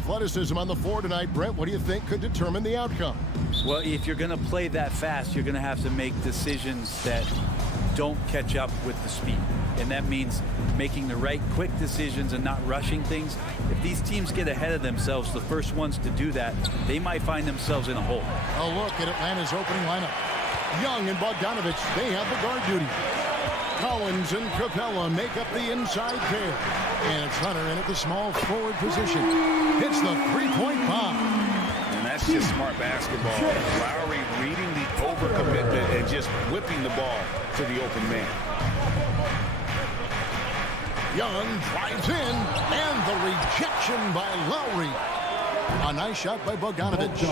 athleticism on the floor tonight. Brent, what do you think could determine the outcome? Well, if you're going to play that fast, you're going to have to make decisions that don't catch up with the speed. And that means making the right quick decisions and not rushing things. If these teams get ahead of themselves, the first ones to do that, they might find themselves in a hole. A look at Atlanta's opening lineup. Young and Bogdanovich, they have the guard duty. Collins and Capella make up the inside pair. And it's Hunter in at the small forward position. Hits the three-point bomb. And that's just smart basketball. Lowry reading the overcommitment and just whipping the ball to the open man. Young drives in, and the rejection by Lowry. A nice shot by Bogdanovich.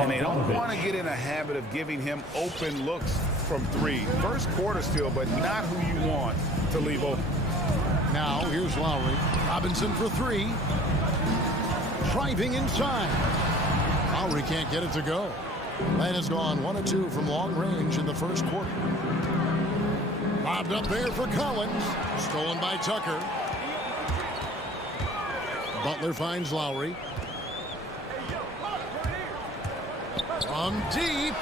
And they don't want to get in a habit of giving him open looks from three. First quarter still, but not who you want to leave open. Now, here's Lowry. Robinson for three. Driving inside. Lowry can't get it to go. Atlanta's gone 1 of 2 from long range in the first quarter. Lobbed up there for Collins. Stolen by Tucker. Butler finds Lowry. From deep.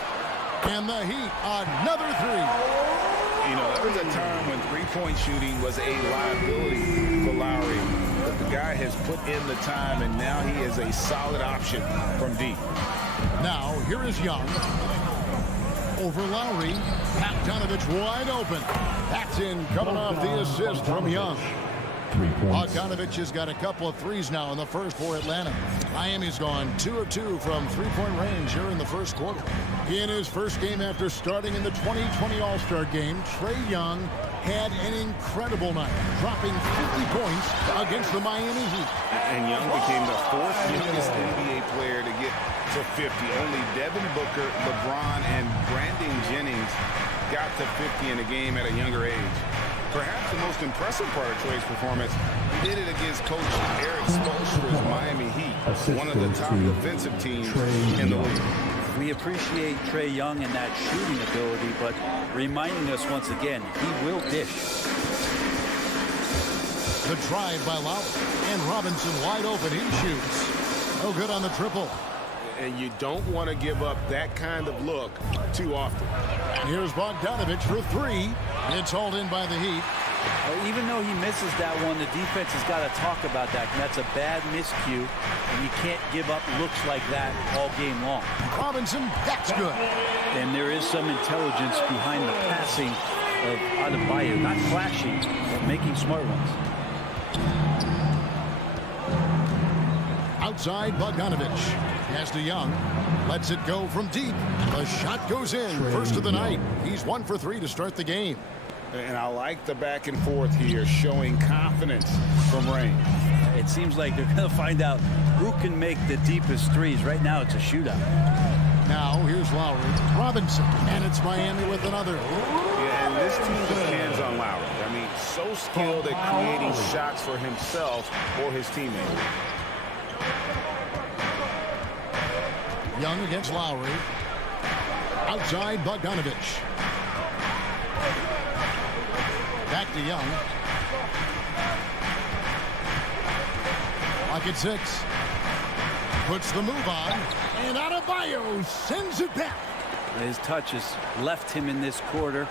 And the Heat, another three. You know, there was a time when three-point shooting was a liability for Lowry. But the guy has put in the time, and now he is a solid option from deep. Now, here is Young. Over Lowry. Bogdanovich wide open. That's in, coming off the assist from Young. Bogdanovich has got a couple of threes now in the first for Atlanta. Miami's gone 2 of 2 from three-point range here in the first quarter. In his first game after starting in the 2020 All-Star game, Trae Young had an incredible night, dropping 50 points against the Miami Heat. And Young became the 4th youngest NBA player to get to 50. Only Devin Booker, LeBron, and Brandon Jennings got to 50 in a game at a younger age. Perhaps the most impressive part of Trae's performance, he did it against Coach Eric Spoelstra's Miami Heat, one of the top defensive teams in the league. We appreciate Trae Young and that shooting ability, but reminding us once again, he will dish. The drive by Lowry, and Robinson wide open. He shoots. No good on the triple. And you don't want to give up that kind of look too often. Here's Bogdanovich for three. It's hauled in by the Heat. Even though he misses that one, the defense has got to talk about that. And that's a bad miscue, and you can't give up looks like that all game long. Robinson, that's good. And there is some intelligence behind the passing of Adebayo. Not flashing, but making smart ones. Outside, Bogdanovich. Pass to Young. Lets it go from deep. The shot goes in. First of the night. He's 1 for 3 to start the game. And I like the back and forth here, showing confidence from range. It seems like they're going to find out who can make the deepest threes. Right now, it's a shootout. Now, here's Lowry. Robinson. And it's Miami with another. Yeah, and this team depends on Lowry. I mean, so skilled at creating shots for himself or his teammates. Young against Lowry. Outside, Bogdanovich. Back to Young. Lock at 6. Puts the move on. And Adebayo sends it back. His touch has left him in this quarter.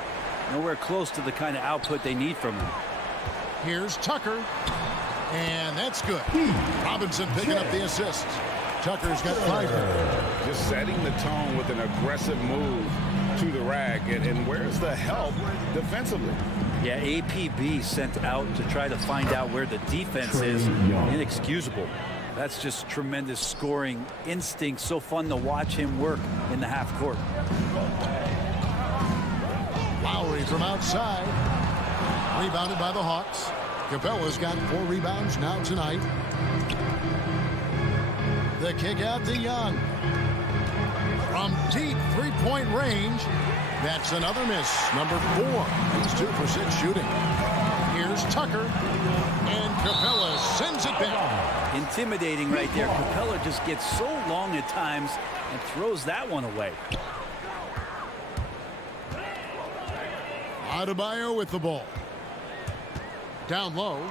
Nowhere close to the kind of output they need from him. Here's Tucker. And that's good. Robinson picking up the assist. Tucker's got 5. Just setting the tone with an aggressive move to the rack. And where's the help defensively? Yeah, APB sent out to try to find out where the defense is. Inexcusable. That's just tremendous scoring instinct. So fun to watch him work in the half court. Lowry from outside. Rebounded by the Hawks. Capella's got 4 rebounds now tonight. The kick out to Young. From deep three-point range. That's another miss. Number 4. He's 2 for 6 shooting. Here's Tucker. And Capella sends it back. Intimidating right there. Capella just gets so long at times and throws that one away. Adebayo with the ball. Down low.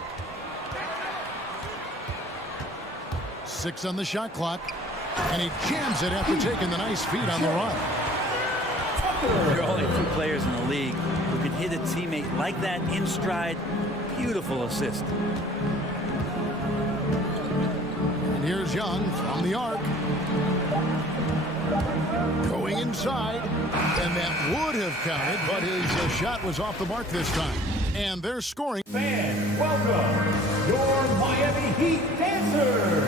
6 on the shot clock. And he jams it after taking the nice feed on the run. There are only 2 players in the league who can hit a teammate like that in stride. Beautiful assist. And here's Young from the arc. Going inside. And that would have counted, but his shot was off the mark this time. And they're scoring. Fans, welcome your Miami Heat dancers.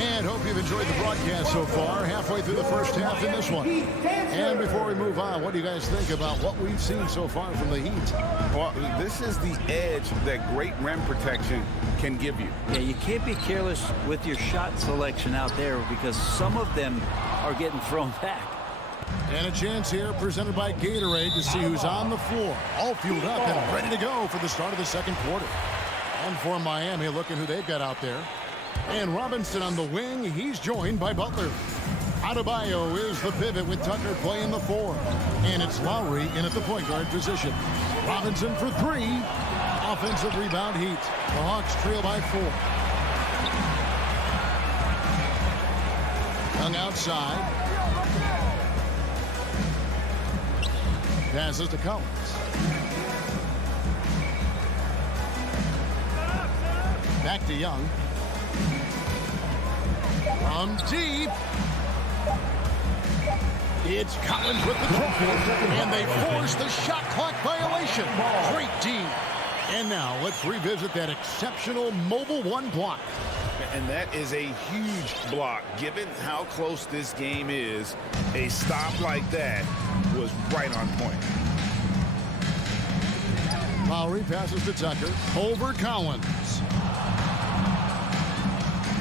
And hope you've enjoyed the broadcast so far. Halfway through the first half in this one. And before we move on, what do you guys think about what we've seen so far from the Heat? Well, this is the edge that great rim protection can give you. Yeah, you can't be careless with your shot selection out there because some of them are getting thrown back. And a chance here presented by Gatorade to see who's on the floor. All fueled up and ready to go for the start of the second quarter. And for Miami, looking who they've got out there. And Robinson on the wing. He's joined by Butler. Adebayo is the pivot with Tucker playing the 4. And it's Lowry in at the point guard position. Robinson for 3. Offensive rebound Heat. The Hawks trail by 4. Young outside. Passes to Collins. Back to Young. From deep. It's Collins with the triple. And they force the shot clock violation. Great D. And now let's revisit that exceptional mobile 1 block. And that is a huge block. Given how close this game is, a stop like that was right on point. Lowry passes to Tucker. Over Collins.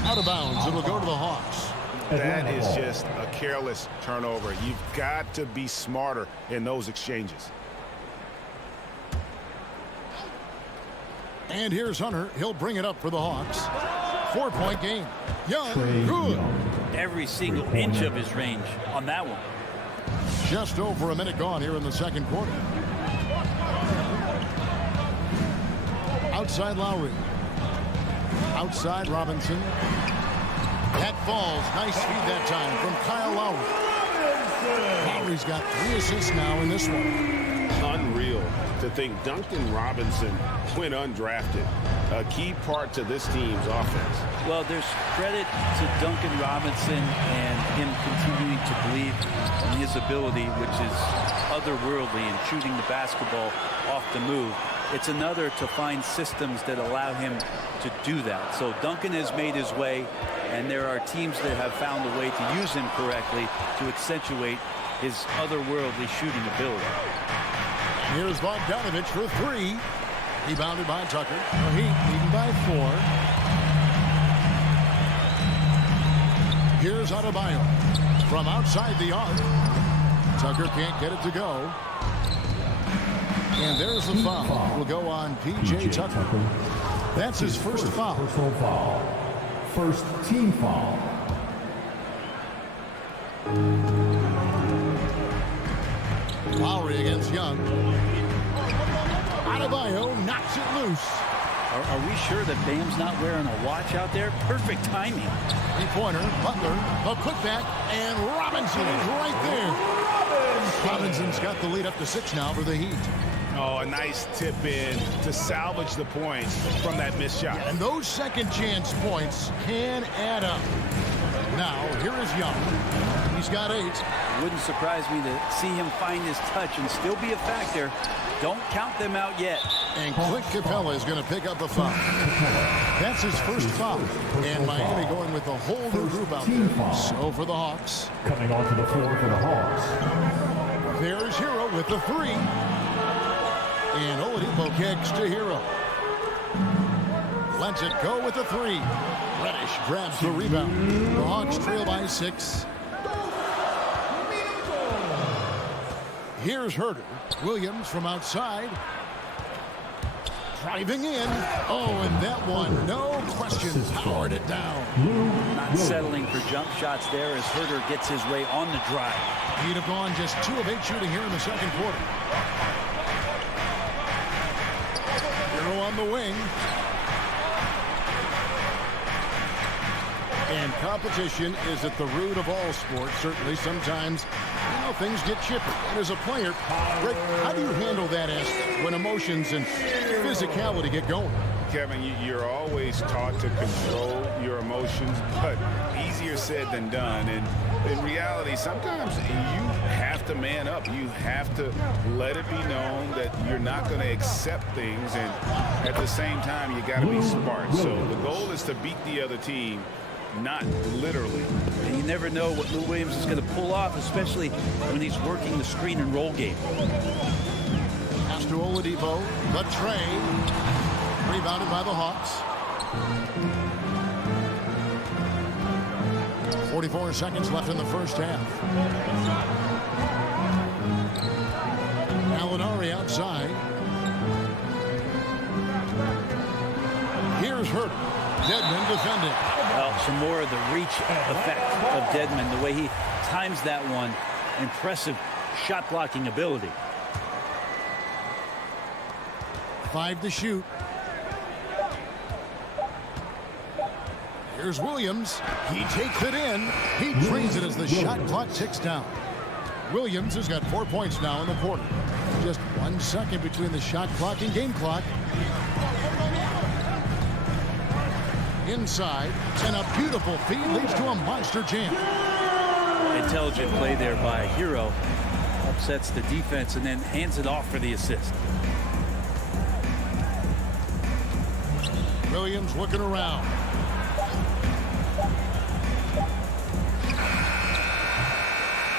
Out of bounds. It'll go to the Hawks. That is just a careless turnover. You've got to be smarter in those exchanges. And here's Hunter. He'll bring it up for the Hawks. 4-point game. Young, good. Every single inch of his range on that one. Just over a minute gone here in the second quarter. Outside Lowry. Outside Robinson. That falls. Nice feed that time from Kyle Lowry. Lowry's got 3 assists now in this one. Unreal to think Duncan Robinson went undrafted. A key part to this team's offense. Well, there's credit to Duncan Robinson and him continuing to believe in his ability, which is otherworldly in shooting the basketball off the move. It's another to find systems that allow him to do that. So Duncan has made his way, and there are teams that have found a way to use him correctly to accentuate his otherworldly shooting ability. Here's Bogdanovich for 3. Rebounded by Tucker. The Heat leading by 4. Here's Adebayo from outside the arc. Tucker can't get it to go. And there's the foul. Will go on P.J. Tucker. That's his first foul. Personal foul. First team foul. Lowry against Young. Adebayo knocks it loose. Are we sure that Bam's not wearing a watch out there? Perfect timing. 3-pointer, Butler, a putback, and Robinson is right there. Robinson's got the lead up to 6 now for the Heat. Oh, a nice tip in to salvage the points from that missed shot. And those second chance points can add up. Now, here is Young. He's got 8. It wouldn't surprise me to see him find his touch and still be a factor. Don't count them out yet. And Clint Capella is going to pick up a foul. That's his first foul. And Miami going with a whole new group out there. So for the Hawks. Coming onto the floor for the Hawks. There's Hero with the 3. And Oladipo kicks to Hero. Lets it go with the 3. Reddish grabs the rebound. The Hawks trail by 6. Here's Herter. Williams from outside. Driving in. Oh, and that one, no question, powered it down. Not settling for jump shots there as Herter gets his way on the drive. He'd have gone just 2 of 8 shooting here in the second quarter. Hero on the wing. And competition is at the root of all sports. Certainly, sometimes, things get chippy. And as a player, Greg, how do you handle that aspect when emotions and physicality get going? Kevin, you're always taught to control your emotions, but easier said than done. And in reality, sometimes you have to man up. You have to let it be known that you're not going to accept things. And at the same time, you got to be smart. So the goal is to beat the other team, not literally. And you never know what Lou Williams is going to pull off, especially when he's working the screen and roll game. Pass to Oladipo, the tray. Rebounded by the Hawks. 44 seconds left in the first half. Gallinari outside. Here's Hurt. Dedmon defending. Well, some more of the reach effect of Dedmon, the way he times that one. Impressive shot blocking ability. 5 to shoot. Here's Williams. He takes it in. He drains it as the shot clock ticks down. Williams has got 4 points now in the quarter. Just 1 second between the shot clock and game clock. Inside, and a beautiful feed leads to a monster jam. Intelligent play there by Hero. Upsets the defense and then hands it off for the assist. Williams looking around.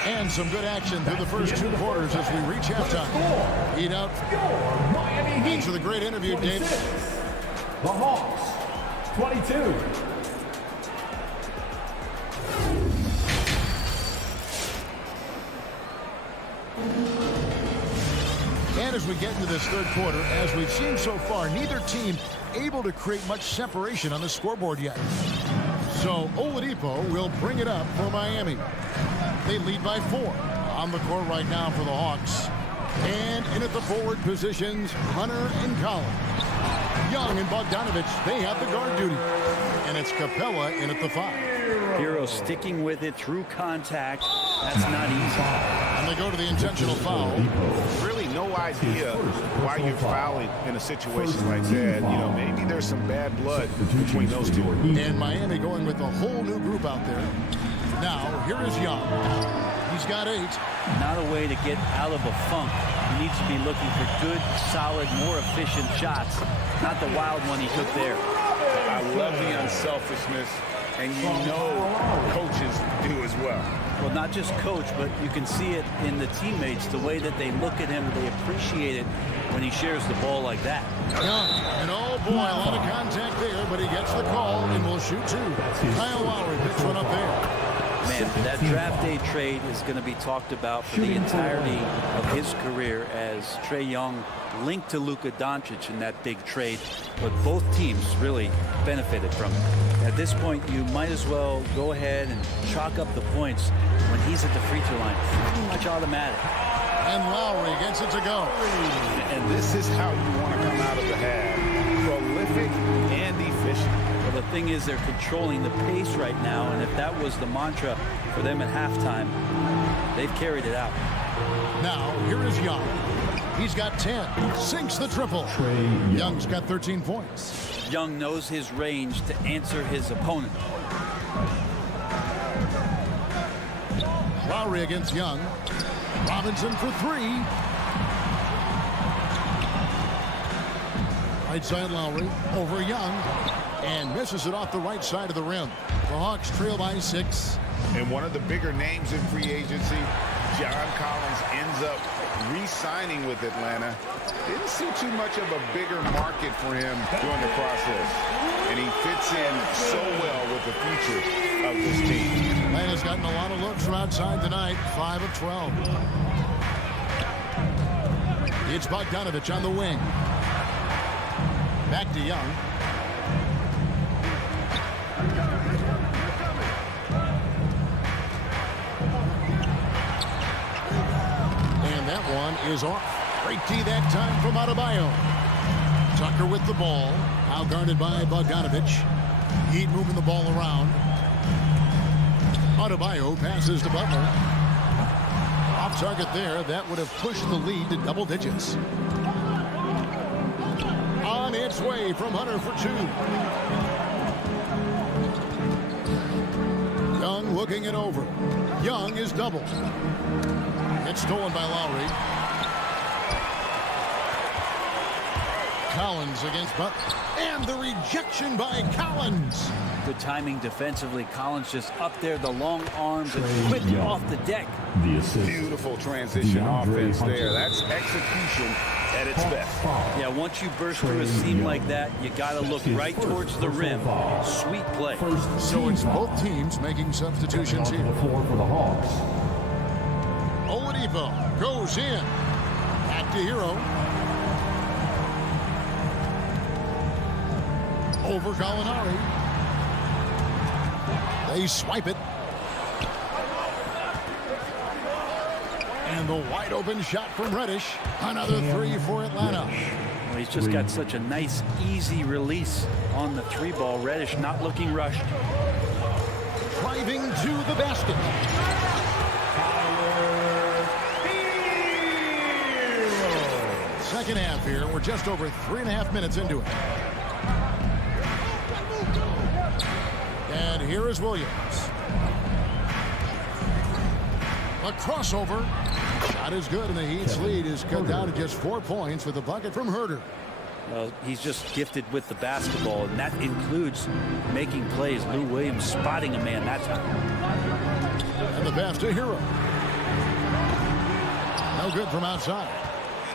And some good action through the first 2 quarters as we reach halftime. Heat out. Thanks for the great interview, Dave. The Hawks, 22. And as we get into this third quarter, as we've seen so far, neither team able to create much separation on the scoreboard yet. So Oladipo will bring it up for Miami. They lead by 4 on the court right now for the Hawks. And in at the forward positions, Hunter and Collins. Young and Bogdanovich, they have the guard duty. And it's Capella in at the 5. Hero sticking with it through contact. That's not easy. And they go to the intentional foul. Really no idea why you're fouling in a situation like that. Maybe there's some bad blood between those two. And Miami going with a whole new group out there. Now, here is Young. He's got 8. Not a way to get out of a funk. He needs to be looking for good, solid, more efficient shots. Not the wild one he took there. I love the unselfishness, and coaches do as well. Well, not just coach, but you can see it in the teammates, the way that they look at him, they appreciate it when he shares the ball like that. Young, and oh boy, a lot of contact there, but he gets the call and will shoot 2. Kyle Lowry picks one up there. Man, that draft day trade is going to be talked about for the entirety of his career as Trae Young linked to Luka Doncic in that big trade, but both teams really benefited from it. At this point, you might as well go ahead and chalk up the points when he's at the free throw line. Pretty much automatic. And Lowry gets it to go. And this is how you want to come out of the half. Prolific and efficient. Well, the thing is, they're controlling the pace right now, and if that was the mantra for them at halftime, they've carried it out. Now, here is Young. He's got 10. Sinks the triple. Young's got 13 points. Young knows his range to answer his opponent. Lowry against Young. Robinson for 3. Right side Lowry over Young. And misses it off the right side of the rim. The Hawks trail by 6. And one of the bigger names in free agency, John Collins, ends up re-signing with Atlanta. Didn't see too much of a bigger market for him during the process. And he fits in so well with the future of this team. Atlanta's gotten a lot of looks from outside tonight. 5 of 12. It's Bogdanovich on the wing. Back to Young. And that one is off. Great D that time from Adebayo. Tucker with the ball. Now guarded by Bogdanovich. Heat moving the ball around. Adebayo passes to Butler. Off target there. That would have pushed the lead to double digits. On its way from Hunter for two. Young looking it over. Young is doubled. It's stolen by Lowry. Collins against Butler. And the rejection by Collins. Good timing defensively. Collins just up there, the long arms, and quick off the deck. The assist. Beautiful transition offense there. That's execution at its best. Yeah, once you burst through a seam like that, you got to look right towards the rim. Sweet play. So it's both teams making substitutions here. The floor for the Hawks. Oladipo goes in. Back to Hero. Over Gallinari. They swipe it. And the wide open shot from Reddish. Another three for Atlanta. Well, he's just got such a nice, easy release on the three ball. Reddish not looking rushed. Driving to the basket. Second half here. We're just over 3.5 minutes into it. And here is Williams. A crossover. Shot is good, and the Heat's lead is cut down to just 4 points with a bucket from Herter. Well, he's just gifted with the basketball, and that includes making plays. Lou Williams spotting a man that time. And the pass to Hero. No good from outside.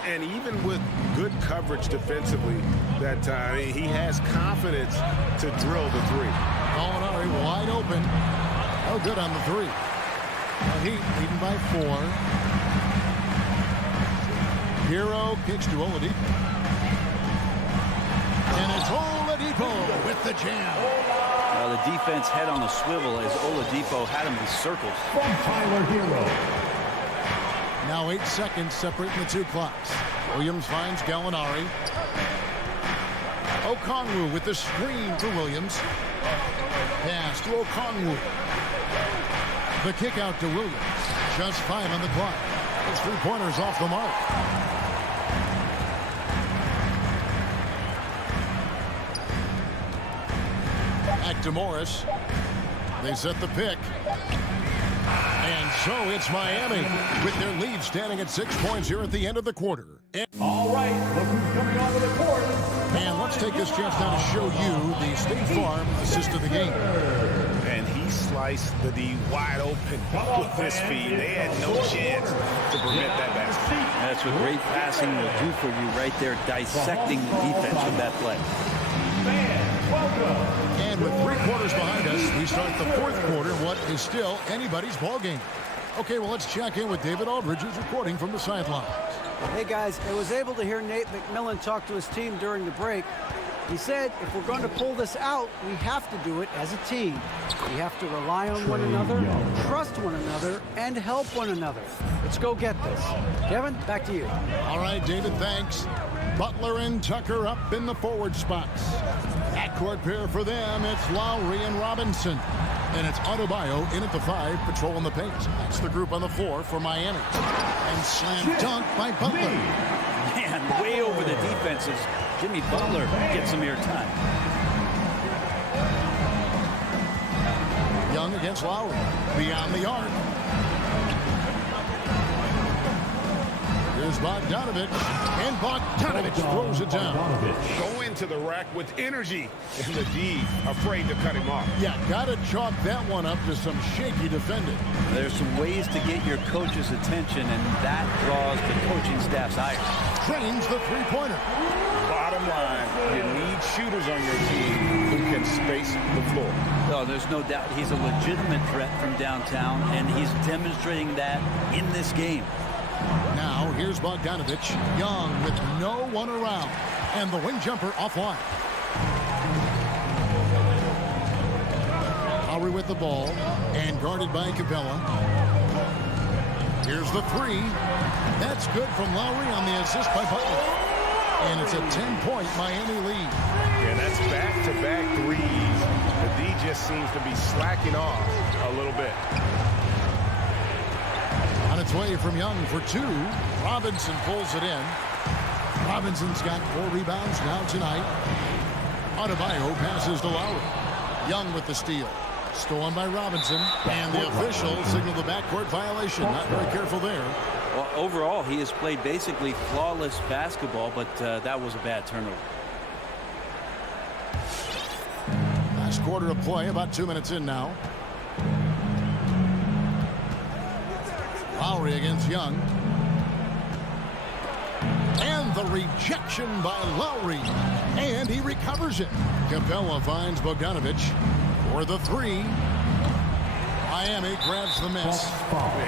And even with good coverage defensively that time, he has confidence to drill the three. Gallinari wide open. No good on the three. And Heat leading by 4. Hero kicks to Oladipo. And it's Oladipo with the jam. Well, the defense head on a swivel as Oladipo had him in circles. From Tyler Hero. Now 8 seconds separating the two clocks. Williams finds Gallinari. Okongwu with the screen for Williams. Pass to Okongwu. The kick out to Williams. Just 5 on the clock. His three-pointers off the mark. Back to Morris. They set the pick. And so it's Miami with their lead standing at 6 points here at the end of the quarter. All right, look who's coming onto the court. And let's take this chance now to show you the State Farm assist of the game. And he sliced the D wide open with his feet. They had no chance to prevent that basket. That's what great passing will do for you right there, dissecting the defense with that play. Fans, welcome. And with 3 quarters behind us, we start the 4th quarter, what is still anybody's ball game. Okay, well, let's check in with David Aldridge, who's reporting from the sidelines. Hey guys, I was able to hear Nate McMillan talk to his team during the break. He said if we're going to pull this out, we have to do it as a team. We have to rely on one another, trust one another, and help one another. Let's go get this. Kevin, back to you. All right, David, thanks. Butler and Tucker up in the forward spots. Backcourt pair for them, it's Lowry and Robinson. And it's Adebayo in at the 5, patrolling the paint. That's the group on the floor for Miami. And slam dunk by Butler. Man, way over the defenses. Jimmy Butler gets some airtime. Young against Lowry. Beyond the arc. Here's Bogdanovich. And Bogdanovich throws it down. Go into the rack with energy. And the D afraid to cut him off. Yeah, got to chalk that one up to some shaky defending. There's some ways to get your coach's attention, and that draws the coaching staff's ire. Trains the three-pointer. Bottom line, you need shooters on your team who can space the floor. No, there's no doubt he's a legitimate threat from downtown, and he's demonstrating that in this game. Now, here's Bogdanovich. Young with no one around. And the wing jumper offline. Lowry with the ball. And guarded by Capella. Here's the 3. That's good from Lowry on the assist by Butler. And it's a 10-point Miami lead. Yeah, that's back-to-back threes. The D just seems to be slacking off a little bit. On its way from Young for two. Robinson pulls it in. Robinson's got 4 rebounds now tonight. Adebayo passes to Lowry. Young with the steal. Stolen by Robinson. And the official signaled the backcourt violation. Not very careful there. Well, overall, he has played basically flawless basketball, but that was a bad turnover. Last quarter of play, about 2 minutes in now. Lowry against Young. And the rejection by Lowry. And he recovers it. Capella finds Bogdanovic for the 3. Miami grabs the miss.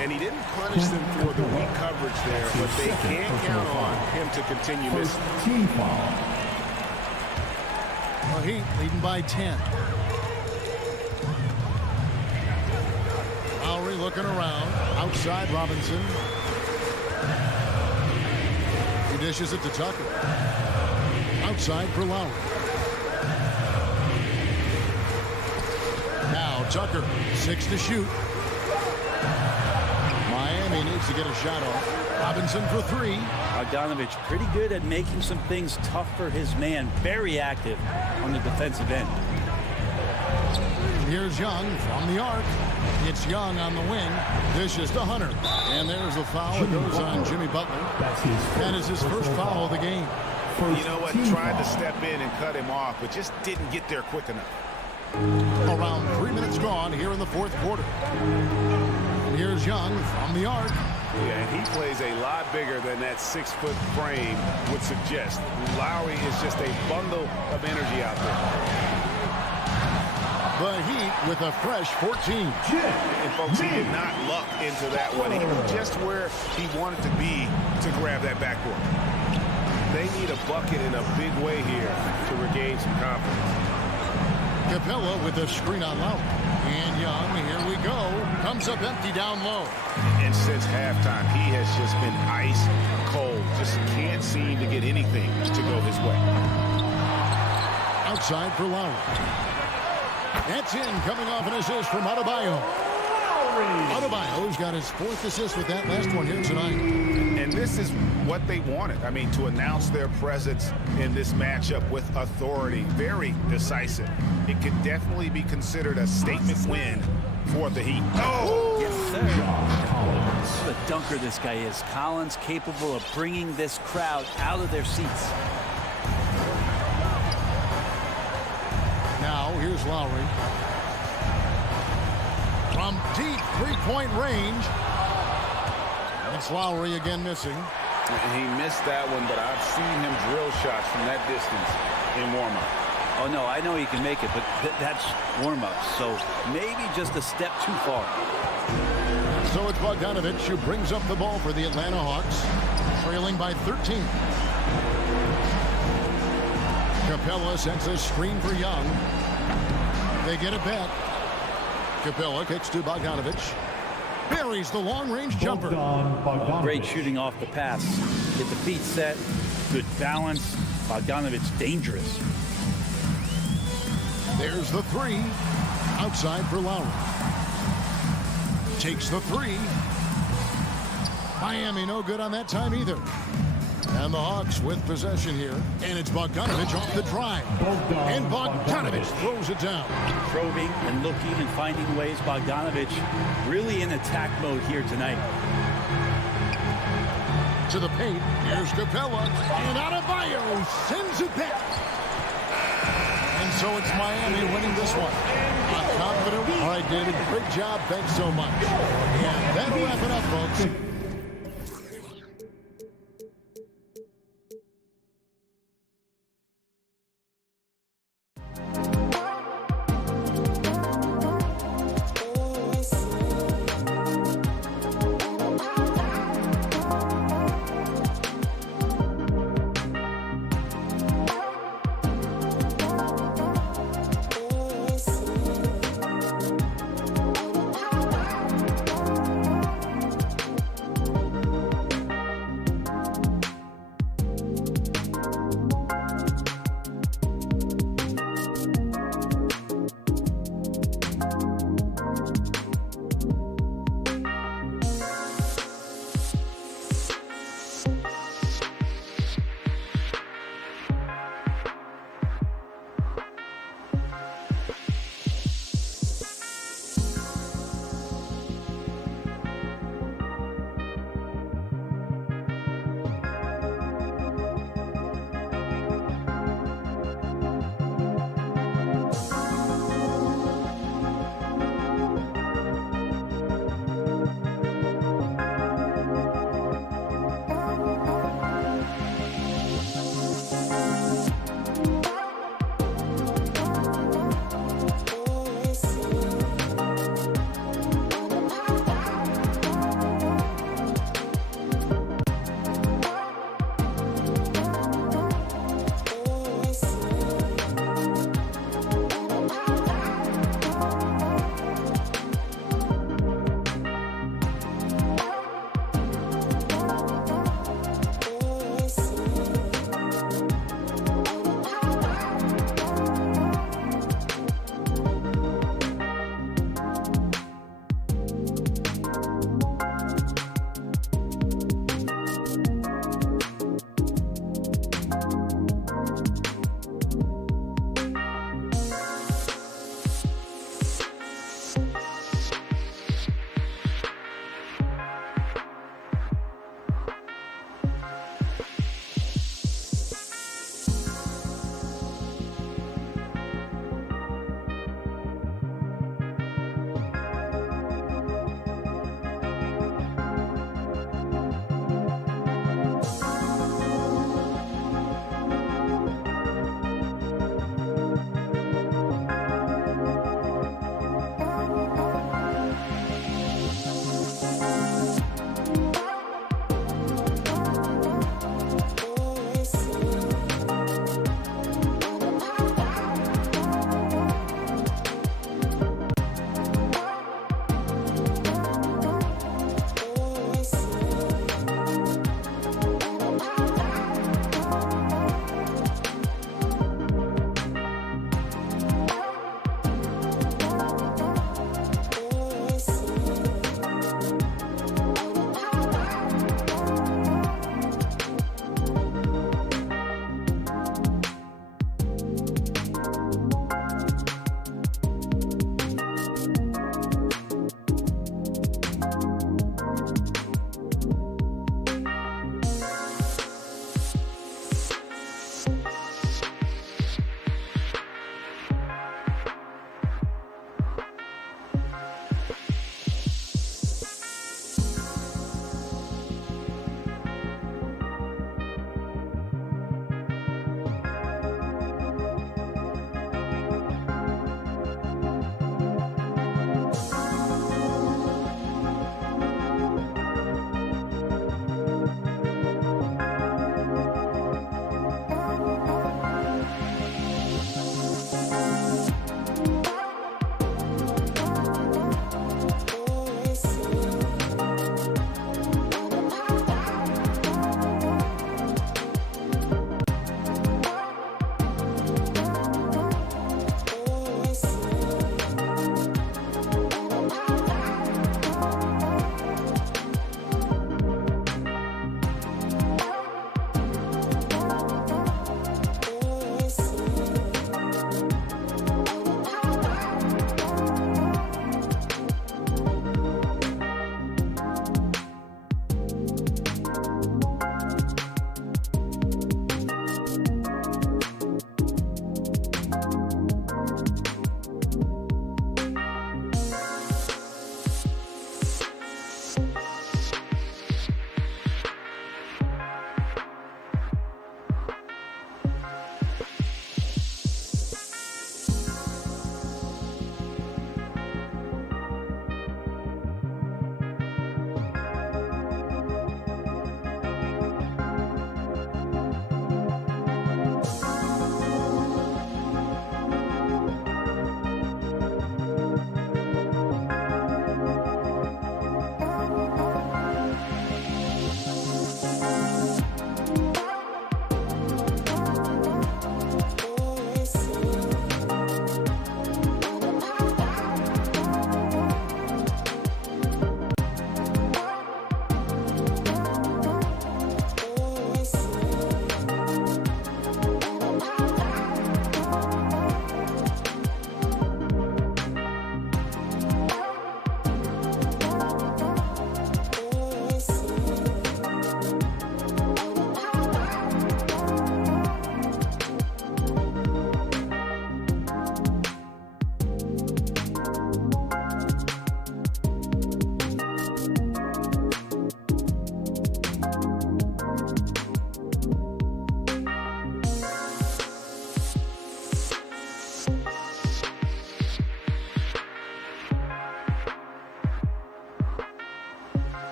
And he didn't punish them for the weak coverage there, but they can't count on him to continue missing. Team foul. The Heat leading by 10. Lowry looking around. Outside Robinson. He dishes it to Tucker. Outside for Lowry. Now Tucker, 6 to shoot. Miami needs to get a shot off. Robinson for 3. Bogdanovic pretty good at making some things tough for his man. Very active on the defensive end. Here's Young from the arc. It's Young on the wing. Dishes to Hunter. And there's the foul. It goes on Jimmy Butler. That is his first foul of the game. You know what? Tried to step in and cut him off, but just didn't get there quick enough. Around 3 minutes gone here in the fourth quarter. And here's Young from the arc. Yeah, and he plays a lot bigger than that 6-foot frame would suggest. Lowry is just a bundle of energy out there. The Heat with a fresh 14. And folks, he did not luck into that one. He was just where he wanted to be to grab that backboard. They need a bucket in a big way here to regain some confidence. Capella with a screen on Lowry. And Young, here we go. Comes up empty down low. And since halftime, he has just been ice cold. Just can't seem to get anything to go his way. Outside for Lowry. That's in, coming off an assist from Adebayo. Adebayo's got his 4th assist with that last one here tonight. And this is what they wanted. I mean, to announce their presence in this matchup with authority. Very decisive. It could definitely be considered a statement win for the Heat. Oh! Yes, sir. What a dunker this guy is. Collins capable of bringing this crowd out of their seats. Now, here's Lowry. From deep 3-point range. It's Lowry again missing. He missed that one, but I've seen him drill shots from that distance in warm-up. Oh, no, I know he can make it, but that's warm-up. So maybe just a step too far. So it's Bogdanovic who brings up the ball for the Atlanta Hawks, trailing by 13. Capella sends a screen for Young. They get it back. Capella kicks to Bogdanovic. Buries the long-range jumper. Great shooting off the pass. Get the feet set. Good balance. Bogdanovic dangerous. There's the 3. Outside for Lowry. Takes the 3. Miami no good on that time either. And the Hawks with possession here. And it's Bogdanovic off the drive. And Bogdanovic throws it down. Probing and looking and finding ways. Bogdanovic really in attack mode here tonight. To the paint. Here's Capella. And Adebayo sends it back. And so it's Miami winning this one. I'm confident. All right, David. Great job. Thanks so much. And that'll wrap it up, folks.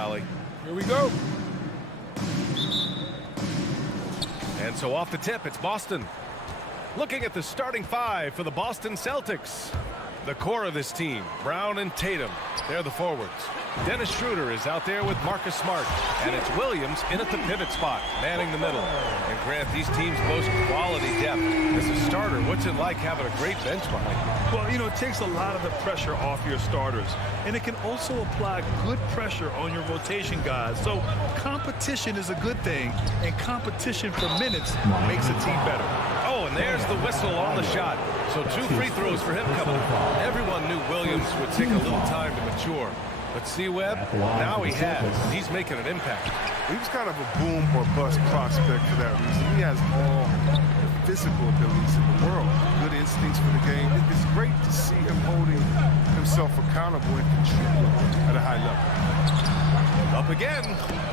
Valley. Here we go. And so off the tip, it's Boston. Looking at the starting five for the Boston Celtics. The core of this team, Brown and Tatum, they're the forwards. Dennis Schroeder is out there with Marcus Smart. And it's Williams in at the pivot spot, manning the middle. And Grant, these teams boast quality depth. As a starter, what's it like having a great bench behind you? Well, you know, it takes a lot of the pressure off your starters. And it can also apply good pressure on your rotation guys. So competition is a good thing. And competition for minutes makes a team better. Oh, and there's the whistle on the shot. So 2 free throws for him coming up. Everyone knew Williams would take a little time to mature. But C-Web, now he has. He's making an impact. He was kind of a boom or bust prospect for that reason. He has all the physical abilities in the world, good instincts for the game. It's great to see him holding himself accountable and contributing at a high level. Up again.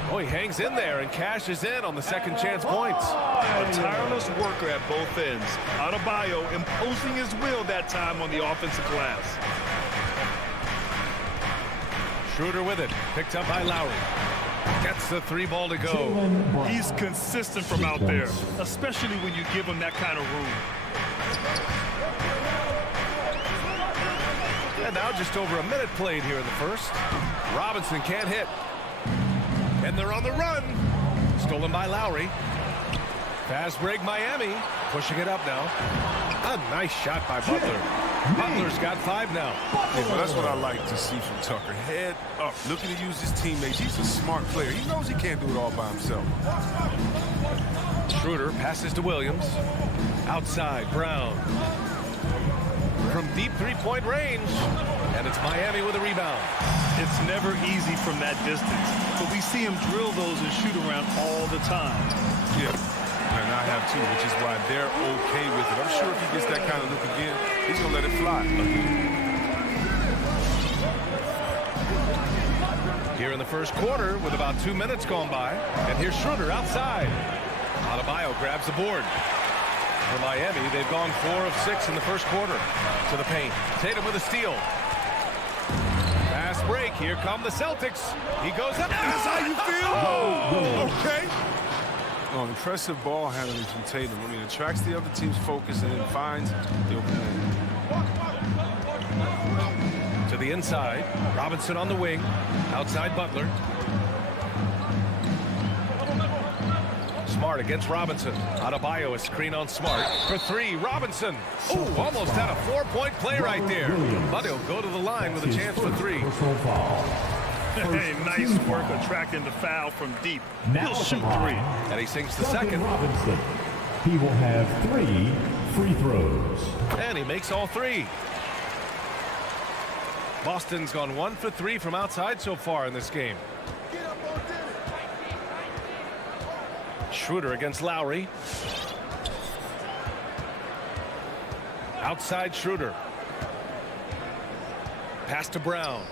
Oh, he hangs in there and cashes in on the second chance points. A tireless worker at both ends. Adebayo imposing his will that time on the offensive glass. Schroeder with it. Picked up by Lowry. Gets the 3 ball to go. He's consistent from out there, especially when you give him that kind of room. And now just over a minute played here in the first. Robinson can't hit. And they're on the run. Stolen by Lowry. Fast break Miami. Pushing it up now. A nice shot by Butler. Butler's got 5 now. Yeah, well, that's what I like to see from Tucker. Head up, looking to use his teammates. He's a smart player. He knows he can't do it all by himself. Schroeder passes to Williams. Outside, Brown. From deep 3-point range. And it's Miami with a rebound. It's never easy from that distance, but we see him drill those and shoot around all the time. Yeah, and I have too, which is why they're okay with it. I'm sure if he gets that kind of look again, he's going to let it fly. Here in the first quarter with about 2 minutes gone by. And here's Schroeder outside. Adebayo grabs the board. For Miami, they've gone 4 of 6 in the first quarter. To the paint. Tatum with a steal. Fast break. Here come the Celtics. He goes up. That's how you feel? Oh. Okay. Oh, impressive ball handling from Tatum. I mean, attracts the other team's focus and then finds the open man. To the inside. Robinson on the wing. Outside Butler. Smart against Robinson. Adebayo a screen on Smart. For 3, Robinson. Oh, almost had a 4-point play right there. But he'll go to the line with a chance for 3. Hey, nice work attracting the foul from deep. He'll shoot 3. And he sinks the second. Robinson. He will have 3 free throws. And he makes all 3. Boston's gone 1 for 3 from outside so far in this game. Schroeder against Lowry. Outside Schroeder. Pass to Brown.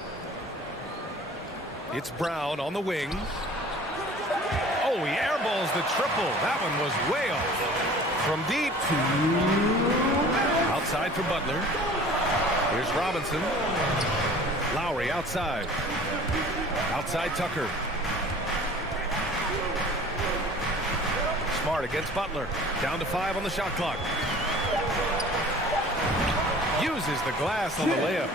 It's Brown on the wing. Oh, he airballs the triple. That one was way off. From deep. Outside for Butler. Here's Robinson. Lowry outside. Outside Tucker. Smart against Butler. Down to 5 on the shot clock. Uses the glass on the layup.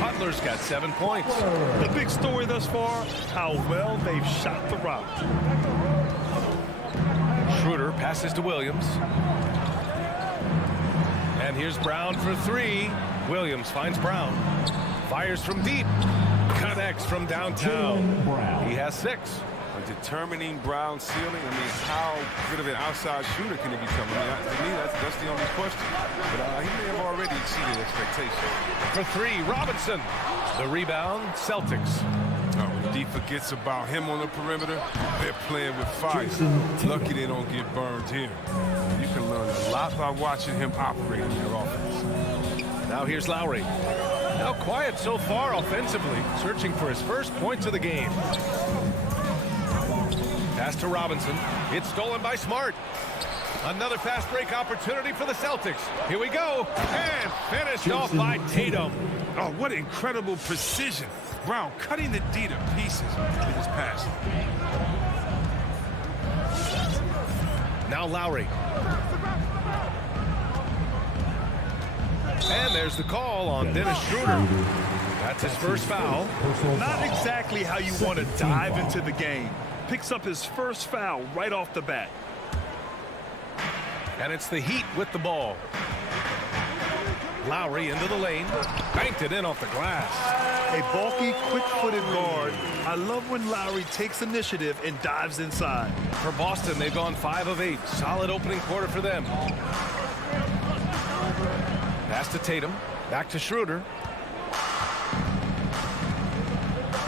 Butler's got 7 points. The big story thus far, how well they've shot the rock. Schroeder passes to Williams. And here's Brown for 3. Williams finds Brown. Fires from deep. Connects from downtown. He has 6. Determining Brown's ceiling. I mean, how good of an outside shooter can he become? I mean, to me, that's the only question. But he may have already exceeded expectations. For 3, Robinson. The rebound, Celtics. When D forgets about him on the perimeter, they're playing with fire. Lucky they don't get burned here. You can learn a lot by watching him operate in your offense. Now here's Lowry. Now quiet so far offensively, searching for his first points of the game. Pass to Robinson. It's stolen by Smart. Another fast break opportunity for the Celtics. Here we go. And finished off by Tatum. Oh, what incredible precision. Brown cutting the D to pieces with his pass. Now Lowry. And there's the call on Dennis Schroeder. That's his first foul. Not exactly how you want to dive into the game. Picks up his first foul right off the bat. And it's the Heat with the ball. Lowry into the lane. Banked it in off the glass. A bulky, quick-footed guard. I love when Lowry takes initiative and dives inside. For Boston, they've gone 5 of 8. Solid opening quarter for them. Pass to Tatum. Back to Schroeder.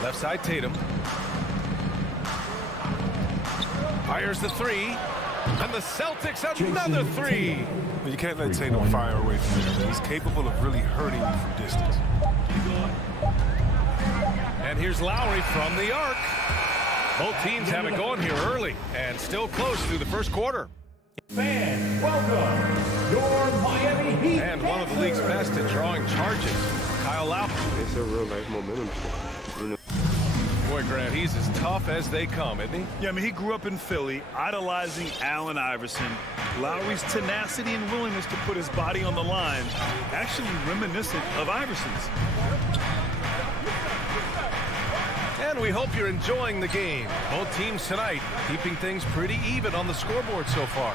Left side Tatum. Fires the 3. And the Celtics another 3. You can't let Tatum fire away from there. He's capable of really hurting you from distance. And here's Lowry from the arc. Both teams have it going here early and still close through the first quarter. Fans, welcome your Miami Heat. And one of the league's best at drawing charges, Kyle Lowry. It's a real life momentum sport, you know. Boy, Grant, he's as tough as they come, isn't he? Yeah, I mean, he grew up in Philly, idolizing Allen Iverson. Lowry's tenacity and willingness to put his body on the line, actually reminiscent of Iverson's. And we hope you're enjoying the game. Both teams tonight keeping things pretty even on the scoreboard so far.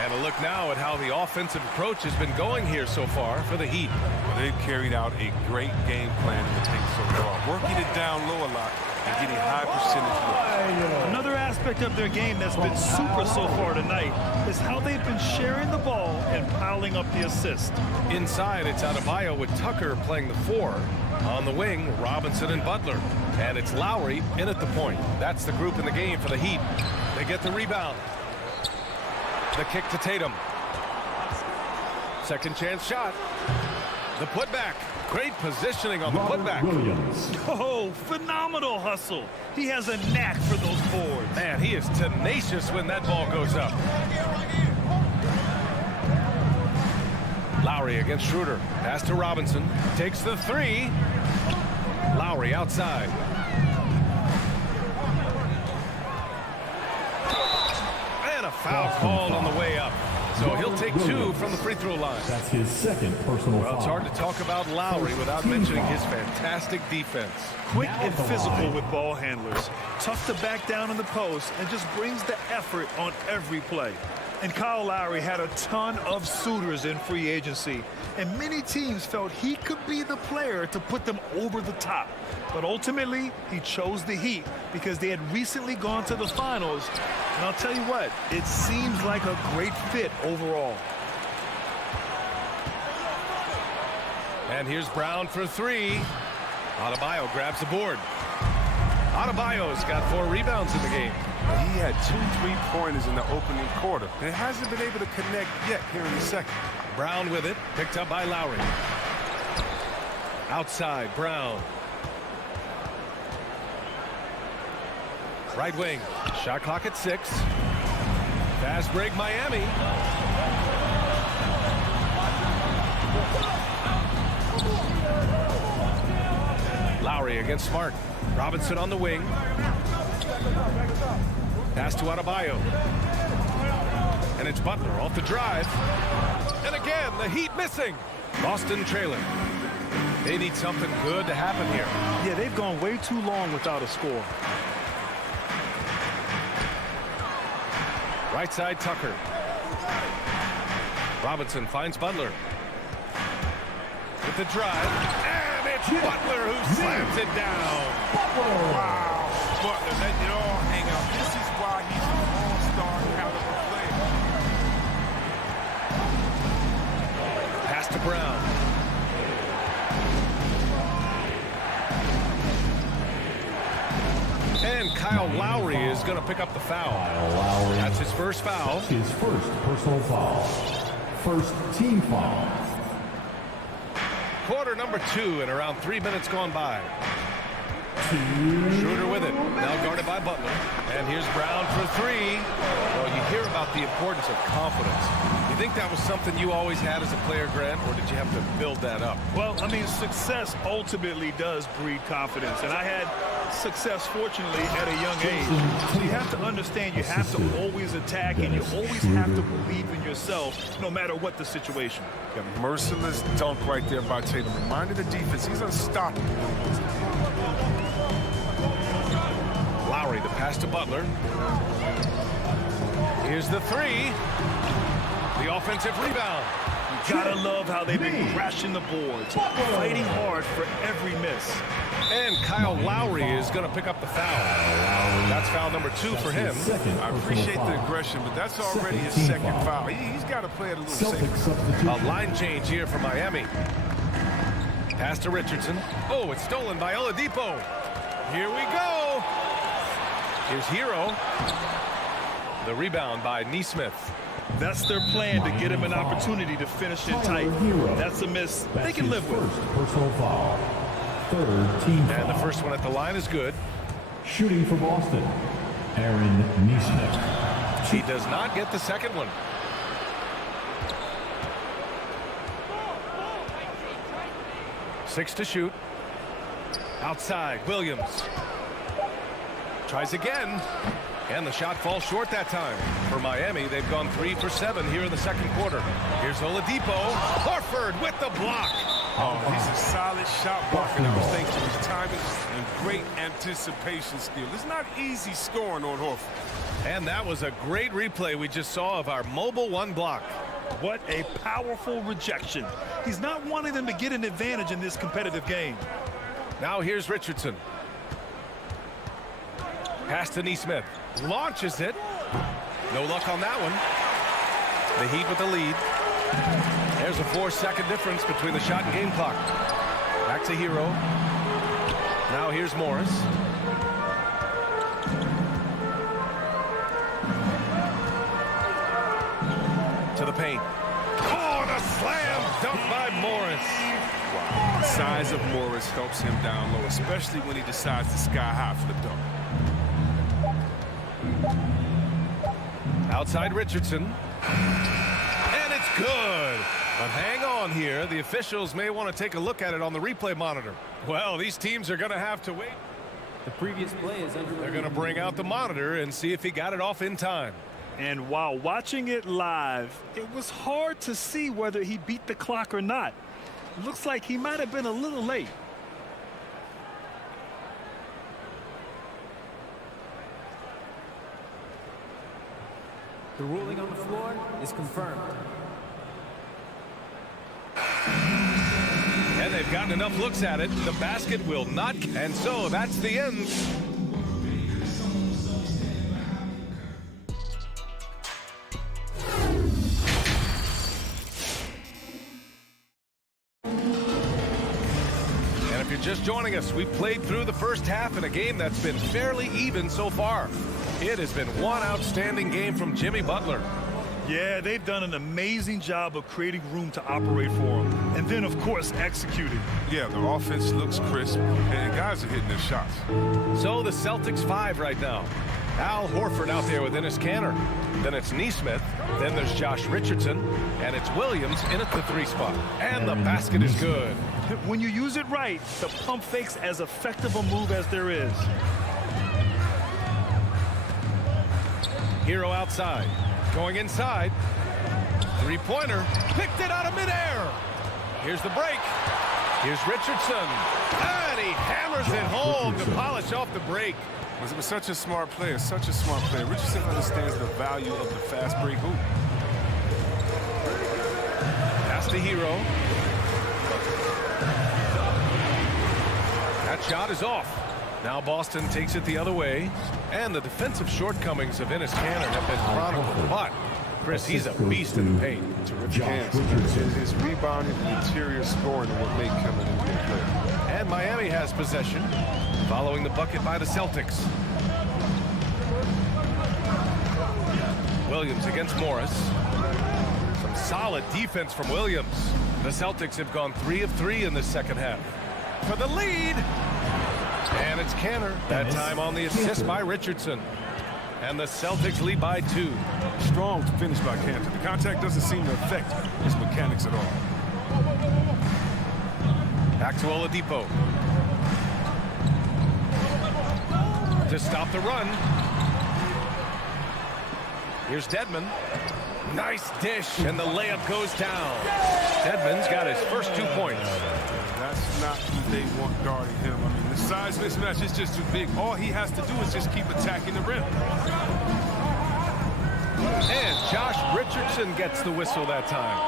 And a look now at how the offensive approach has been going here so far for the Heat. Well, they've carried out a great game plan in the paint so far, working it down low a lot and getting high percentage looks. Another aspect of their game that's been super so far tonight is how they've been sharing the ball and piling up the assist. Inside, it's Adebayo with Tucker playing the 4. On the wing, Robinson and Butler. And it's Lowry in at the point. That's the group in the game for the Heat. They get the rebound. The kick to Tatum. Second chance shot. The putback. Great positioning on the putback. Oh, phenomenal hustle. He has a knack for those boards. Man, he is tenacious when that ball goes up. Lowry against Schroeder. Pass to Robinson. Takes the 3. Lowry outside. And a foul called on the way up. So he'll take 2 from the free throw line. That's his second personal foul. Well, it's hard to talk about Lowry without mentioning his fantastic defense. Quick and physical with ball handlers. Tough to back down in the post and just brings the effort on every play. And Kyle Lowry had a ton of suitors in free agency, and many teams felt he could be the player to put them over the top. But ultimately, he chose the Heat because they had recently gone to the finals. And I'll tell you what, it seems like a great fit overall. And here's Brown for 3. Adebayo grabs the board. Adebayo's got 4 rebounds in the game. He had 2 3-pointers in the opening quarter. He hasn't been able to connect yet here in the second. Brown with it, picked up by Lowry. Outside, Brown. Right wing, shot clock at 6. Fast break, Miami. Lowry against Smart. Robinson on the wing. Pass to Adebayo. And it's Butler off the drive. And again, the Heat missing. Boston trailing. They need something good to happen here. Yeah, they've gone way too long without a score. Right side, Tucker. Robinson finds Butler. With the drive. And it's Butler who slams it down. Wow. Butler letting it all hang out. This is why he's an all-star caliber player. Pass to Brown. And Kyle Lowry is going to pick up the foul. Lowry. That's his first foul. His first personal foul. First team foul. Quarter number 2 and around 3 minutes gone by. Schroeder with it. Now guarded by Butler. And here's Brown for three. Well, you hear about the importance of confidence. You think that was something you always had as a player, Grant, or did you have to build that up? Well, I mean, success ultimately does breed confidence. And I had success, fortunately, at a young age. So you have to understand you have to always attack and you always have to believe in yourself no matter what the situation. A merciless dunk right there by Tatum. Reminded the defense, he's unstoppable. Lowry, the pass to Butler. Here's the three. The offensive rebound. You gotta love how they've been crashing the boards, fighting hard for every miss. And Kyle Lowry is going to pick up the foul. That's foul number 2 for him. I appreciate the aggression, but that's already his second foul. He's got to play it a little safer. A line change here for Miami. Pass to Richardson. Oh, it's stolen by Oladipo. Here we go. Here's Hero. The rebound by Nesmith. That's their plan, to get him an opportunity to finish it tight. That's a miss they can live with. Personal foul. Third team foul. And the first one at the line is good. Shooting for Boston, Aaron Nesmith. He does not get the second one. Six to shoot. Outside, Williams. Tries again. And the shot falls short that time. For Miami, they've gone 3 for 7 here in the second quarter. Here's Oladipo. Horford with the block. Oh, he's a solid shot blocker. That was thanks to his timing and great anticipation skill. It's not easy scoring on Horford. And that was a great replay we just saw of our mobile one block. What a powerful rejection. He's not wanting them to get an advantage in this competitive game. Now here's Richardson. Pass to Nesmith. Launches it. No luck on that one. The Heat with the lead. There's a 4-second difference between the shot and game clock. Back to Hero. Now here's Morris. To the paint. Oh, the slam dunk by Morris. Wow. The size of Morris helps him down low, especially when he decides to sky high for the dunk. Outside Richardson. And it's good. But hang on here. The officials may want to take a look at it on the replay monitor. Well, these teams are going to have to wait. The previous play is under. They're going to bring out the monitor and see if he got it off in time. And while watching it live, it was hard to see whether he beat the clock or not. Looks like he might have been a little late. The ruling on the floor is confirmed. And they've gotten enough looks at it. The basket will not. And so that's the end. And if you're just joining us, we played through the first half in a game that's been fairly even so far. It has been one outstanding game from Jimmy Butler. Yeah, they've done an amazing job of creating room to operate for him. And then, of course, executing. Yeah, the offense looks crisp, and guys are hitting their shots. So the Celtics 5 right now. Al Horford out there with Enes Kanter. Then it's Nesmith. Then there's Josh Richardson. And it's Williams in at the 3 spot. And the basket is good. When you use it right, the pump fake's as effective a move as there is. Hero outside. Going inside. 3-pointer. Picked it out of midair. Here's the break. Here's Richardson. And he hammers it home to polish off the break. It was such a smart player, such a smart player. Richardson understands the value of the fast break hoop. Pass to Hero. That shot is off. Now Boston takes it the other way. And the defensive shortcomings of Enes Kanter have been chronicled. But, Chris, he's a beast in the paint. Terrific hands. His rebounding, interior scoring are what make him an NBA player. And Miami has possession, following the bucket by the Celtics. Williams against Morris. Some solid defense from Williams. The Celtics have gone 3 of 3 in this second half. For the lead. And it's Canner. That time on the assist by Richardson. And the Celtics lead by 2. Strong finish by Cantor. The contact doesn't seem to affect his mechanics at all. Back to Oladipo. To stop the run. Here's Dedmon. Nice dish, and the layup goes down. Dedmon's got his first 2 points. That's not who they want guarding him. I mean, the size mismatch is just too big. All he has to do is just keep attacking the rim. And Josh Richardson gets the whistle that time.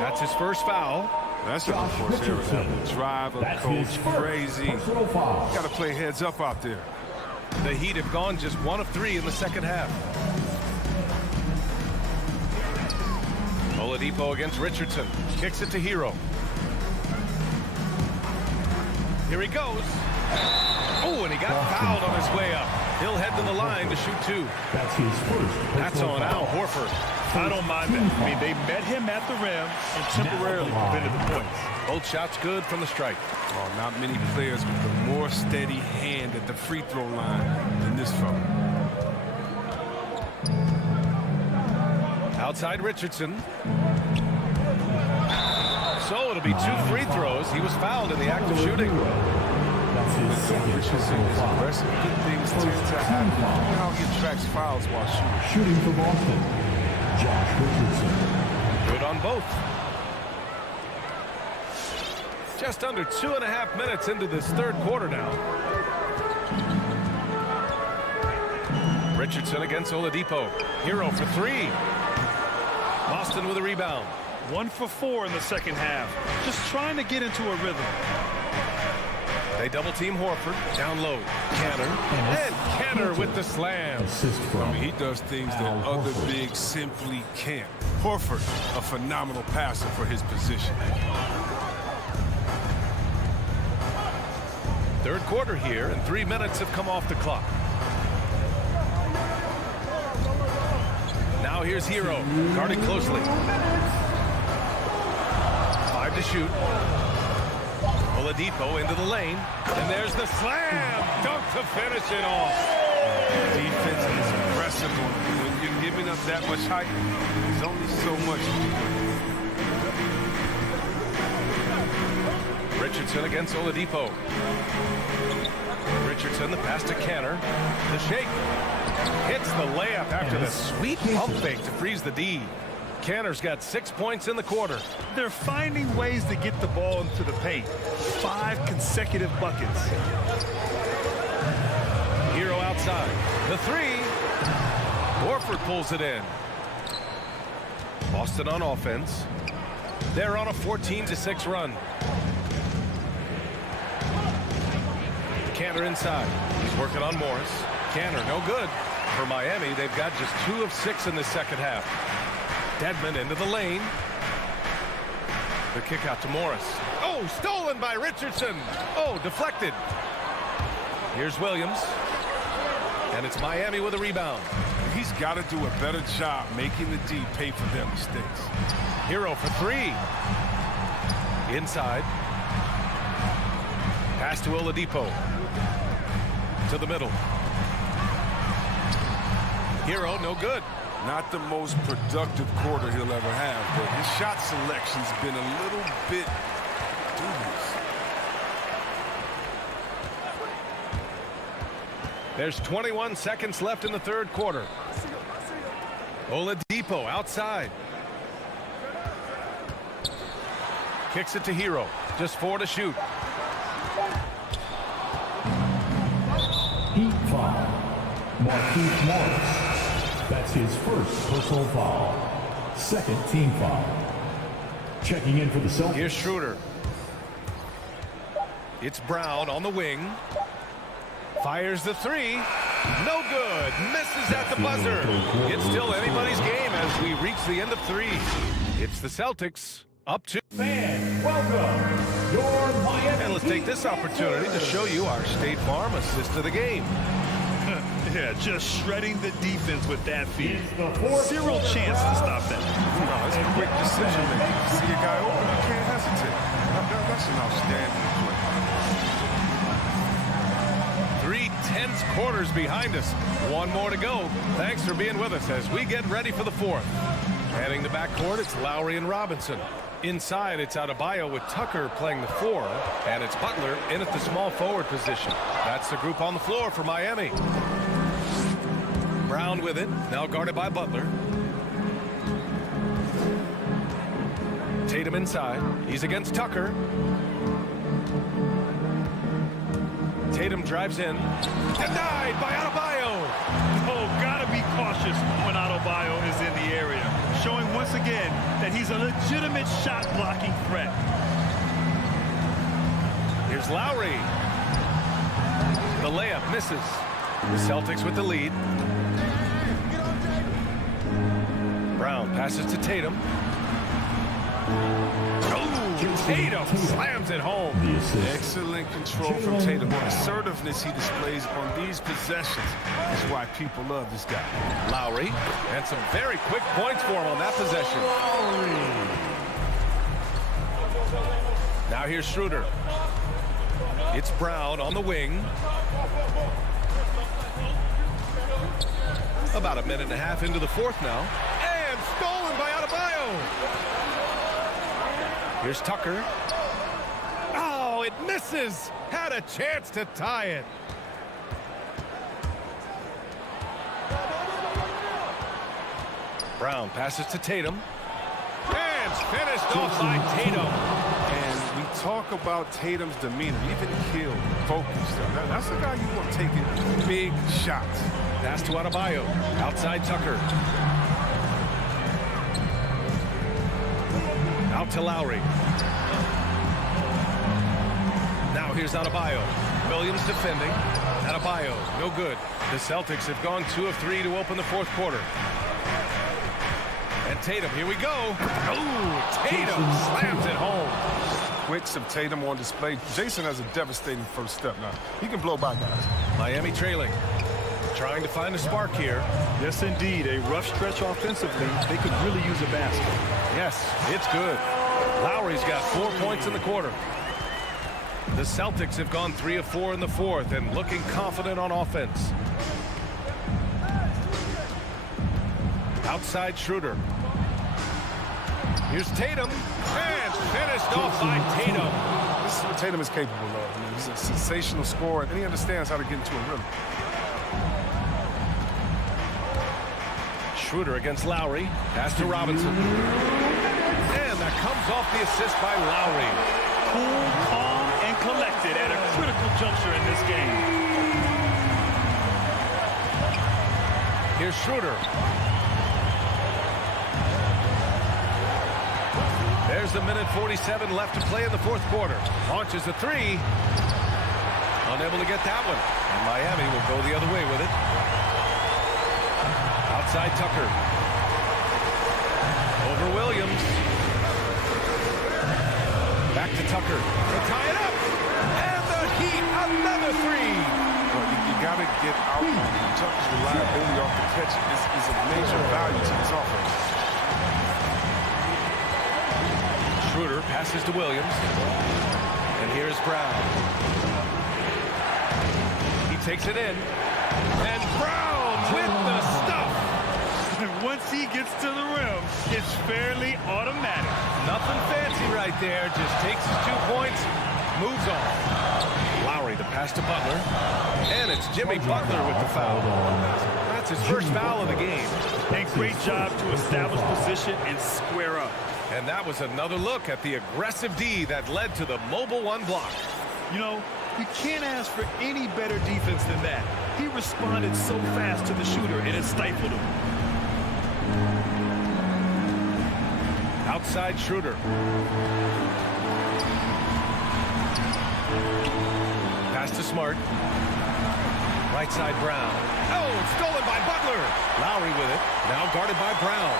That's his first foul. That's a force error. That drive of coach crazy. Got to play heads up out there. The Heat have gone just 1 of 3 in the second half. Oladipo against Richardson. Kicks it to Hero. Here he goes. Oh, and he got fouled on his way up. He'll head to the line to shoot 2. That's his first. That's on Al Horford. I don't mind that. I mean, they met him at the rim and temporarily prevented the points. Both shots good from the strike. Oh, not many players with a more steady hand at the free throw line than this fella. Outside Richardson. So it'll be 2 free throws. He was fouled in the act of shooting. That's his second. Richardson is aggressive. Good things tend to happen. Look how he attracts fouls while shooting. Shooting for Boston, Josh Richardson. Good on both. Just under 2.5 minutes into this third quarter now. Richardson against Oladipo. Hero for 3. Boston with a rebound. 1 for 4 in the second half. Just trying to get into a rhythm. They double team Horford. Down low. Canner. And Canner with the slam. Assist from I mean, he does things that other bigs simply can't. Horford, a phenomenal passer for his position. Third quarter here, and 3 minutes have come off the clock. Now here's Hero, guarded closely. 5 to shoot. Oladipo into the lane, and there's the slam! Dunk to finish it off. Defense is aggressive on him. When you're giving up that much height, there's only so much. Richardson against Oladipo. Richardson, the pass to Canner. The shake. Hits the layup after the sweet pump fake to freeze the D. Canner's got 6 points in the quarter. They're finding ways to get the ball into the paint. 5 consecutive buckets. Hero outside. The 3. Horford pulls it in. Boston on offense. They're on a 14-6 run. Canner inside. He's working on Morris. Canner, no good. For Miami, they've got just 2 of 6 in the second half. Dedmon into the lane. The kick out to Morris. Oh, stolen by Richardson. Oh, deflected. Here's Williams. And it's Miami with a rebound. He's got to do a better job making the D pay for their mistakes. Hero for 3. Inside. Pass to Oladipo. To the middle. Hero, no good. Not the most productive quarter he'll ever have, but his shot selection's been a little bit dubious. There's 21 seconds left in the third quarter. Oladipo outside. Kicks it to Hero. Just 4 to shoot. Heat foul. Marquise Morris. That's his first personal foul. Second team foul. Checking in for the Celtics. Here's Schroeder. It's Brown on the wing. Fires the 3. No good. Misses at the buzzer. It's still anybody's game as we reach the end of 3. It's the Celtics up 2. Fans, welcome your Miami. And let's take this opportunity to show you our State Farm assist of the game. Yeah, just shredding the defense with that feed. 0 chance to stop that. No, it's a quick decision making. See a guy open, you can't hesitate. That's an outstanding play. tense quarters behind us. One more to go. Thanks for being with us as we get ready for the fourth. Heading the backcourt, it's Lowry and Robinson. Inside, it's Adebayo with Tucker playing the 4, and it's Butler in at the small forward position. That's the group on the floor for Miami. Brown with it, now guarded by Butler. Tatum inside. He's against Tucker. Tatum drives in. Denied by Adebayo. Oh, gotta be cautious when Adebayo is in the area. Showing once again that he's a legitimate shot-blocking threat. Here's Lowry. The layup misses. The Celtics with the lead. Brown passes to Tatum. Oh, Tatum slams it home. Excellent control from Tatum. The assertiveness he displays on these possessions is why people love this guy. Lowry, and some very quick points for him on that possession. Now here's Schroeder. It's Brown on the wing. About a minute and a half into the fourth now. And stolen by Adebayo. Here's Tucker. Oh, it misses. Had a chance to tie it. Brown passes to Tatum. And finished off by Tatum. And we talk about Tatum's demeanor, even killed, focused. That's the guy you want taking big shots. Pass to Adebayo. Outside Tucker. Out to Lowry. Now here's Adebayo. Williams defending. Adebayo, no good. The Celtics have gone 2 of 3 to open the fourth quarter. And Tatum, here we go. Oh, Tatum slams it home. Quicks of Tatum on display. Jason has a devastating first step now. He can blow by guys. Miami trailing. Trying to find a spark here. Yes, indeed. A rough stretch offensively. They could really use a basket. Yes, it's good. Lowry's got 4 points in the quarter. The Celtics have gone 3 of 4 in the fourth and looking confident on offense. Outside Schroeder. Here's Tatum. And finished off by Tatum. This is what Tatum is capable of. I mean, he's a sensational scorer, and he understands how to get into a rhythm. Schroeder against Lowry. Pass to Robinson. And that comes off the assist by Lowry. Cool, calm, and collected at a critical juncture in this game. Here's Schroeder. There's the minute 47 left to play in the fourth quarter. Launches a 3. Unable to get that one. And Miami will go the other way with it. Outside Tucker. Over Williams. Back to Tucker. To tie it up. And the Heat, another 3. Well, you got to get out. Tucker's reliability off the catch is of major value to this offense. Schroeder passes to Williams. And here's Brown. He takes it in. And Brown with the stuff. Once he gets to the rim, it's fairly automatic. Nothing fancy right there. Just takes his 2 points, moves on. Lowry, the pass to Butler. And it's Jimmy Butler with the foul. That's his first foul of the game. And great job to establish position and square up. And that was another look at the aggressive D that led to the mobile 1 block. You know, you can't ask for any better defense than that. He responded so fast to the shooter, and it stifled him. Outside Schroeder. Pass to Smart. Right side Brown. Oh, stolen by Butler. Lowry with it. Now guarded by Brown.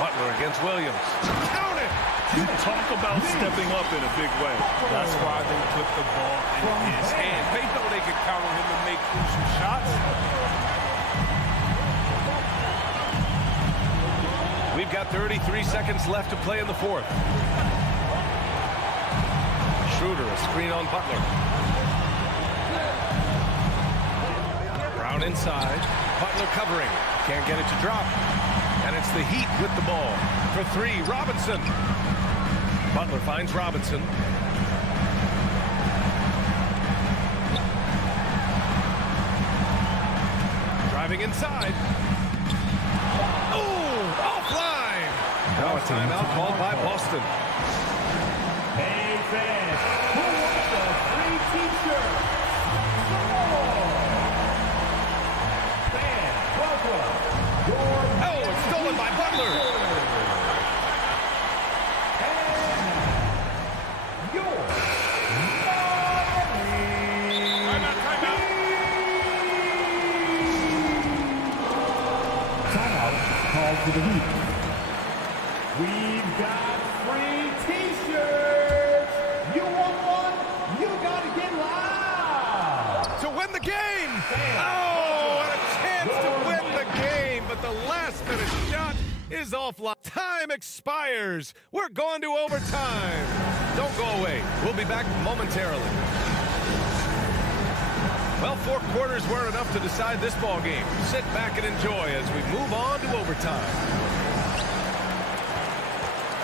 Butler against Williams. Count it! You talk about stepping up in a big way. That's why they put the ball in his hand. They know they can count on him to make crucial shots. We've got 33 seconds left to play in the fourth. Schroeder, a screen on Butler. Brown inside. Butler covering. Can't get it to drop. And it's the Heat with the ball. For three, Robinson. Butler finds Robinson. Driving inside. Oh, offline. Now a timeout called by Boston. Hey fans, who wants a free t-shirt? Fans, welcome. Oh, it's stolen by Butler. Called for the Heat. We've got free t-shirts. You want one? You gotta get loud. To win the game. Oh, and a chance to win the game, but the last minute shot is offline. Time expires. We're going to overtime. Don't go away. We'll be back momentarily. Well, 4 quarters weren't enough to decide this ball game. Sit back and enjoy as we move on to overtime.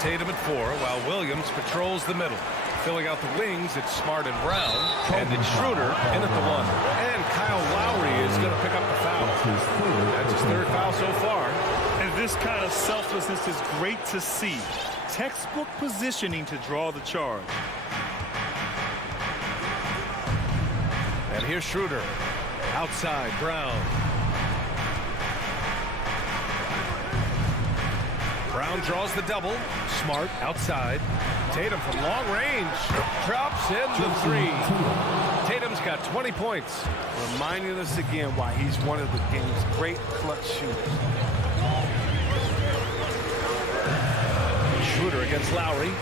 Tatum at 4, while Williams patrols the middle. Filling out the wings, it's Smart and Brown. And it's Schroeder in at the 1. And Kyle Lowry is going to pick up the foul. That's his 3rd foul so far. And this kind of selflessness is great to see. Textbook positioning to draw the charge. And here's Schroeder. Outside, Brown. Brown draws the double. Smart outside. Tatum from long range. Drops in the 3. Tatum's got 20 points. Reminding us again why he's one of the game's great clutch shooters. Schroeder against Lowry.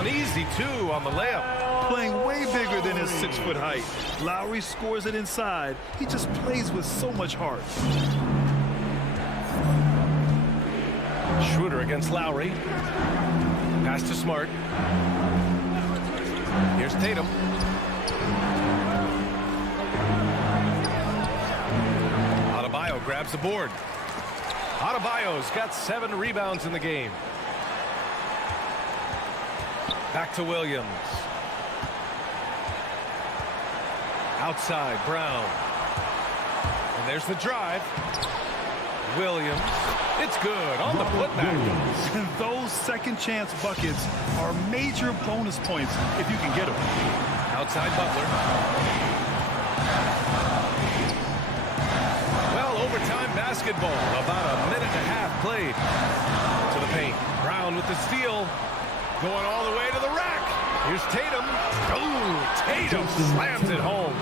An easy 2 on the layup. Playing way bigger than his 6-foot height. Lowry scores it inside. He just plays with so much heart. Schroeder against Lowry. Pass to Smart. Here's Tatum. Adebayo grabs the board. Adebayo's got 7 rebounds in the game. Back to Williams. Outside, Brown. And there's the drive. Williams. It's good on the putback. And those second chance buckets are major bonus points if you can get them. Outside Butler. Well, overtime basketball. About a minute and a half played. To the paint. Brown with the steal. Going all the way to the rack. Here's Tatum. Oh, Tatum slams it home.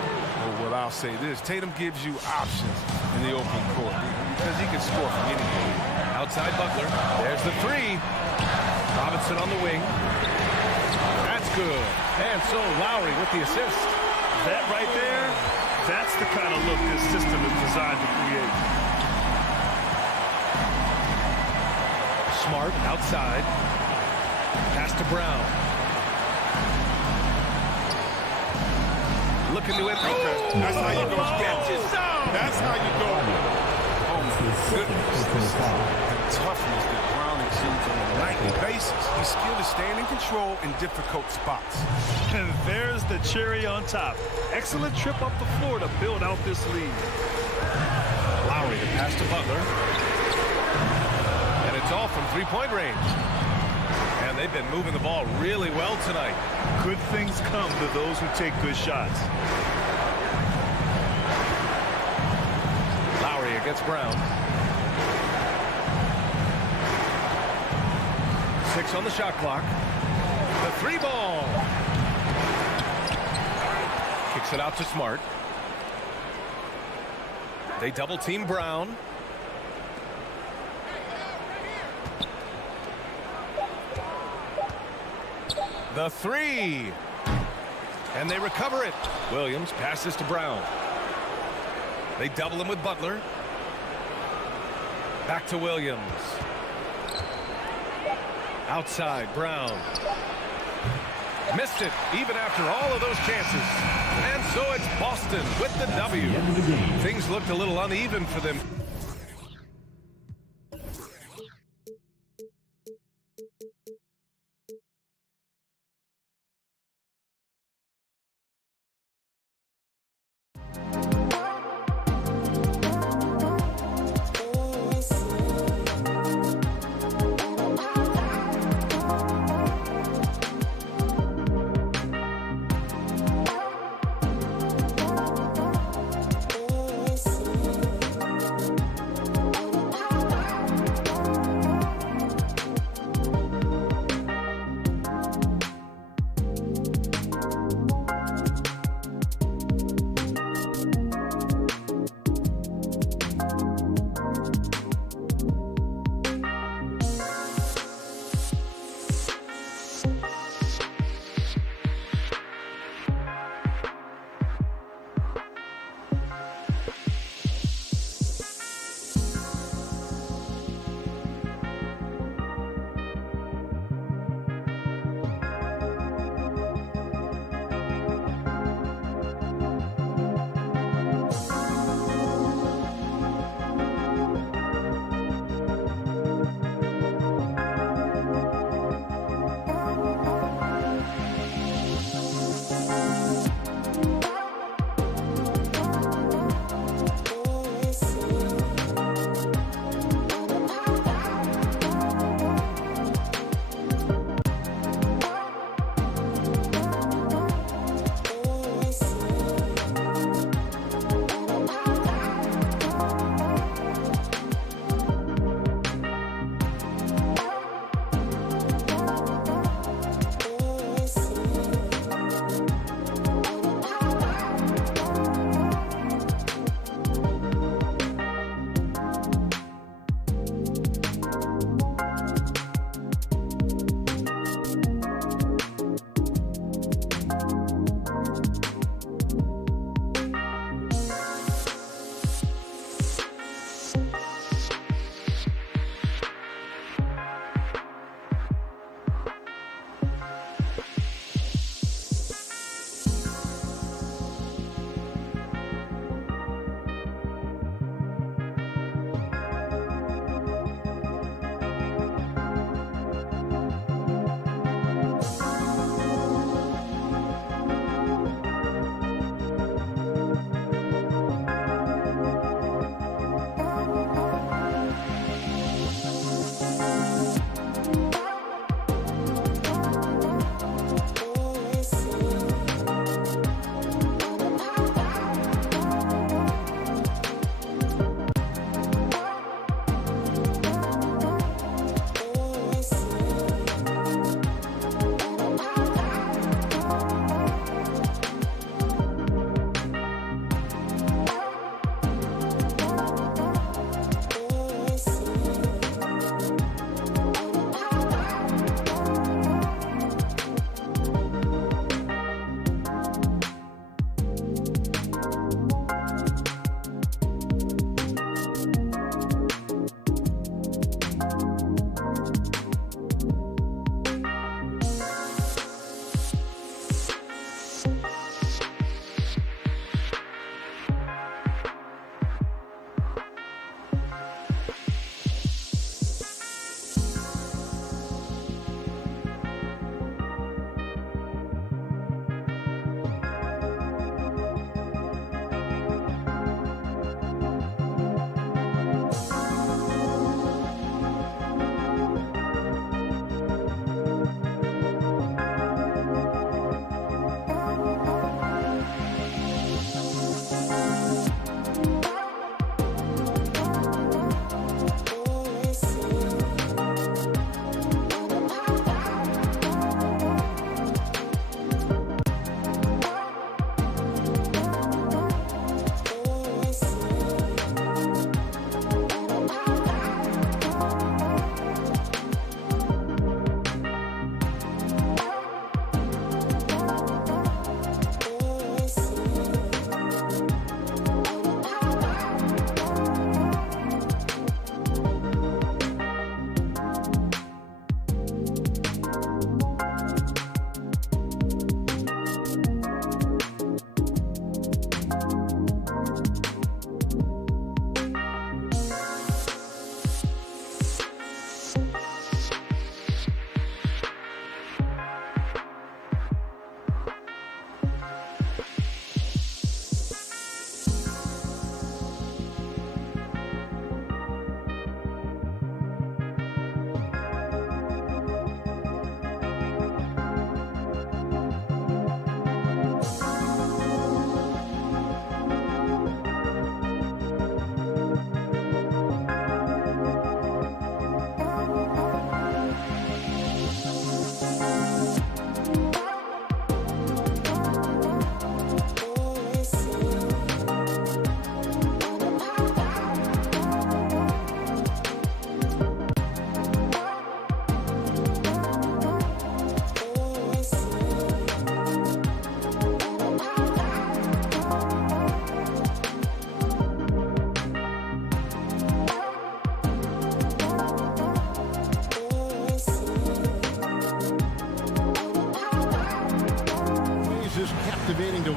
Well, I'll say this. Tatum gives you options in the open court because he can score from anywhere. Outside Butler. There's the 3. Robinson on the wing. That's good. And so Lowry with the assist. That right there, that's the kind of look this system is designed to create. Smart outside. Pass to Brown. Looking to it. Okay. That's how you go. That's how you go. Oh, my goodness. The toughness that Brown exudes on a nightly basis. He's skilled at staying in control in difficult spots. And there's the cherry on top. Excellent trip up the floor to build out this lead. Lowry to pass to Butler. And it's all from 3-point range. And they've been moving the ball really well tonight. Good things come to those who take good shots. Lowry against Brown. 6 on the shot clock. The 3 ball. Kicks it out to Smart. They double team Brown. The 3. And they recover it. Williams passes to Brown. They double him with Butler. Back to Williams. Outside, Brown. Missed it, even after all of those chances. And so it's Boston with the W. End of the game. Things looked a little uneven for them.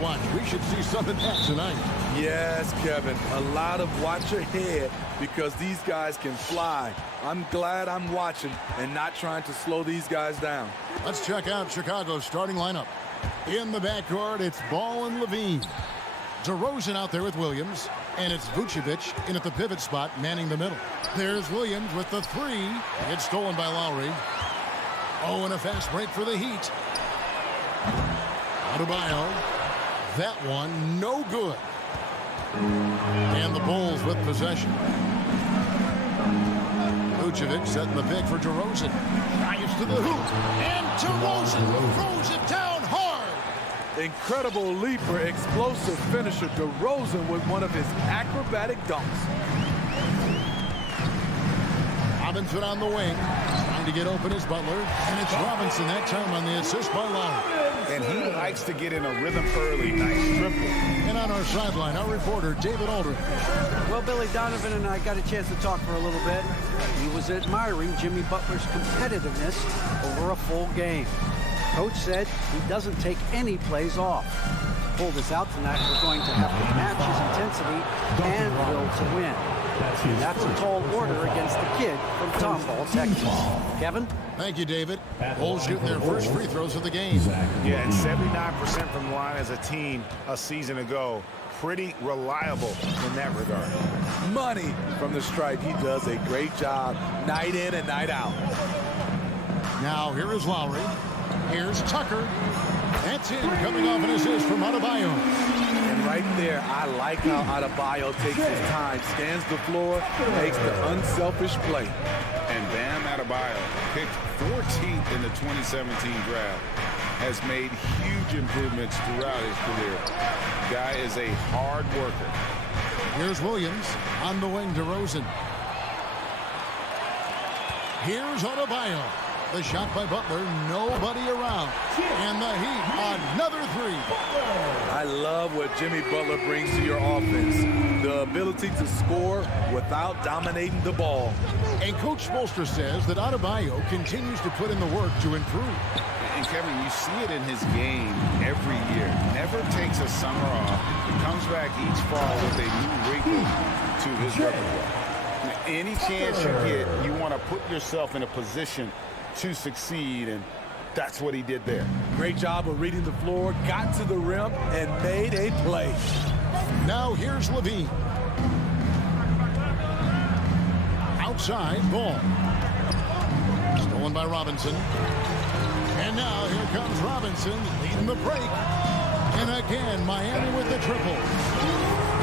watch. We should see some of that tonight. Yes, Kevin. A lot of watch your head because these guys can fly. I'm glad I'm watching and not trying to slow these guys down. Let's check out Chicago's starting lineup. In the backcourt, it's Ball and Levine. DeRozan out there with Williams. And it's Vucevic in at the pivot spot, manning the middle. There's Williams with the three. It's stolen by Lowry. Oh, and a fast break for the Heat. Adebayo. That one, no good. And the Bulls with possession. Vucevic setting the pick for DeRozan. Drives to the hoop. And DeRozan throws it down hard. Incredible leaper, explosive finisher. DeRozan with one of his acrobatic dunks. Robinson on the wing. Trying to get open is Butler. And it's Robinson that time on the assist by Lowry. And he likes to get in a rhythm early. Nice triple. And on our sideline, our reporter, David Aldridge. Well, Billy Donovan and I got a chance to talk for a little bit. He was admiring Jimmy Butler's competitiveness over a full game. Coach said he doesn't take any plays off. Pull this out tonight, we're going to have to match his intensity and will to win. That's a tall order against the kid from Tomball, Texas. Kevin? Thank you, David. Bulls shooting their first free throws of the game. Yeah, it's 79% from the line as a team a season ago. Pretty reliable in that regard. Money from the stripe. He does a great job night in and night out. Now here is Lowry. Here's Tucker. That's in, coming off an assist from Adebayo. And right there, I like how Adebayo takes his time, scans the floor, makes the unselfish play. And Bam Adebayo, picked 14th in the 2017 draft, has made huge improvements throughout his career. Guy is a hard worker. Here's Williams on the wing, DeRozan. Here's Adebayo. The shot by Butler, nobody around. And the Heat, another three. I love what Jimmy Butler brings to your offense. The ability to score without dominating the ball. And Coach Spoelstra says that Adebayo continues to put in the work to improve. And Kevin, you see it in his game every year. Never takes a summer off. Comes back each fall with a new wrinkle to his repertoire. Any chance you get, you want to put yourself in a position to succeed, and that's what he did there. Great job of reading the floor, got to the rim, and made a play. Now here's Levine. Outside, ball. Stolen by Robinson. And now here comes Robinson leading the break. And again, Miami with the triple.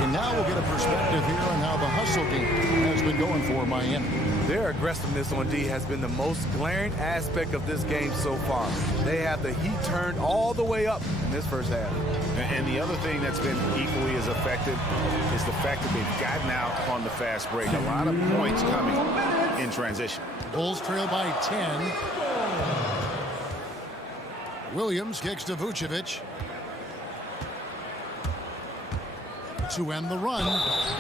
And now we'll get a perspective here on how the hustle game has been going for Miami. Their aggressiveness on D has been the most glaring aspect of this game so far. They have the heat turned all the way up in this first half. And the other thing that's been equally as effective is the fact that they've gotten out on the fast break. A lot of points coming in transition. Bulls trail by 10. Williams kicks to Vucevic. To end the run,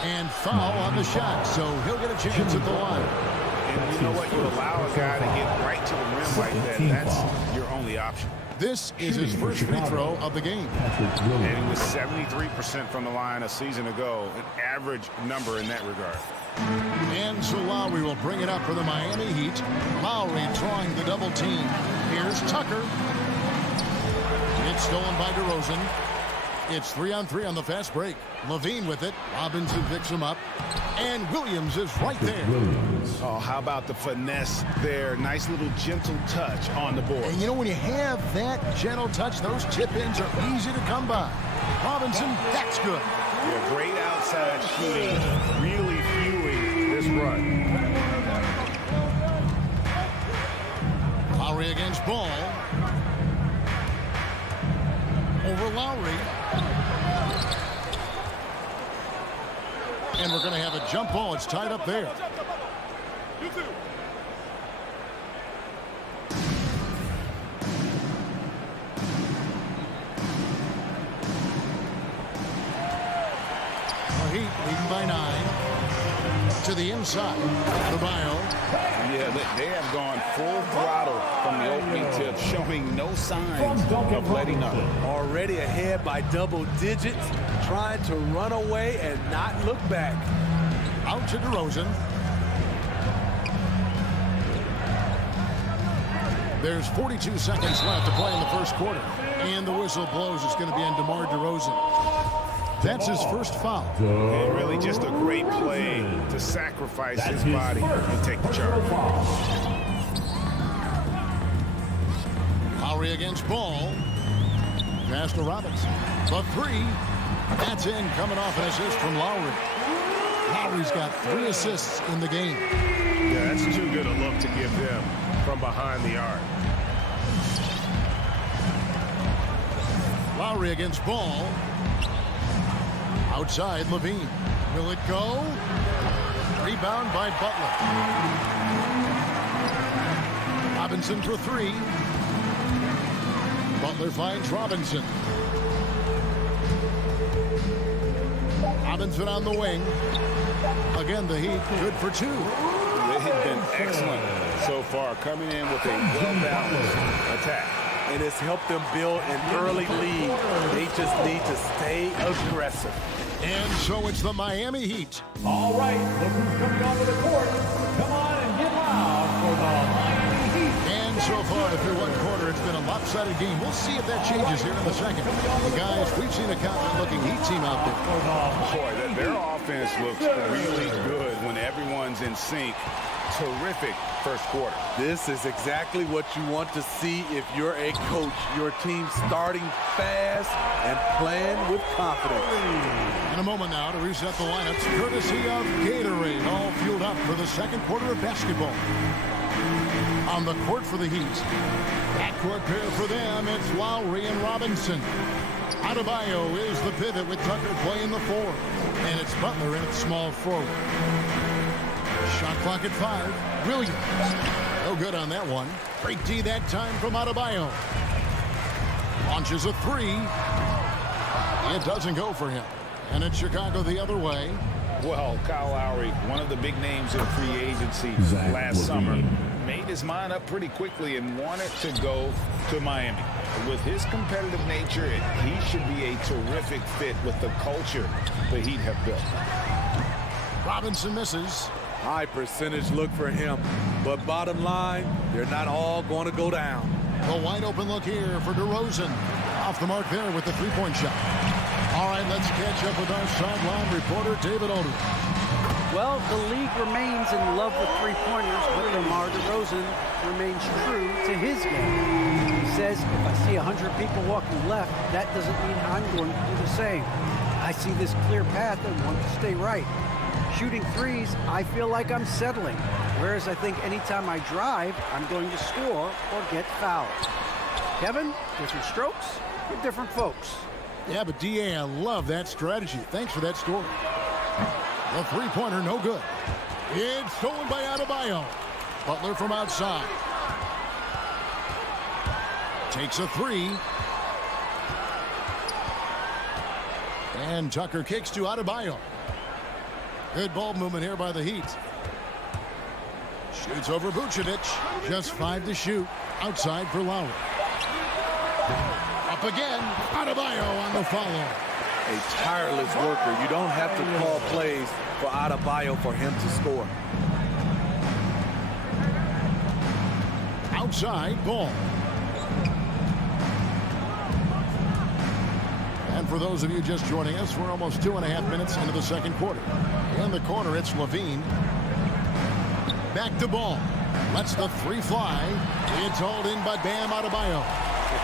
and foul on the shot, so he'll get a chance at the line. And you know what? You allow a guy to get right to the rim like that. That's your only option. This is his first free throw of the game. And he was 73% from the line a season ago, an average number in that regard. And so Lowry will bring it up for the Miami Heat. Lowry drawing the double team. Here's Tucker. It's stolen by DeRozan. It's 3-on-3 on the fast break. Levine with it. Robinson picks him up. And Williams is right there. Oh, how about the finesse there? Nice little gentle touch on the board. And you know, when you have that gentle touch, those chip-ins are easy to come by. Robinson, that's good. Yeah, great outside shooting. Really fueling this run. Lowry against Ball. Over Lowry. And we're going to have a jump ball. It's tied up there. The Heat leading by 9. To the inside. Adebayo. Yeah, they have gone full throttle from the opening tip, showing no signs of letting up. Already ahead by double digits, trying to run away and not look back. Out to DeRozan. There's 42 seconds left to play in the first quarter. And the whistle blows. It's going to be on DeMar DeRozan. That's his first foul. And really just a great play to sacrifice his body and take the charge. Lowry against Ball. Pass to Robinson. The three. That's in, coming off an assist from Lowry. Lowry's got 3 assists in the game. Yeah, that's too good a look to give him from behind the arc. Lowry against Ball. Outside, Levine. Will it go? Rebound by Butler. Robinson for 3. Butler finds Robinson. Robinson on the wing. Again, the Heat good for 2. They have been excellent so far, coming in with a well-balanced attack. And it's helped them build an early lead. They just need to stay aggressive. And so it's the Miami Heat. All right, look who's coming onto the court. Come on and get loud for the Miami Heat. And so far, through one quarter, it's been a lopsided game. We'll see if that changes here in the second. And guys, we've seen a confident-looking Heat team out there. Boy, their offense looks really good when everyone's in sync. Terrific first quarter. This is exactly what you want to see if you're a coach. Your team starting fast and playing with confidence. In a moment now to reset the lineups, courtesy of Gatorade, all fueled up for the second quarter of basketball. On the court for the Heat. Backcourt pair for them, it's Lowry and Robinson. Adebayo is the pivot with Tucker playing the 4. And it's Butler in at small forward. Shot clock at 5. Williams. No good on that one. Great D that time from Adebayo. Launches a 3. It doesn't go for him. And it's Chicago the other way. Well, Kyle Lowry, one of the big names in free agency last summer, made his mind up pretty quickly and wanted to go to Miami. With his competitive nature, he should be a terrific fit with the culture the Heat have built. Robinson misses. High percentage look for him. But bottom line, they're not all going to go down. A wide open look here for DeRozan. Off the mark there with the three-point shot. All right, let's catch up with our sideline reporter, David Odom. Well, the league remains in love with three-pointers, but DeMar DeRozan remains true to his game. He says, if I see 100 people walking left, that doesn't mean I'm going to do the same. I see this clear path and want to stay right. Shooting threes, I feel like I'm settling. Whereas I think anytime I drive, I'm going to score or get fouled. Kevin, different strokes for different folks. Yeah, but D.A., I love that strategy. Thanks for that story. The three-pointer, no good. It's stolen by Adebayo. Butler from outside. Takes a 3. And Tucker kicks to Adebayo. Good ball movement here by the Heat. Shoots over Vucevic. Just 5 to shoot. Outside for Lowry. Up again. Adebayo on the follow. A tireless worker. You don't have to call plays for Adebayo for him to score. Outside, Ball. And for those of you just joining us, we're almost 2.5 minutes into the second quarter. In the corner, it's Levine. Back to Ball. Lets the 3 fly. It's hauled in by Bam Adebayo.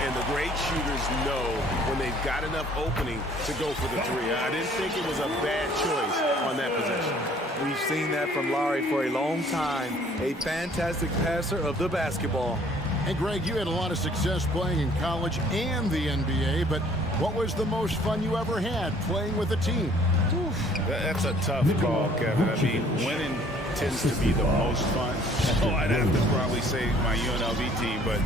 And the great shooters know when they've got enough opening to go for the 3. I didn't think it was a bad choice on that possession. We've seen that from Lowry for a long time. A fantastic passer of the basketball. Hey, Greg, you had a lot of success playing in college and the NBA, but what was the most fun you ever had playing with a team? That's a tough call, Kevin. I mean, winning tends to be the most fun. Oh, I'd have to probably say my UNLV team, but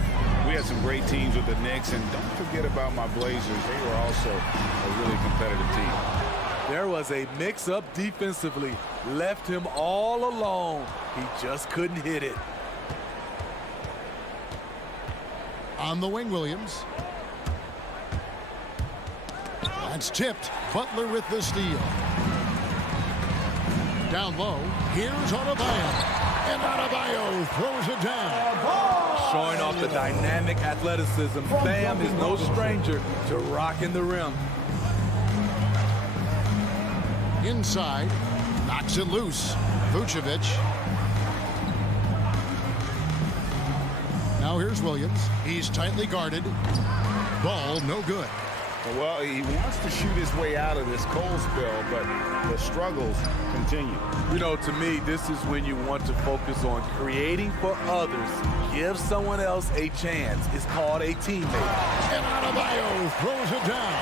we had some great teams with the Knicks, and don't forget about my Blazers. They were also a really competitive team. There was a mix-up defensively. Left him all alone. He just couldn't hit it. On the wing, Williams. That's tipped. Butler with the steal. Down low. Here's Adebayo. And Adebayo throws it down. Showing off the dynamic athleticism. Bam is no stranger to rocking the rim. Inside. Knocks it loose. Vucevic. Now here's Williams. He's tightly guarded. Ball no good. Well, he wants to shoot his way out of this cold spell, but the struggles continue. You know, to me, this is when you want to focus on creating for others. Give someone else a chance. It's called a teammate. And Adebayo throws it down.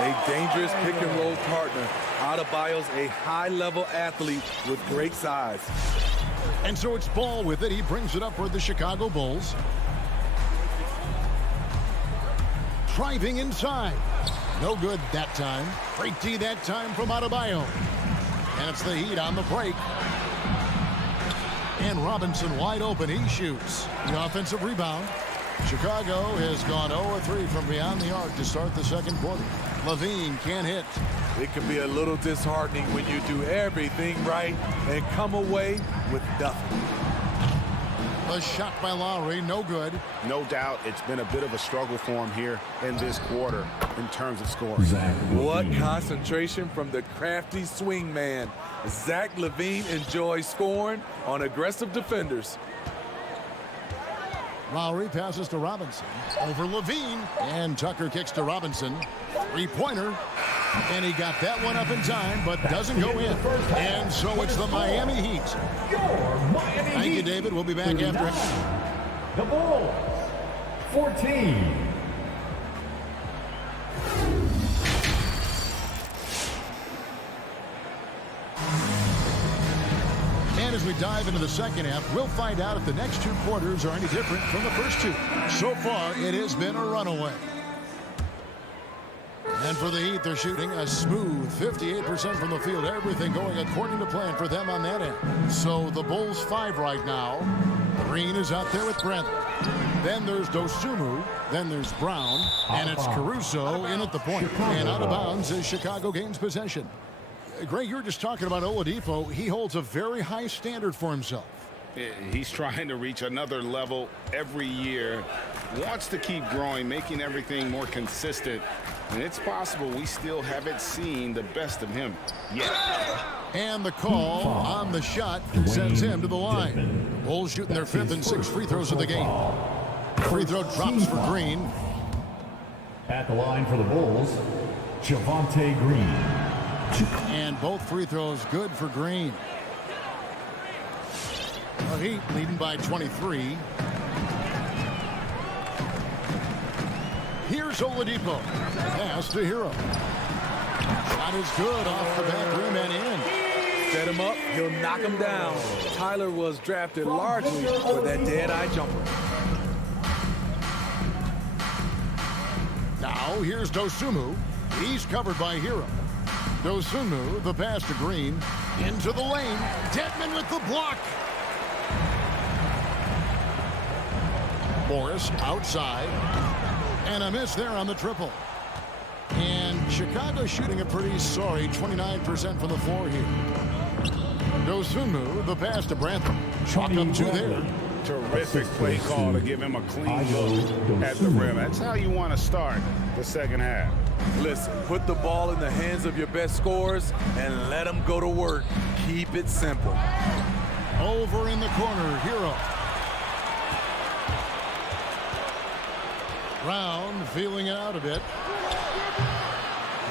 A dangerous pick-and-roll partner. Adebayo's a high-level athlete with great size. And so it's Ball with it. He brings it up for the Chicago Bulls. Driving inside. No good that time. Great D that time from Adebayo. And it's the Heat on the break. And Robinson wide open. He shoots. The offensive rebound. Chicago has gone 0-3 from beyond the arc to start the second quarter. Levine can't hit. It can be a little disheartening when you do everything right and come away with nothing. A shot by Lowry, no good. No doubt it's been a bit of a struggle for him here in this quarter in terms of scoring. What concentration from the crafty swing man. Zach LaVine enjoys scoring on aggressive defenders. Lowry passes to Robinson. Over Levine. And Tucker kicks to Robinson. Three-pointer. And he got that one up in time, but doesn't go in. And so it's the Miami Heat. Thank you, David. We'll be back after. The Bulls, 14. And as we dive into the second half, we'll find out if the next two quarters are any different from the first two. So far, it has been a runaway. And for the Heat, they're shooting a smooth 58% from the field. Everything going according to plan for them on that end. So the Bulls 5 right now. Green is out there with Bradley. Then there's Dosunmu. Then there's Brown. And it's Caruso in at the point. And out of bounds is Chicago gains possession. Greg, you were just talking about Oladipo. He holds a very high standard for himself. He's trying to reach another level every year. Wants to keep growing, making everything more consistent. And it's possible we still haven't seen the best of him yet. And the call on the shot sends him to the line. The Bulls shooting their 5th and 6th free throws of the game. Free throw drops for Green. At the line for the Bulls, Javonte Green. And both free throws good for Green. The Heat leading by 23. Here's Oladipo. Pass to Hero. Shot is good off the back rim and in. Set him up, he'll knock him down. Tyler was drafted largely for that dead-eye jumper. Now here's Dosunmu. He's covered by Hero. Dosunmu, the pass to Green. Into the lane. Dedmon with the block. Morris outside. And a miss there on the triple. And Chicago shooting a pretty sorry 29% from the floor here. Dosunmu, the pass to Brantham. Chalk up 2 there. Terrific play call to give him a clean look at the rim. That's how you want to start the second half. Listen, put the ball in the hands of your best scorers and let them go to work. Keep it simple. Over in the corner, Hero. Brown feeling it out a bit.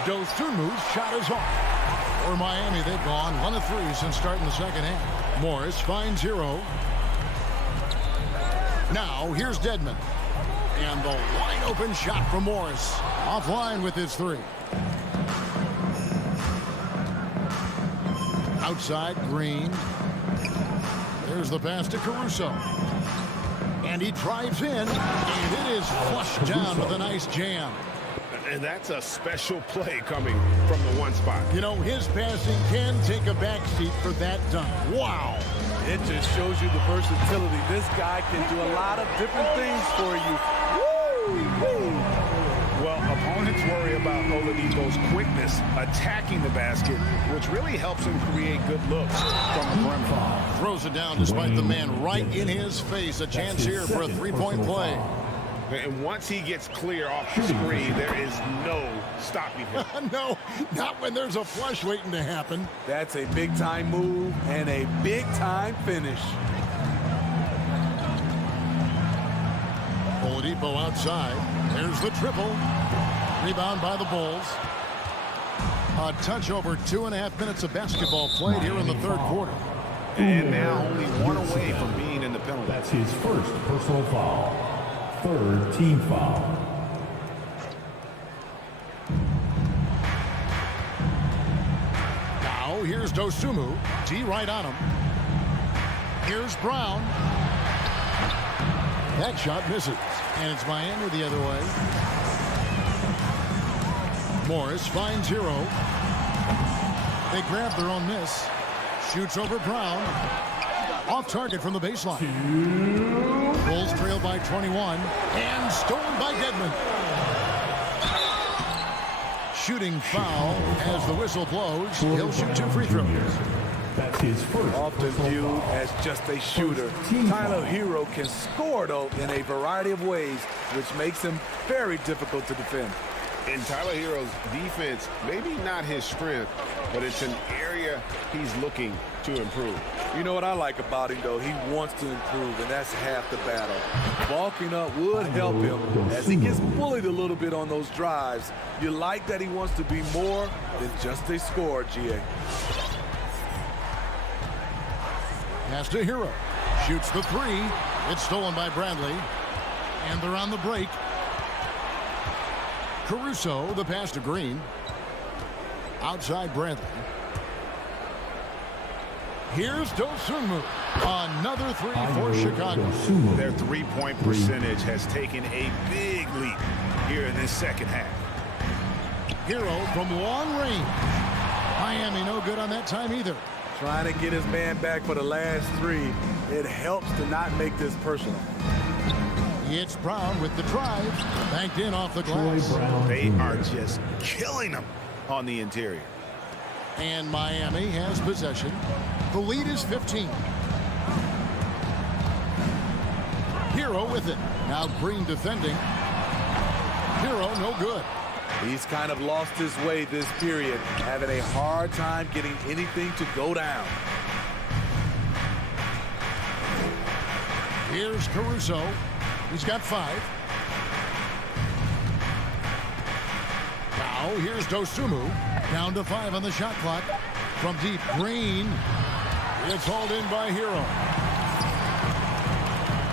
Dosunmu's shot is off. For Miami, they've gone 1 of 3 since starting the second half. Morris finds Hero. Now here's Dedmon. And the wide open shot from Morris. Offline with his 3. Outside, Green. There's the pass to Caruso. And he drives in, and it is flushed down with a nice jam. And that's a special play coming from the one spot. You know, his passing can take a backseat for that dunk. Wow. It just shows you the versatility. This guy can do a lot of different things for you. Woo! Well, opponents worry about Oladipo's quickness attacking the basket, which really helps him create good looks from the perimeter. Throws it down despite the man right in his face. A chance here for a three-point play. And once he gets clear off the screen, there is no stopping him. No, not when there's a flush waiting to happen. That's a big-time move and a big-time finish. Oladipo outside. There's the triple. Rebound by the Bulls. A touch over 2.5 minutes of basketball played here in the third quarter. And now only one away from being in the penalty. That's his first personal foul. Third team foul. Now here's Dosunmu. D right on him. Here's Brown. That shot misses. And it's Miami the other way. Morris finds Hero. They grab their own miss. Shoots over Brown. Off target from the baseline. Bulls trail by 21. And stolen by Dedmon. Shooting foul as the whistle blows. He'll shoot 2 free throws. That's his first. Often viewed as just a shooter, Tyler Hero can score, though, in a variety of ways, which makes him very difficult to defend. In Tyler Hero's defense, maybe not his strength, but it's an area he's looking to improve. You know what I like about him, though? He wants to improve, and that's half the battle. Bulking up would help him as he gets bullied a little bit on those drives. You like that he wants to be more than just a scorer, GA. Pass to Hero. Shoots the 3. It's stolen by Bradley. And they're on the break. Caruso, the pass to Green. Outside Bradley. Here's Dosunmu. Another 3 for Chicago. Their three-point percentage has taken a big leap here in this second half. Hero from long range. Miami no good on that time either. Trying to get his man back for the last 3. It helps to not make this personal. It's Brown with the drive. Banked in off the glass. They are just killing them on the interior. And Miami has possession. The lead is 15. Hero with it. Now Green defending. Hero no good. He's kind of lost his way this period, having a hard time getting anything to go down. Here's Caruso. He's got 5. Now here's Dosunmu. Down to 5 on the shot clock. From deep, Green. It's hauled in by Hero.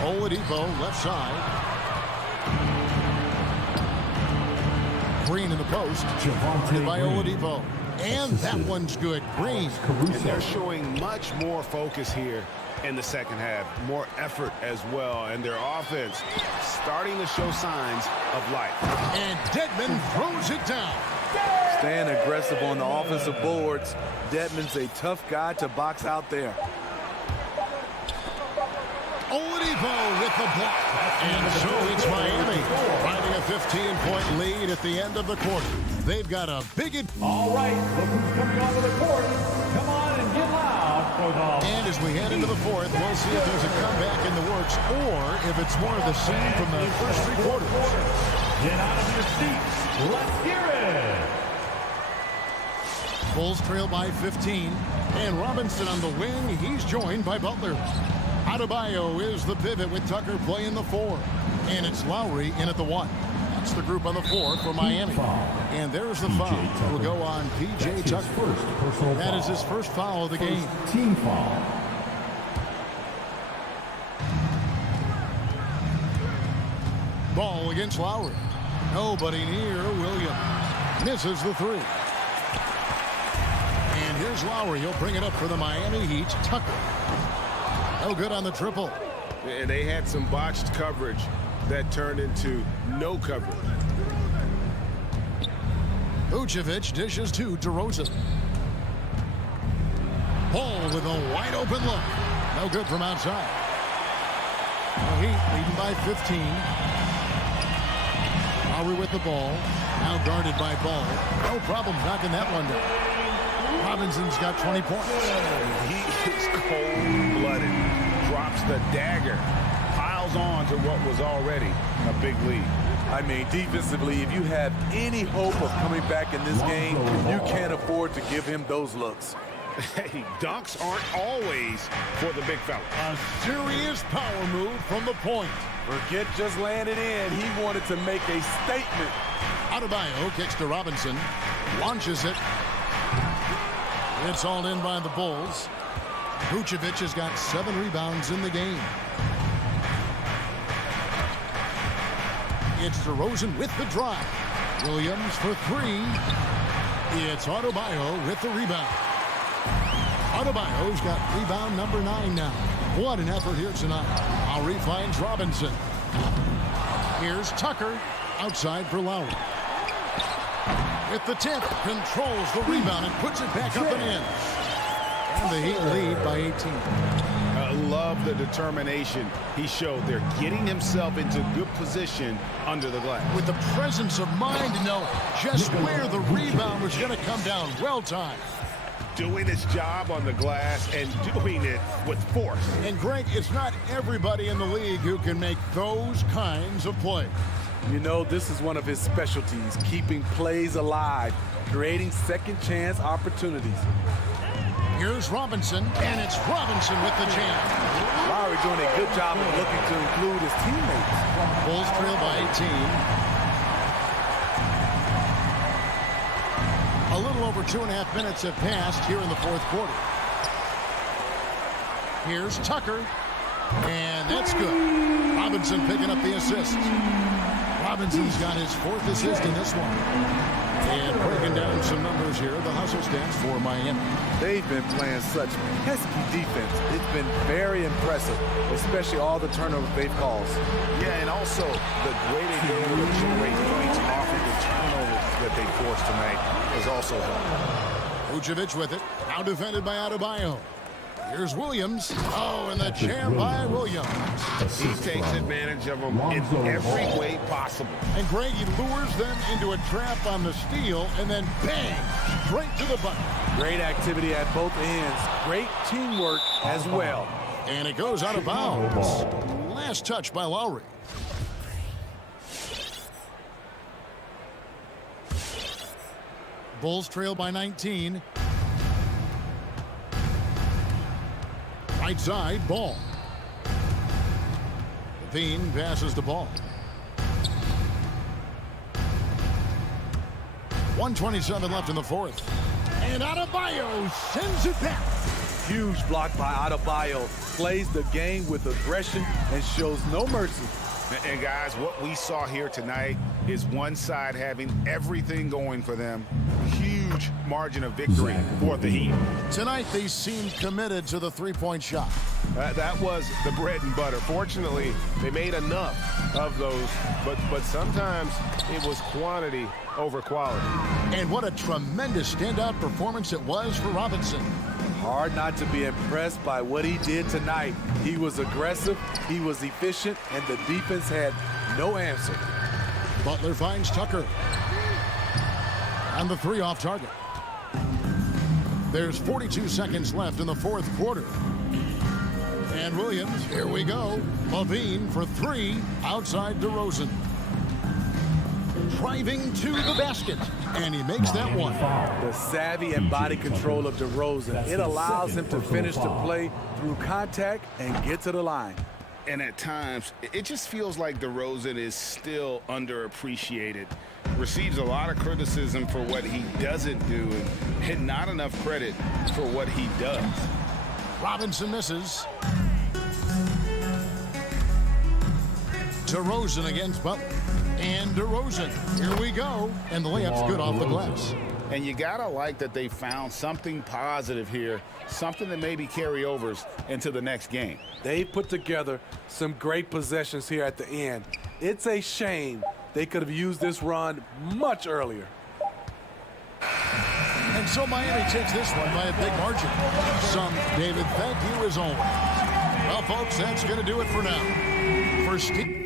Oladipo left side. Green in the post. Guarded by Oladipo. And that one's good. Green. And they're showing much more focus here in the second half. More effort as well. And their offense starting to show signs of life. And Dedmon throws it down. Staying aggressive on the offensive boards. Dedmon's a tough guy to box out there. Oladipo with the block. And so it's Miami finding a 15-point lead at the end of the quarter. They've got a big... All right, look who's coming onto the court. Come on and get loud for the... And as we head into the fourth, we'll see if there's a comeback in the works or if it's more of the same from the first 3 quarters. Get out of your seats. Let's hear it. Bulls trail by 15. And Robinson on the wing. He's joined by Butler. Adebayo is the pivot with Tucker playing the 4. And it's Lowry in at the 1. That's the group on the floor for Miami. And there's the foul. Will go on P.J. Tucker. That is his first foul of the game. Team foul. Ball against Lowry. Nobody near Williams. Misses the 3. And here's Lowry. He'll bring it up for the Miami Heat. Tucker. No good on the triple. And they had some botched coverage that turned into no coverage. Vucevic dishes to DeRozan. Ball with a wide open look. No good from outside. The Heat leading by 15. Lowry with the ball. Now guarded by Ball. No problem knocking that one down. Robinson's got 20 points. He is cold-blooded. Drops the dagger. Piles on to what was already a big lead. I mean, defensively, if you have any hope of coming back in this game, you can't afford to give him those looks. Hey, dunks aren't always for the big fella. A serious power move from the point. Forget just laying it in. He wanted to make a statement. Adebayo kicks to Robinson. Launches it. It's all in by the Bulls. Vucevic has got 7 rebounds in the game. It's DeRozan with the drive. Williams for 3. It's Adebayo with the rebound. Adebayo's got rebound number 9 now. What an effort here tonight. Lowry finds Robinson. Here's Tucker outside for Lowry. With the tip, controls the rebound and puts it back up and in. And the Heat lead by 18. I love the determination he showed there, getting himself into good position under the glass. With the presence of mind to know just where the rebound was going to come down. Well timed. Doing his job on the glass and doing it with force. And Greg, it's not everybody in the league who can make those kinds of plays. You know, this is one of his specialties, keeping plays alive, creating second chance opportunities. Here's Robinson, and it's Robinson with the jam. Lowry doing a good job of looking to include his teammates. Bulls trail by 18. A little over 2.5 minutes have passed here in the fourth quarter. Here's Tucker, and that's good. Robinson picking up the assist. Robinson's got his 4th assist in this one. And breaking down some numbers here, the hustle stats for Miami. They've been playing such pesky defense. It's been very impressive, especially all the turnovers they've caused. Yeah, and also the way they've been able to generate points off of the turnovers that they forced tonight has also helped. Vucevic with it. Now defended by Adebayo. Here's Williams. Oh, and the jam by Williams. He takes advantage of them in every way possible. And Greg, he lures them into a trap on the steal, and then bang, straight to the bucket. Great activity at both ends. Great teamwork as well. And it goes out of bounds. Last touch by Lowry. Bulls trail by 19. Right side, Ball. Levine passes the ball. 1:27 left in the fourth. And Adebayo sends it back. Huge block by Adebayo. Plays the game with aggression and shows no mercy. And guys, what we saw here tonight is one side having everything going for them. Huge margin of victory for the Heat. Tonight they seemed committed to the three-point shot. That was the bread and butter. Fortunately, they made enough of those, but sometimes it was quantity over quality. And what a tremendous standout performance it was for Robinson. Hard not to be impressed by what he did tonight. He was aggressive, he was efficient, and the defense had no answer. Butler finds Tucker. And the 3 off target. There's 42 seconds left in the fourth quarter. And Williams, here we go. Levine for 3, outside DeRozan. Driving to the basket, and he makes that one. The savvy and body control of DeRozan, it allows him to finish the play through contact and get to the line. And at times, it just feels like DeRozan is still underappreciated. Receives a lot of criticism for what he doesn't do and not enough credit for what he does. Robinson misses. DeRozan against Butler. And DeRozan, here we go. And the layup's good off the glass. And you gotta like that they found something positive here, something that maybe carryovers into the next game. They put together some great possessions here at the end. It's a shame they could have used this run much earlier. So Miami takes this one by a big margin. Some David, thank you as always. Well, folks, that's going to do it for now. For Steve.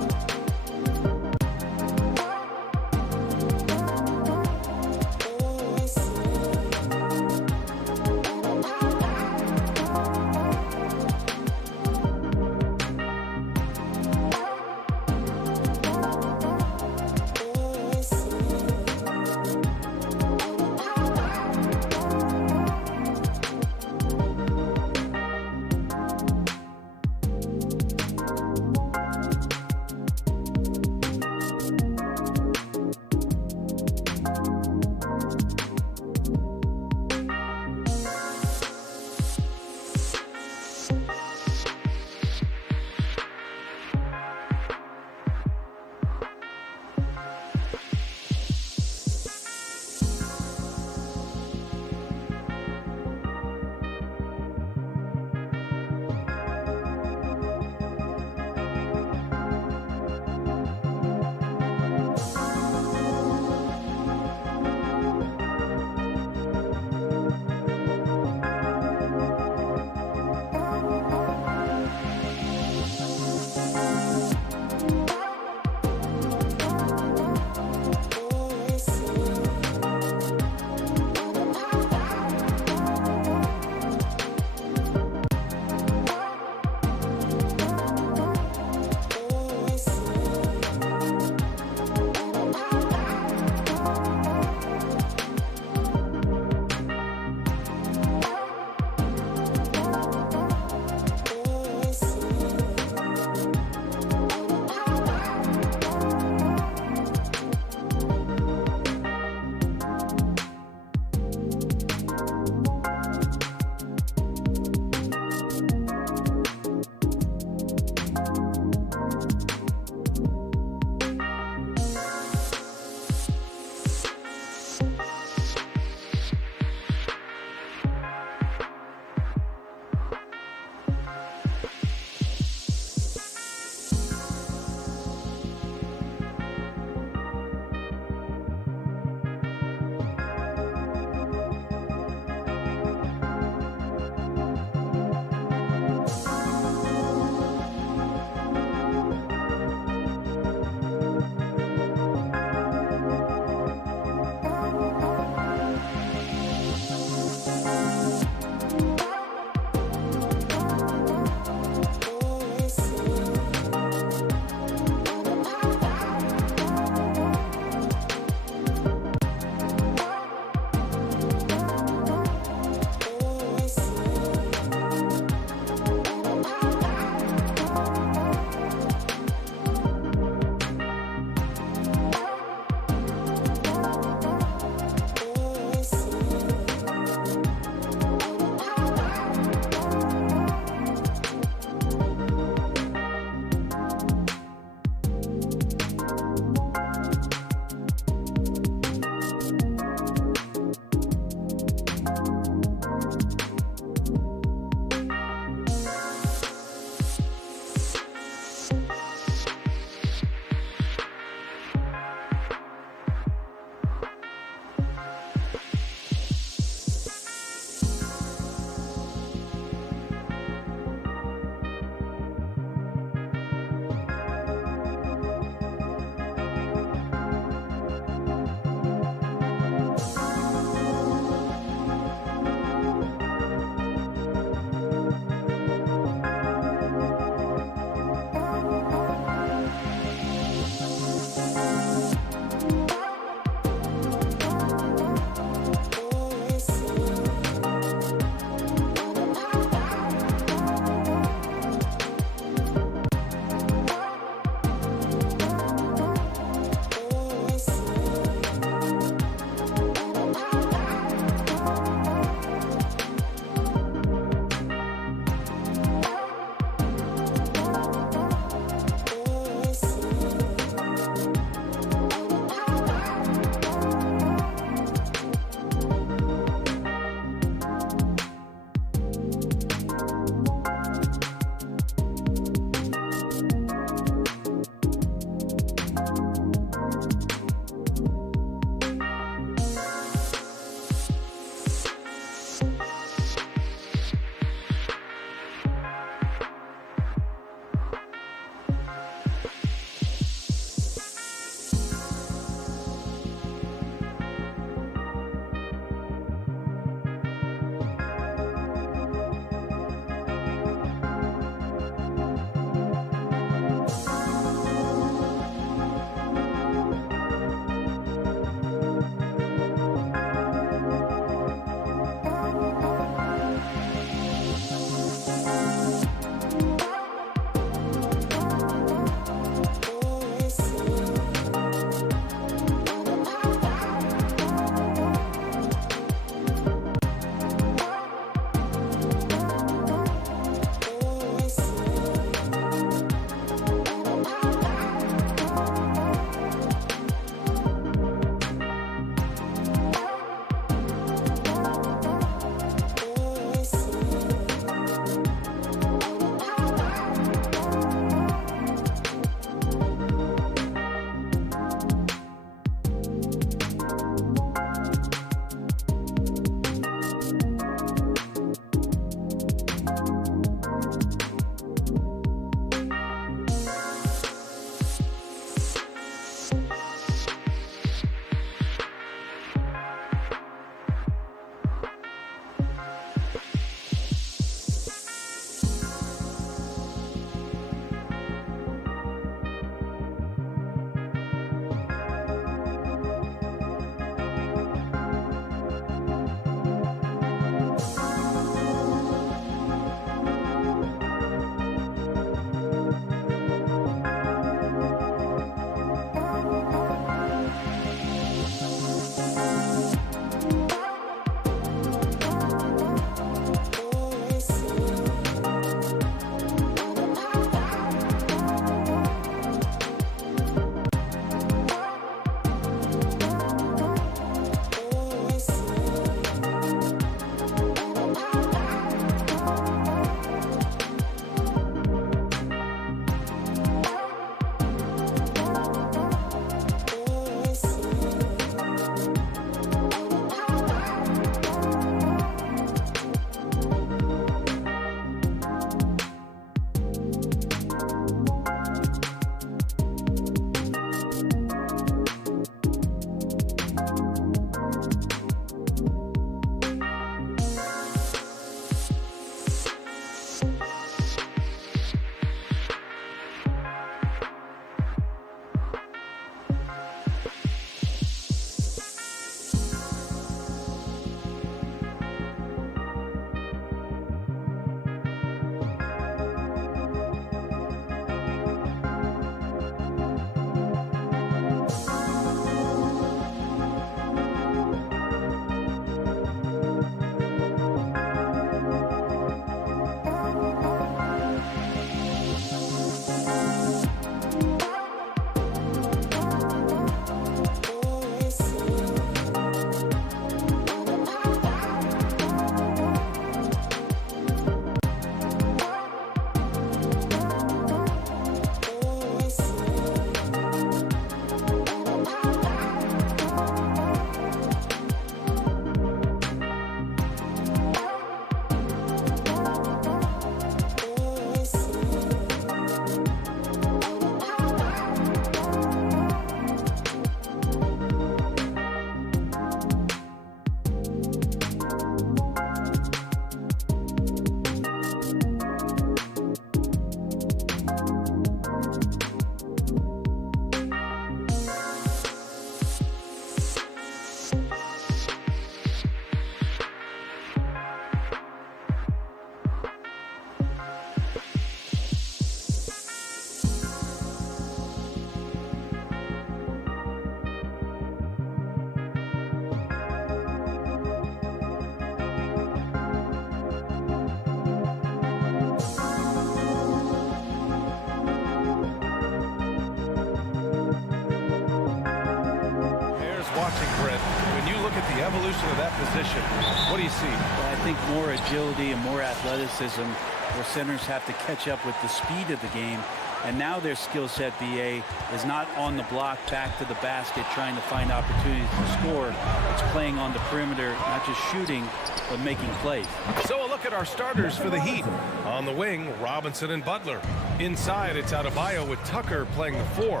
The evolution of that position. What do you see? Well, I think more agility and more athleticism where centers have to catch up with the speed of the game. And now their skill set, BA, is not on the block back to the basket trying to find opportunities to score. It's playing on the perimeter, not just shooting, but making plays. So a look at our starters for the Heat. On the wing, Robinson and Butler. Inside, it's Adebayo with Tucker playing the 4.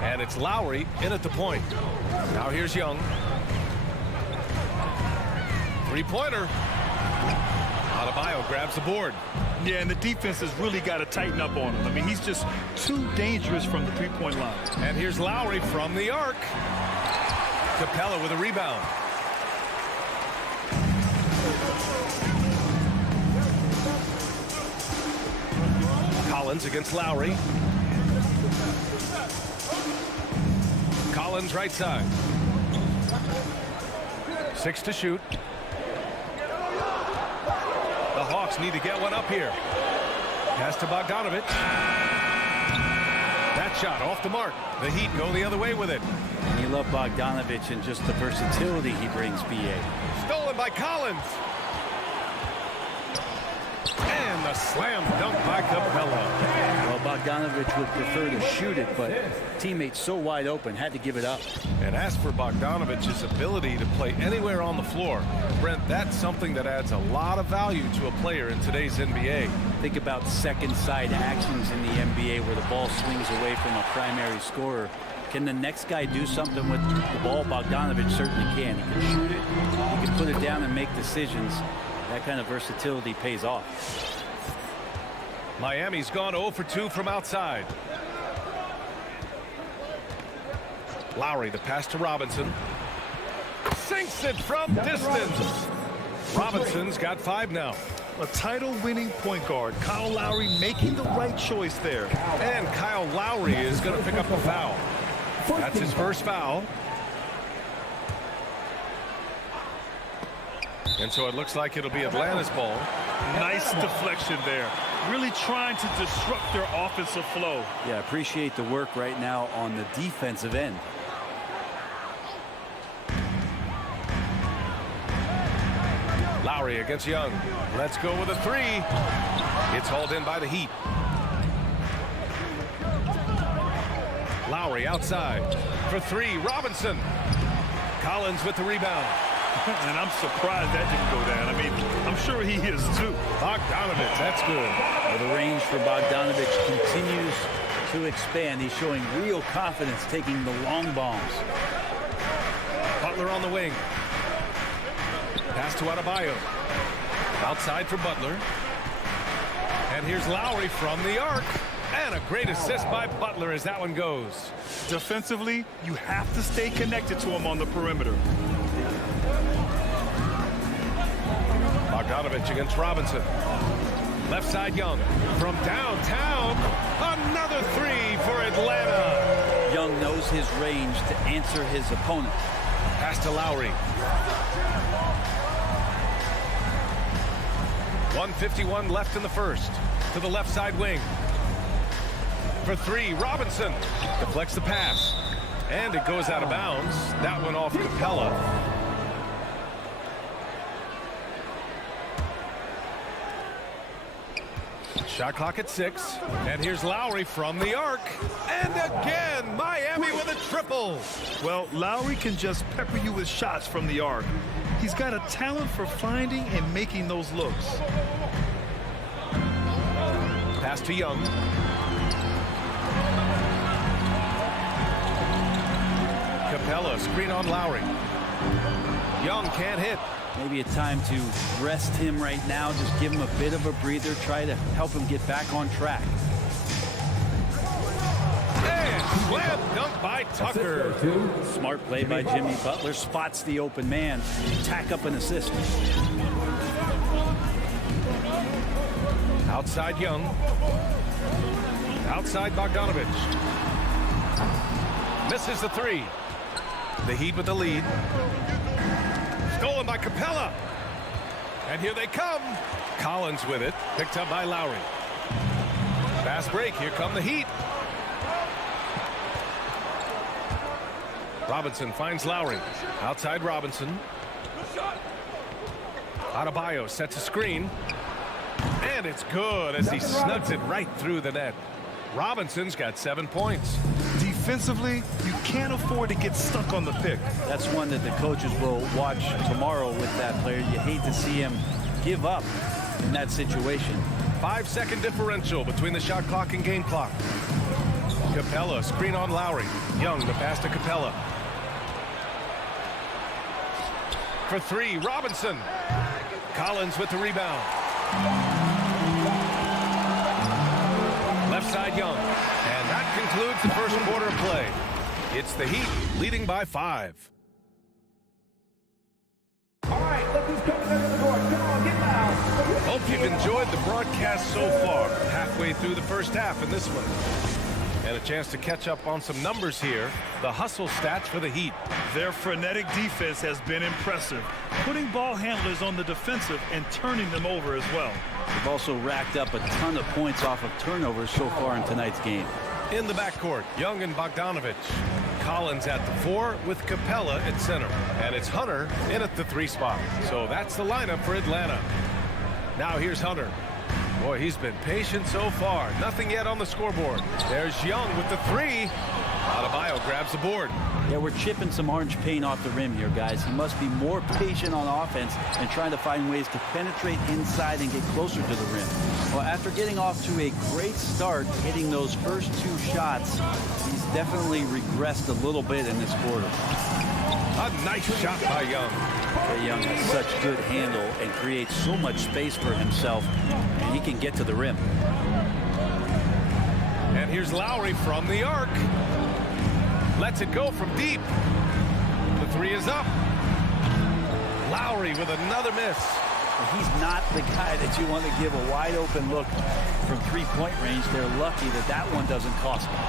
And it's Lowry in at the point. Now here's Young. Three-pointer. Adebayo grabs the board. Yeah, and the defense has really got to tighten up on him. I mean, he's just too dangerous from the three-point line. And here's Lowry from the arc. Capella with a rebound. Collins against Lowry. Collins right side. 6 to shoot. The Hawks need to get one up here. Pass to Bogdanovich. That shot off the mark. The Heat go the other way with it. And you love Bogdanovich and just the versatility he brings, BA. Stolen by Collins. And the slam dunk by Capella. Well, Bogdanovich would prefer to shoot it, but teammates so wide open, had to give it up. And as for Bogdanovich's ability to play anywhere on the floor, Brent, that's something that adds a lot of value to a player in today's NBA. Think about second side actions in the NBA where the ball swings away from a primary scorer. Can the next guy do something with the ball? Bogdanovich certainly can. He can shoot it, he can put it down and make decisions. That kind of versatility pays off. Miami's gone 0 for 2 from outside. Lowry, the pass to Robinson. Sinks it from distance. Robinson's got 5 now. A title-winning point guard, Kyle Lowry, making the right choice there. And Kyle Lowry is going to pick up a foul. That's his first foul. And so it looks like it'll be Atlanta's ball. Nice deflection there. Really trying to disrupt their offensive flow. Yeah, appreciate the work right now on the defensive end. Lowry against Young. Let's go with a 3. It's hauled in by the Heat. Lowry outside for 3. Robinson. Collins with the rebound. And I'm surprised that didn't go down. I mean, I'm sure he is too. Bogdanovich, that's good. Well, the range for Bogdanovich continues to expand. He's showing real confidence taking the long bombs. Butler on the wing. Pass to Adebayo. Outside for Butler. And here's Lowry from the arc. And a great assist by Butler as that one goes. Defensively, you have to stay connected to him on the perimeter. Bogdanovich against Robinson. Left side Young. From downtown, another 3 for Atlanta. Young knows his range to answer his opponent. Pass to Lowry. 1:51 left in the first. To the left side wing. For 3, Robinson. Deflects the pass. And it goes out of bounds. That one off Capella. Shot clock at 6. And here's Lowry from the arc. And again, Miami with a triple. Well, Lowry can just pepper you with shots from the arc. He's got a talent for finding and making those looks. Pass to Young. Capella, screen on Lowry. Young can't hit. Maybe a time to rest him right now. Just give him a bit of a breather. Try to help him get back on track. And slam dunk by Tucker. Smart play by Jimmy Butler. Spots the open man. Tack up an assist. Outside Young. Outside Bogdanovich. Misses the 3. The Heat with the lead. Stolen by Capella. And here they come. Collins with it. Picked up by Lowry. Fast break. Here come the Heat. Robinson finds Lowry. Outside Robinson. Adebayo sets a screen. And it's good as he snugs it right through the net. Robinson's got 7 points. Defensively, you can't afford to get stuck on the pick. That's one that the coaches will watch tomorrow with that player. You hate to see him give up in that situation. 5-second differential between the shot clock and game clock. Capella, screen on Lowry. Young, the pass to Capella. For three, Robinson. Collins with the rebound. Left side, Young. And that concludes the first quarter of play. It's the Heat leading by 5. All right, look who's coming into the door. Come on, get loud. Hope you've enjoyed the broadcast so far. Halfway through the first half in this one. And a chance to catch up on some numbers here. The hustle stats for the Heat. Their frenetic defense has been impressive, putting ball handlers on the defensive and turning them over as well. They've also racked up a ton of points off of turnovers so far in tonight's game. In the backcourt, Young and Bogdanovich. Collins at the 4 with Capella at center. And it's Hunter in at the 3 spot. So that's the lineup for Atlanta. Now here's Hunter. Boy, he's been patient so far. Nothing yet on the scoreboard. There's Young with the 3. Adebayo grabs the board. Yeah, we're chipping some orange paint off the rim here, guys. He must be more patient on offense and trying to find ways to penetrate inside and get closer to the rim. Well, after getting off to a great start, hitting those first 2 shots, he's definitely regressed a little bit in this quarter. A nice shot by Young. Trae Young has such good handle and creates so much space for himself, and he can get to the rim. And here's Lowry from the arc. Lets it go from deep. The 3 is up. Lowry with another miss. He's not the guy that you want to give a wide open look from 3-point range. They're lucky that that one doesn't cost them.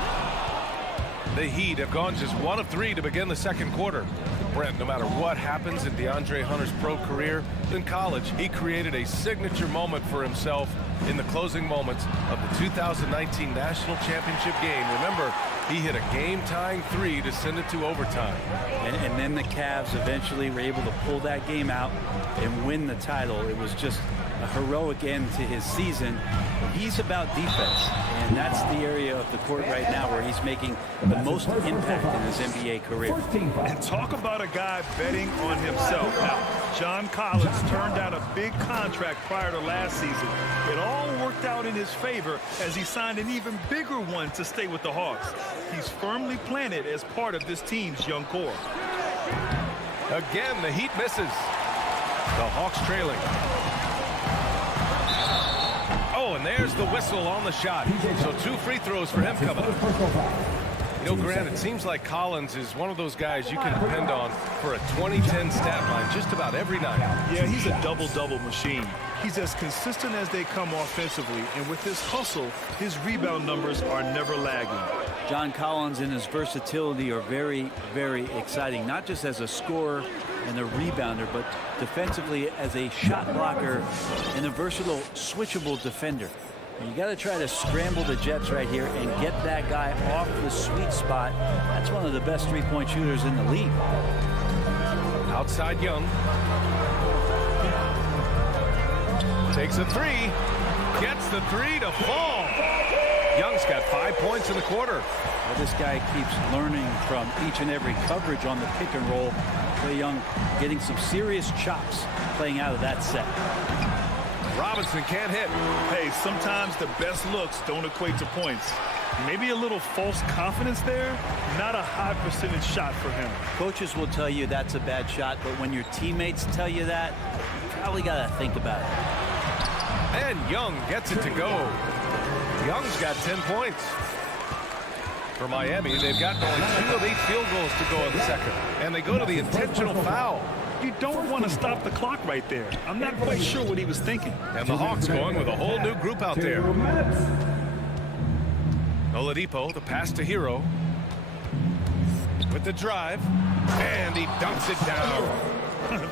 The Heat have gone just 1 of 3 to begin the second quarter. Brent, no matter what happens in DeAndre Hunter's pro career, in college, he created a signature moment for himself in the closing moments of the 2019 National Championship game. Remember, he hit a game-tying 3 to send it to overtime. And then the Cavs eventually were able to pull that game out and win the title. It was just a heroic end to his season. He's about defense, and that's the area of the court right now where he's making the most impact in his NBA career. And talk about a guy betting on himself. Now, John Collins turned down a big contract prior to last season. It all worked out in his favor as he signed an even bigger one to stay with the Hawks. He's firmly planted as part of this team's young core. Again, the Heat misses. The Hawks trailing. Oh, and there's the whistle on the shot. So 2 free throws for him coming up. You know, Grant, it seems like Collins is one of those guys you can depend on for a 2010 stat line just about every night. Yeah, he's a double-double machine. He's as consistent as they come offensively, and with his hustle, his rebound numbers are never lagging. John Collins and his versatility are very, very exciting, not just as a scorer and a rebounder, but defensively as a shot blocker and a versatile, switchable defender. You got to try to scramble the Jets right here and get that guy off the sweet spot. That's one of the best 3-point shooters in the league. Outside Young. Takes a 3. Gets the 3 to fall. Young's got 5 points in the quarter. Well, this guy keeps learning from each and every coverage on the pick and roll. Trae Young getting some serious chops playing out of that set. Robinson can't hit. Hey, sometimes the best looks don't equate to points. Maybe a little false confidence there. Not a high percentage shot for him. Coaches will tell you that's a bad shot, but when your teammates tell you that, you probably got to think about it. And Young gets it to go. Young's got 10 points. For Miami, they've got only 2 of 8 field goals to go in the second. And they go to the intentional foul. You don't want to stop the clock right there. I'm not quite sure what he was thinking. And the Hawks going with a whole new group out there. Oladipo, the pass to Hero. With the drive. And he dunks it down.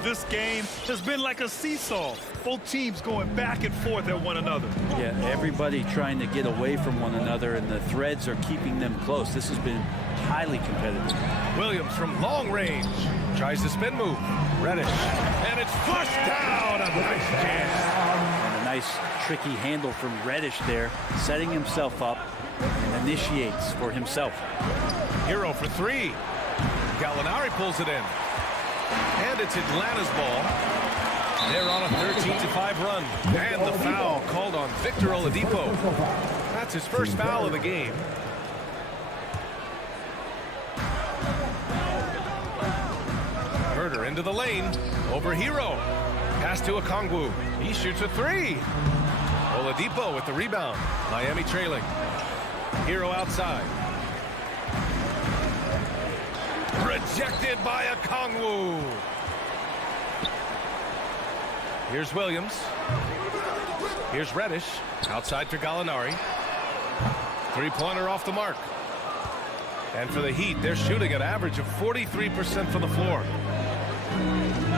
This game has been like a seesaw. Both teams going back and forth at one another. Yeah, everybody trying to get away from one another, and the threads are keeping them close. This has been highly competitive. Williams from long range tries the spin move. Reddish, and it's flushed down. A nice jam. And a nice tricky handle from Reddish there, setting himself up and initiates for himself. Hero for three. Gallinari pulls it in. And it's Atlanta's ball. They're on a 13-5 run. And the foul called on Victor Oladipo. That's his first foul of the game. Herder into the lane. Over Hero. Pass to Okongwu. He shoots a three. Oladipo with the rebound. Miami trailing. Hero outside. Rejected by Okongwu. Here's Williams. Here's Reddish. Outside to Gallinari. Three-pointer off the mark. And for the Heat, they're shooting an average of 43% from the floor.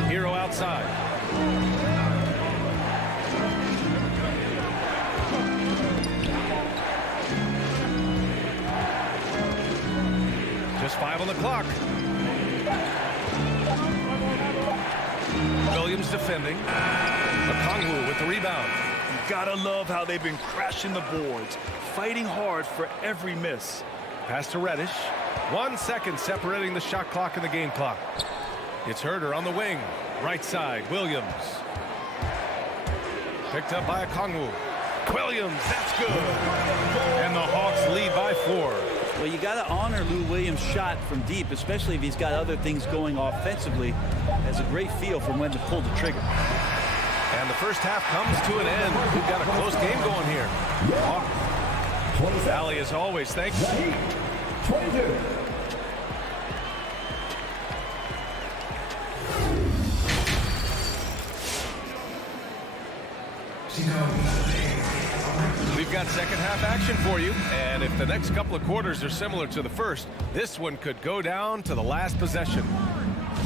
Hero outside. Just 5 on the clock. Williams defending. Okongwu with the rebound. You gotta love how they've been crashing the boards, fighting hard for every miss. Pass to Reddish. 1 second separating the shot clock and the game clock. It's Herder on the wing. Right side, Williams. Picked up by Okongwu. Williams, that's good. And the Hawks lead by 4. Well, you got to honor Lou Williams' shot from deep, especially if he's got other things going offensively. Has a great feel for when to pull the trigger. And the first half comes to an end. We've got a close game going here. Valley, as always, thanks. 22. We've got second half action for you, and if the next couple of quarters are similar to the first, this one could go down to the last possession.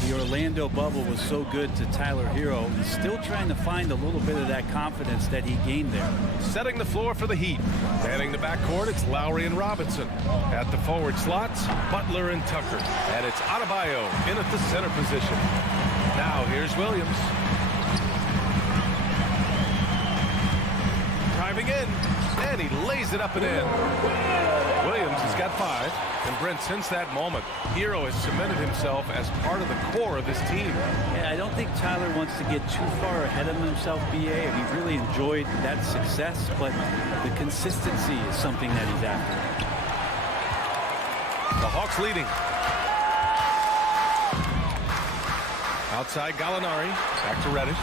The Orlando bubble was so good to Tyler Hero. He's still trying to find a little bit of that confidence that he gained there. Setting the floor for the Heat. Manning the backcourt, it's Lowry and Robinson. At the forward slots, Butler and Tucker. And it's Adebayo in at the center position. Now here's Williams. Driving in, and he lays it up and in. Williams has got 5. And Brent, since that moment, Hero has cemented himself as part of the core of this team. Yeah, I don't think Tyler wants to get too far ahead of himself, BA. He really enjoyed that success, but the consistency is something that he's after. The Hawks leading. Outside Gallinari, back to Reddish.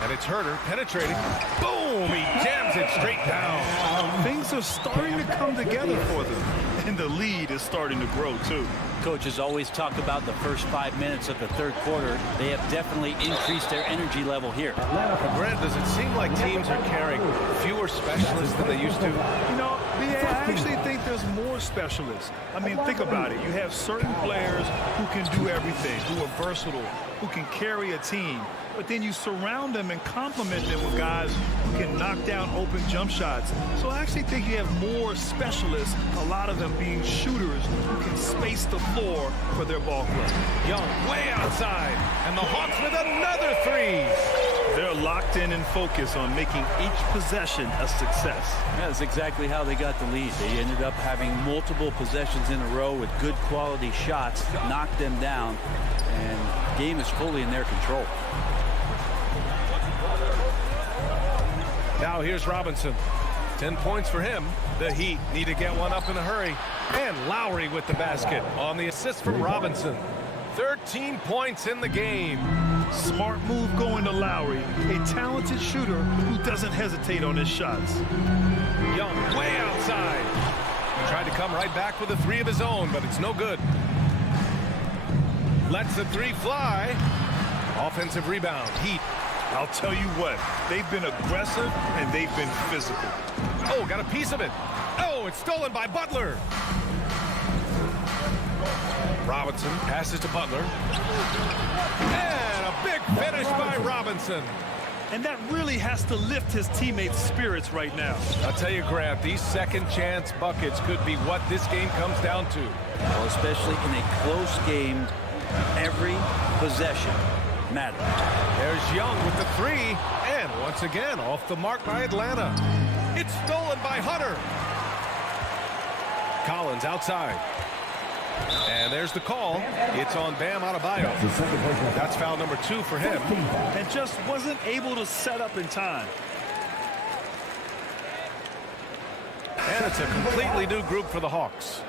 And it's Herder penetrating. Boom! He jams it straight down. Things are starting to come together for them, and the lead is starting to grow too. Coaches always talk about the first 5 minutes of the third quarter. They have definitely increased their energy level here. Brent, does it seem like teams are carrying fewer specialists than they used to? You know, BA, I actually think there's more specialists. I mean, think about it. You have certain players who can do everything, who are versatile, who can carry a team. But then you surround them and complement them with guys who can knock down open jump shots. So I actually think you have more specialists, a lot of them being shooters who can space the floor for their ball club. Young way outside, and the Hawks with another 3. They're locked in and focused on making each possession a success. That's exactly how they got the lead. They ended up having multiple possessions in a row with good quality shots, knocked them down, and the game is fully in their control. Now here's Robinson. 10 points for him. The Heat need to get one up in a hurry. And Lowry with the basket on the assist from Robinson. 13 points in the game. Smart move going to Lowry, a talented shooter who doesn't hesitate on his shots. Young way outside. He tried to come right back with a 3 of his own, but it's no good. Lets the 3 fly. Offensive rebound. Heat. I'll tell you what, they've been aggressive and they've been physical. Oh, got a piece of it. Oh, it's stolen by Butler. Robinson passes to Butler. And a big finish by Robinson. And that really has to lift his teammates' spirits right now. I'll tell you, Grant, these second chance buckets could be what this game comes down to. Well, especially in a close game, every possession matters. There's Young with the three. And once again, off the mark by Atlanta. It's stolen by Hunter. Collins outside. And there's the call. It's on Bam Adebayo. That's foul number 2 for him. And just wasn't able to set up in time. And it's a completely new group for the Hawks.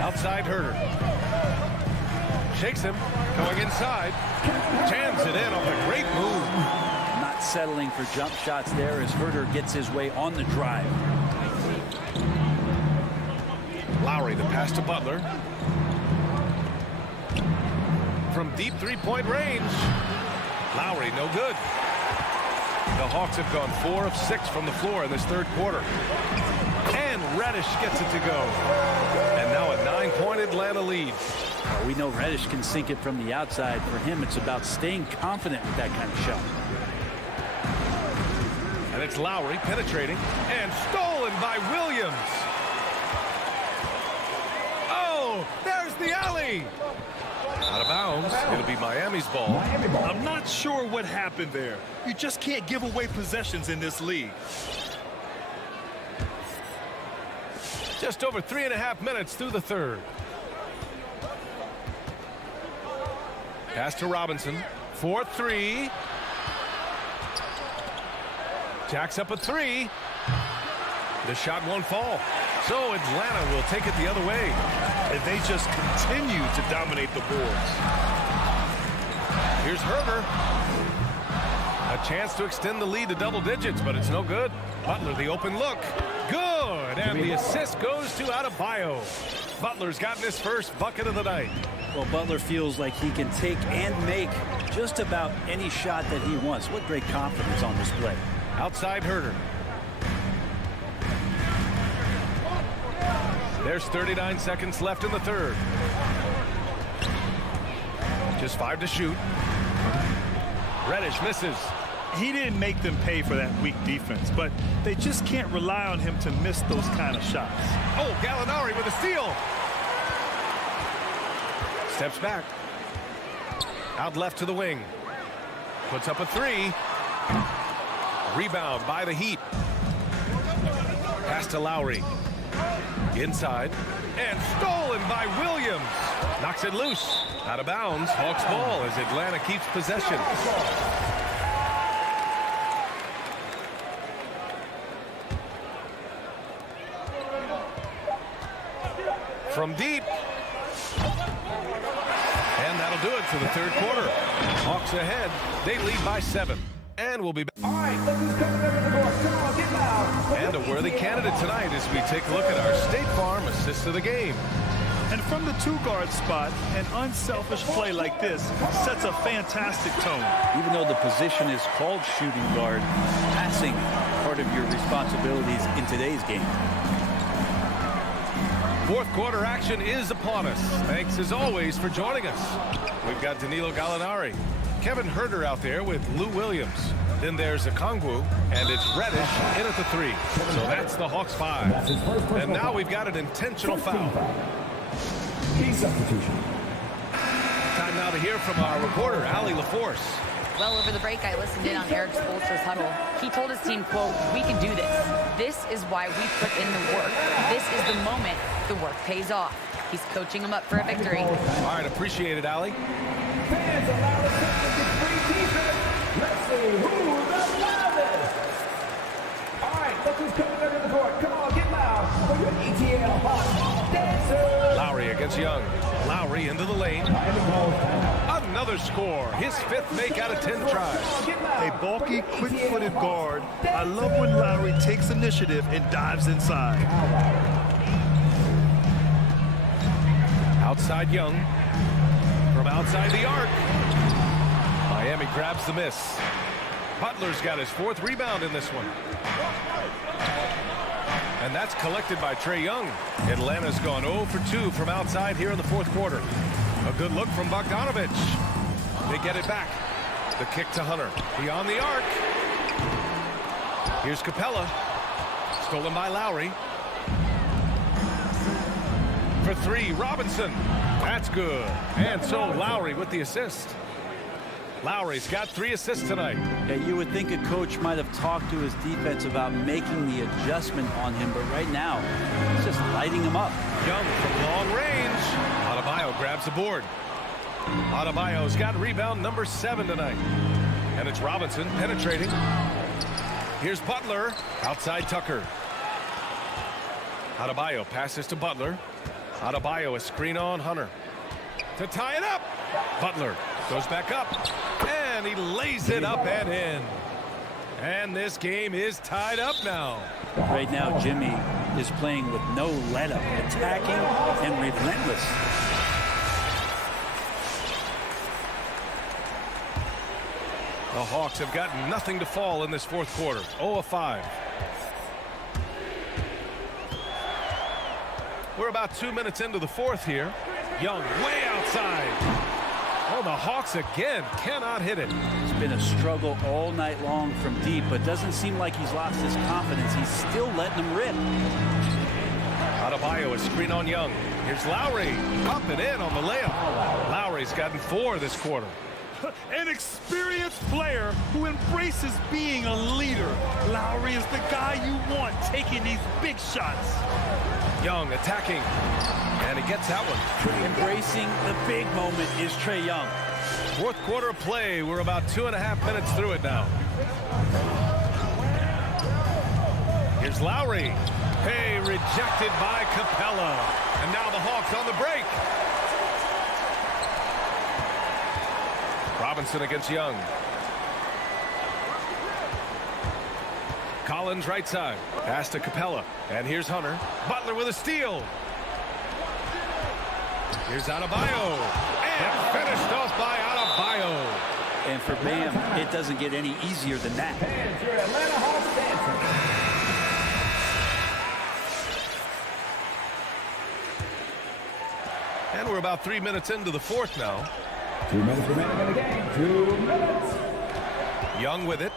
Outside Herter. Shakes him. Going inside. Jams it in off a great move. Not settling for jump shots there as Herter gets his way on the drive. Lowry, the pass to Butler. From deep three-point range. Lowry, no good. The Hawks have gone 4 of 6 from the floor in this third quarter. And Reddish gets it to go. And now a 9-point Atlanta lead. Well, we know Reddish can sink it from the outside. For him, it's about staying confident with that kind of shot. And it's Lowry penetrating and stolen by Williams. Oh, there's the alley. Out of bounds. It'll be Miami's ball. I'm not sure what happened there. You just can't give away possessions in this league. Just over 3.5 minutes through the third. Pass to Robinson. 4-3. Jacks up a 3. The shot won't fall. So Atlanta will take it the other way. And they just continue to dominate the boards. Here's Herter. A chance to extend the lead to double digits, but it's no good. Butler, the open look. Good. And the assist goes to Adebayo. Butler's gotten his first bucket of the night. Well, Butler feels like he can take and make just about any shot that he wants. What great confidence on display. Outside Herter. There's 39 seconds left in the third. Just 5 to shoot. Reddish misses. He didn't make them pay for that weak defense, but they just can't rely on him to miss those kind of shots. Oh, Gallinari with a steal. Steps back. Out left to the wing. Puts up a 3. Rebound by the Heat. Pass to Lowry. Inside. And stolen by Williams. Knocks it loose. Out of bounds. Hawks ball as Atlanta keeps possession. From deep. And that'll do it for the third quarter. Hawks ahead. They lead by 7. And we'll be back. All right, look who's coming over the door. Come on, get loud. And a worthy candidate tonight as we take a look at our State Farm assist of the game. And from the 2-guard spot, an unselfish play like this sets a fantastic tone. Even though the position is called shooting guard, passing part of your responsibilities in today's game. Fourth quarter action is upon us. Thanks as always for joining us. We've got Danilo Gallinari, Kevin Herter out there with Lou Williams. Then there's Okongwu, and it's Reddish in at the 3. So that's the Hawks 5. And now we've got an intentional foul. Key substitution. Time now to hear from our reporter, Allie LaForce. Well, over the break, I listened in on Eric Spoelstra's huddle. He told his team, quote, "We can do this. This is why we put in the work. This is the moment the work pays off." He's coaching them up for a victory. All right, appreciate it, Allie. Fans allow us to free defense. Let's see who's the loudest. All right, look who's coming over the court. Come on, get loud for your ETL Hawks dancers. Lowry against Young. Lowry into the lane. Another score. His 5th make out of 10 tries. A bulky, quick-footed guard. I love when Lowry takes initiative and dives inside. Outside Young. From outside the arc. Miami grabs the miss. Butler's got his 4th rebound in this one. And that's collected by Trae Young. Atlanta's gone 0 for 2 from outside here in the fourth quarter. A good look from Bogdanovich. They get it back. The kick to Hunter. Beyond the arc. Here's Capella. Stolen by Lowry. For three, Robinson. That's good. And so Lowry with the assist. Lowry's got 3 assists tonight. Yeah, you would think a coach might have talked to his defense about making the adjustment on him, but right now, he's just lighting him up. Young from long range. Adebayo grabs the board. Adebayo's got rebound number 7 tonight. And it's Robinson penetrating. Here's Butler. Outside Tucker. Adebayo passes to Butler. Adebayo a screen on Hunter. To tie it up. Butler goes back up. And he lays it up and in. And this game is tied up now. Right now, Jimmy is playing with no let-up, attacking and relentless. The Hawks have got nothing to fall in this fourth quarter. 0 of 5. We're about 2 minutes into the fourth here. Young way outside. Oh, the Hawks again cannot hit it. It's been a struggle all night long from deep, but doesn't seem like he's lost his confidence. He's still letting them rip. Adebayo a screen on Young. Here's Lowry. Up and in on the layup. Lowry's gotten 4 this quarter. An experienced player who embraces being a leader. Lowry is the guy you want taking these big shots. Young attacking. And he gets that one. Embracing the big moment is Trae Young. Fourth quarter play. We're about 2.5 minutes through it now. Here's Lowry. Hey, rejected by Capella. And now the Hawks on the break. Robinson against Young. Collins right side. Pass to Capella. And here's Hunter. Butler with a steal. Here's Adebayo. And finished off by Adebayo. And for Bam, it doesn't get any easier than that. And your Atlanta Hawks dancing. And we're about 3 minutes into the fourth now. 2 minutes remaining in the game. 2 minutes. Young with it.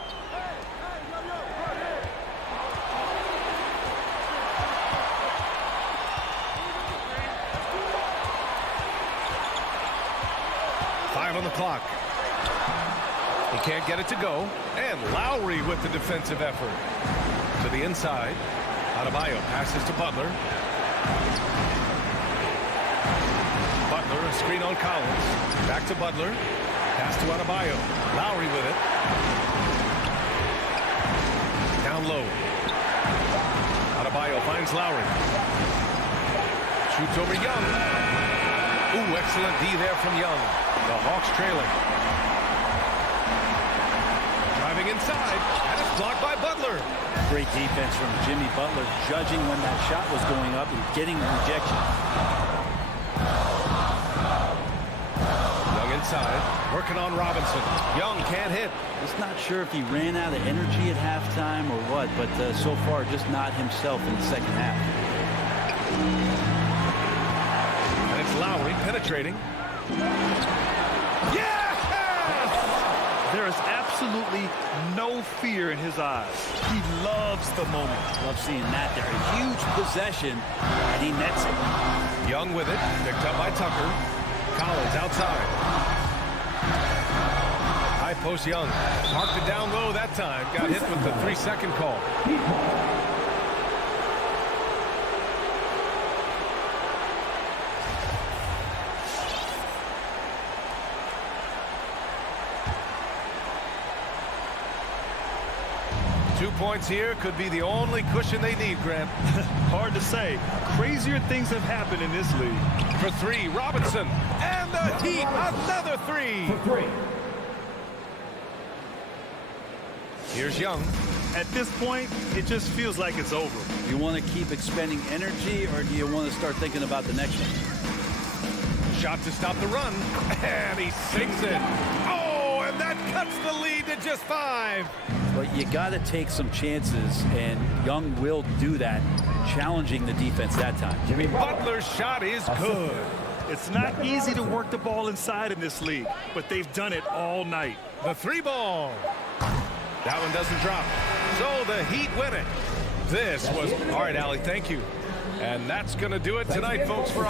On the clock. He can't get it to go. And Lowry with the defensive effort. To the inside. Adebayo passes to Butler. Butler, a screen on Collins. Back to Butler. Pass to Adebayo. Lowry with it. Down low. Adebayo finds Lowry. Shoots over Young. Ooh, excellent D there from Young. The Hawks trailing. Driving inside, and it's blocked by Butler. Great defense from Jimmy Butler, judging when that shot was going up and getting the rejection. Young inside, working on Robinson. Young can't hit. Just not sure if he ran out of energy at halftime or what, but so far just not himself in the second half. And it's Lowry penetrating. Yes! There is absolutely no fear in his eyes. He loves the moment. Love seeing that there. A huge possession, and he nets it. Young with it, picked up by Tucker. Collins outside. High post Young. Marked it down low that time. Got hit with the 3-second call. 2 points here could be the only cushion they need, Grant. Hard to say. Crazier things have happened in this league. For three, Robinson. And the Heat, another three. For 3. Here's Young. At this point, it just feels like it's over. You want to keep expending energy, or do you want to start thinking about the next one? Shot to stop the run. And he sinks it. Oh, and that cuts the lead to just 5. But you got to take some chances, and Young will do that, challenging the defense that time. Butler's shot is good. It's not easy to work the ball inside in this league, but they've done it all night. The three ball. That one doesn't drop. So the Heat win it. This was, all right, Allie, thank you. And that's going to do it tonight, folks. For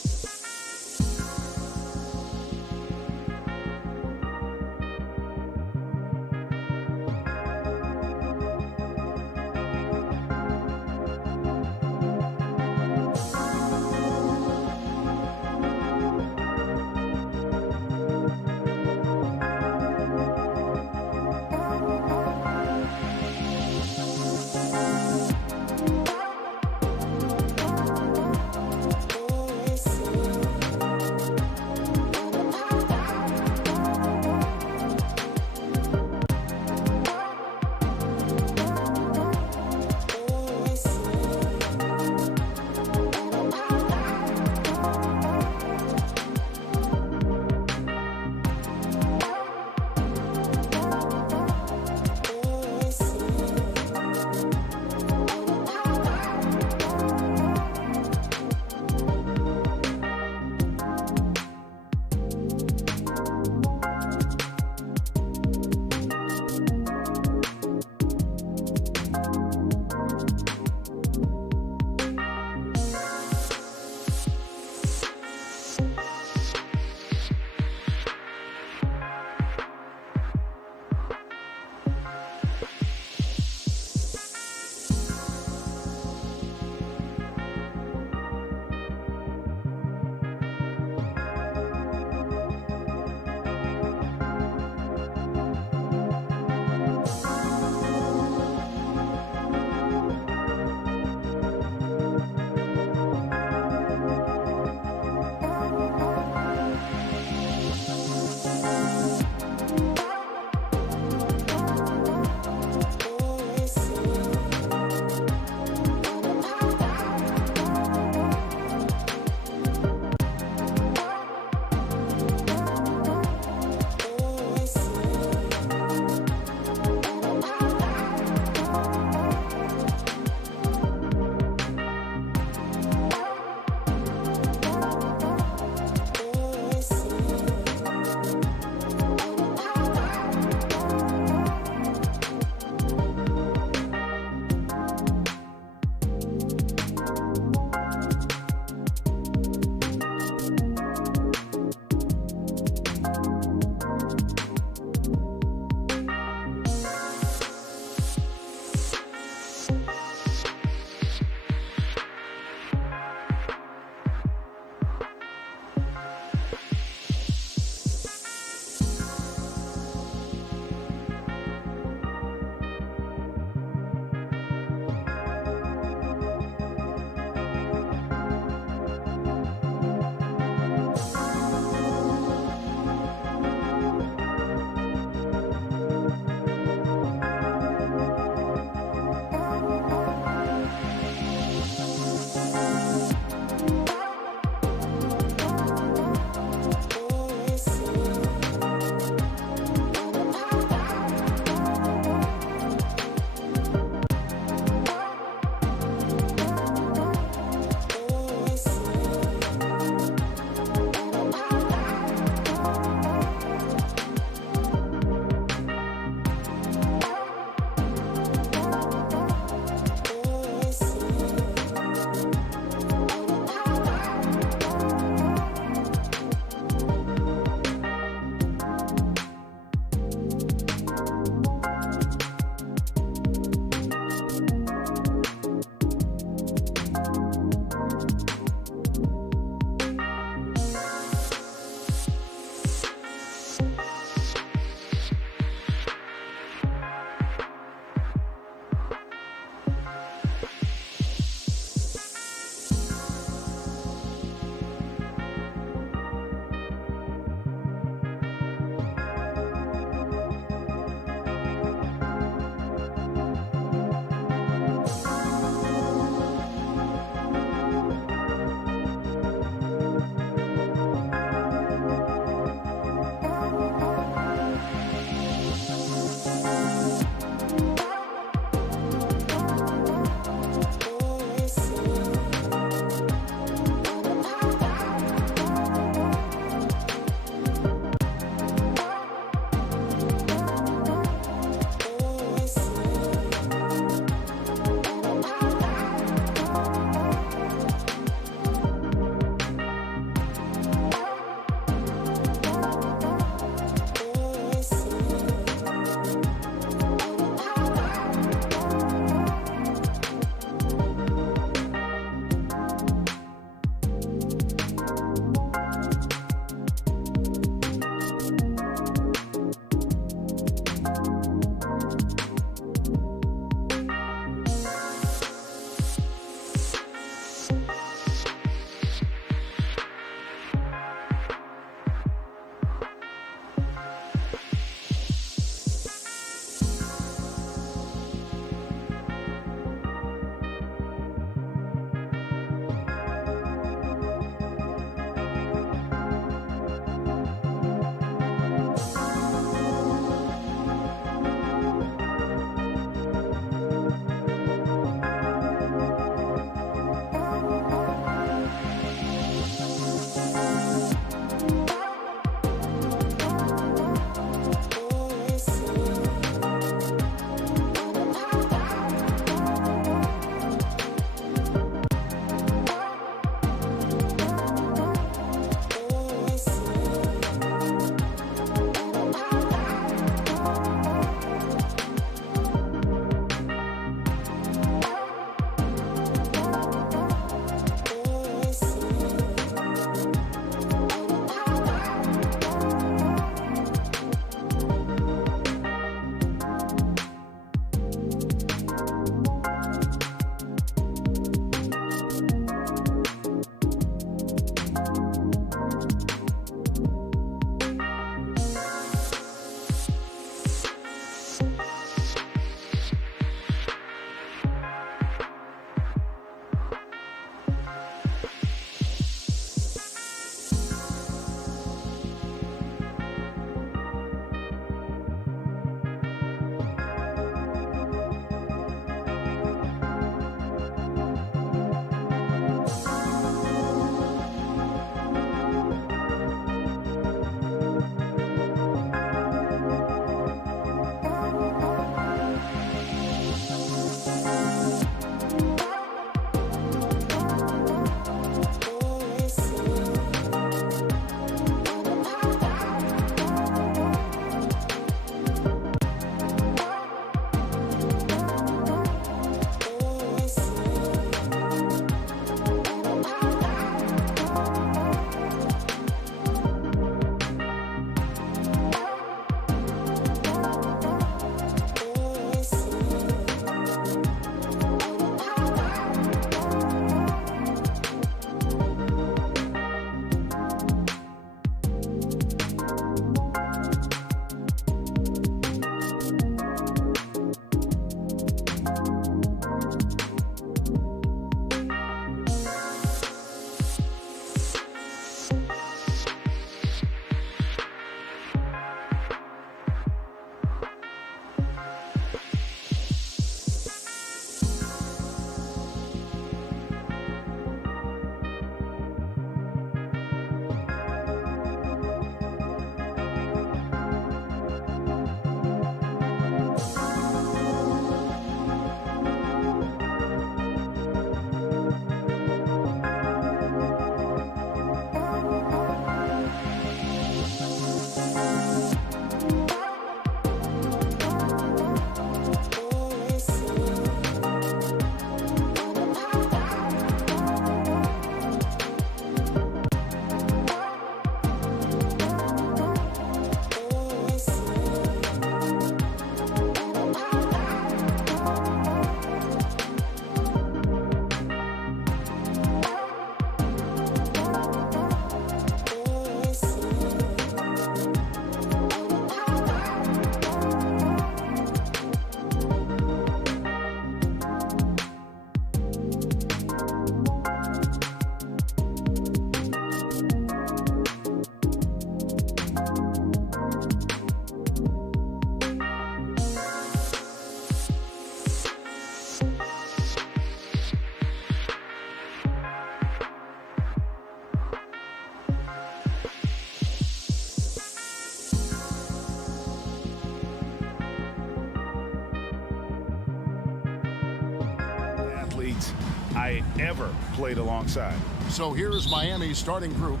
I ever played alongside. So here's Miami's starting group.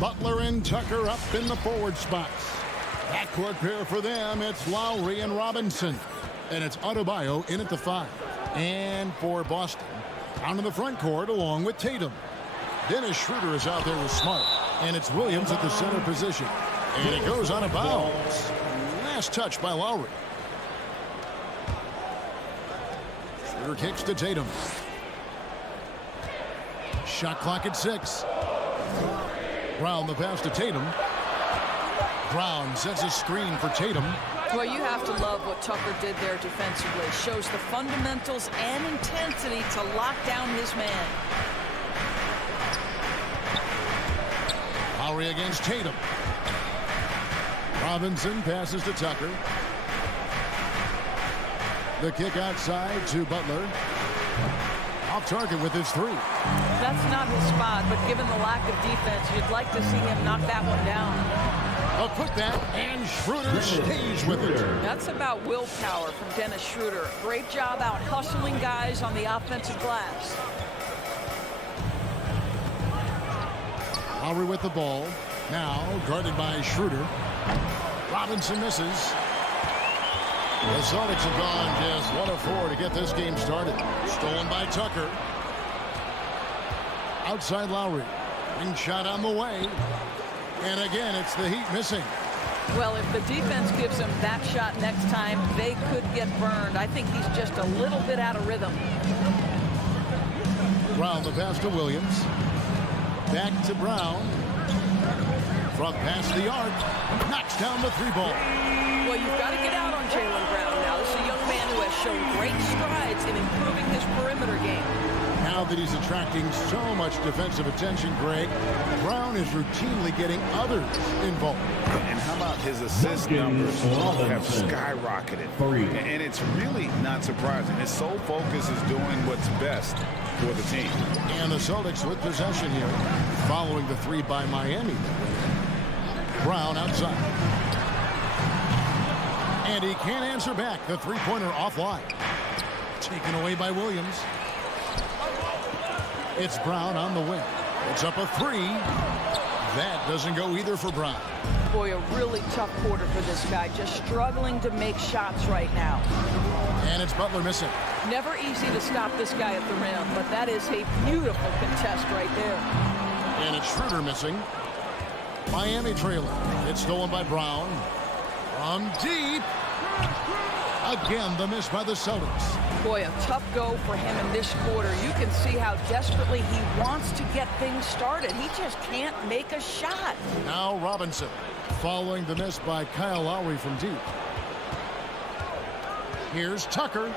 Butler and Tucker up in the forward spots. Backcourt pair for them, it's Lowry and Robinson. And it's Adebayo in at the 5. And for Boston, down in the front court along with Tatum. Dennis Schroeder is out there with Smart. And it's Williams at the center position. And it goes out of bounds. Last touch by Lowry. Schroeder kicks to Tatum. Shot clock at 6. Brown the pass to Tatum. Brown sets a screen for Tatum. Well, you have to love what Tucker did there defensively. Shows the fundamentals and intensity to lock down his man. Lowry against Tatum. Robinson passes to Tucker. The kick outside to Butler. Off target with his 3. That's not his spot, but given the lack of defense, you'd like to see him knock that one down. A putback, and Schroeder stays with it. That's about willpower from Dennis Schroeder. Great job out hustling guys on the offensive glass. Lowry with the ball. Now guarded by Schroeder. Robinson misses. The Celtics have gone just 1 of 4 to get this game started. Stolen by Tucker. Outside Lowry. Ring shot on the way. And again, it's the Heat missing. Well, if the defense gives him that shot next time, they could get burned. I think he's just a little bit out of rhythm. Brown the pass to Williams. Back to Brown. From past the arc. Knocks down the 3-ball. Well, you've got to get out on Jaylen Brown now. This is a young man who has shown great strides in improving his perimeter game. Now that he's attracting so much defensive attention, Greg, Brown is routinely getting others involved. And how about his assist numbers have skyrocketed? And it's really not surprising. His sole focus is doing what's best for the team. And the Celtics with possession here, following the 3 by Miami. Brown outside. And he can't answer back. The 3-pointer offline. Taken away by Williams. It's Brown on the wing. It's up a 3. That doesn't go either for Brown. Boy, a really tough quarter for this guy. Just struggling to make shots right now. And it's Butler missing. Never easy to stop this guy at the rim, but that is a beautiful contest right there. And it's Schroeder missing. Miami trailing. It's stolen by Brown. From deep. Again, the miss by the Celtics. Boy, a tough go for him in this quarter. You can see how desperately he wants to get things started. He just can't make a shot. Now Robinson following the miss by Kyle Lowry from deep. Here's Tucker.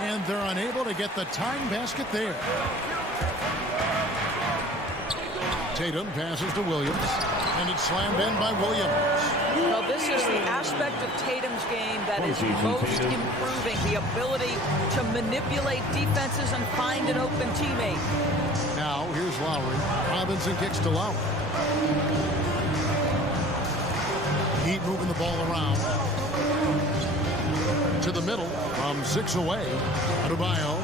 And they're unable to get the time basket there. Tatum passes to Williams. And it's slammed in by Williams. Well, this is the aspect of Tatum's game that is most improving. The ability to manipulate defenses and find an open teammate. Now, here's Lowry. Robinson kicks to Lowry. Heat moving the ball around. To the middle from 6 away. Adebayo,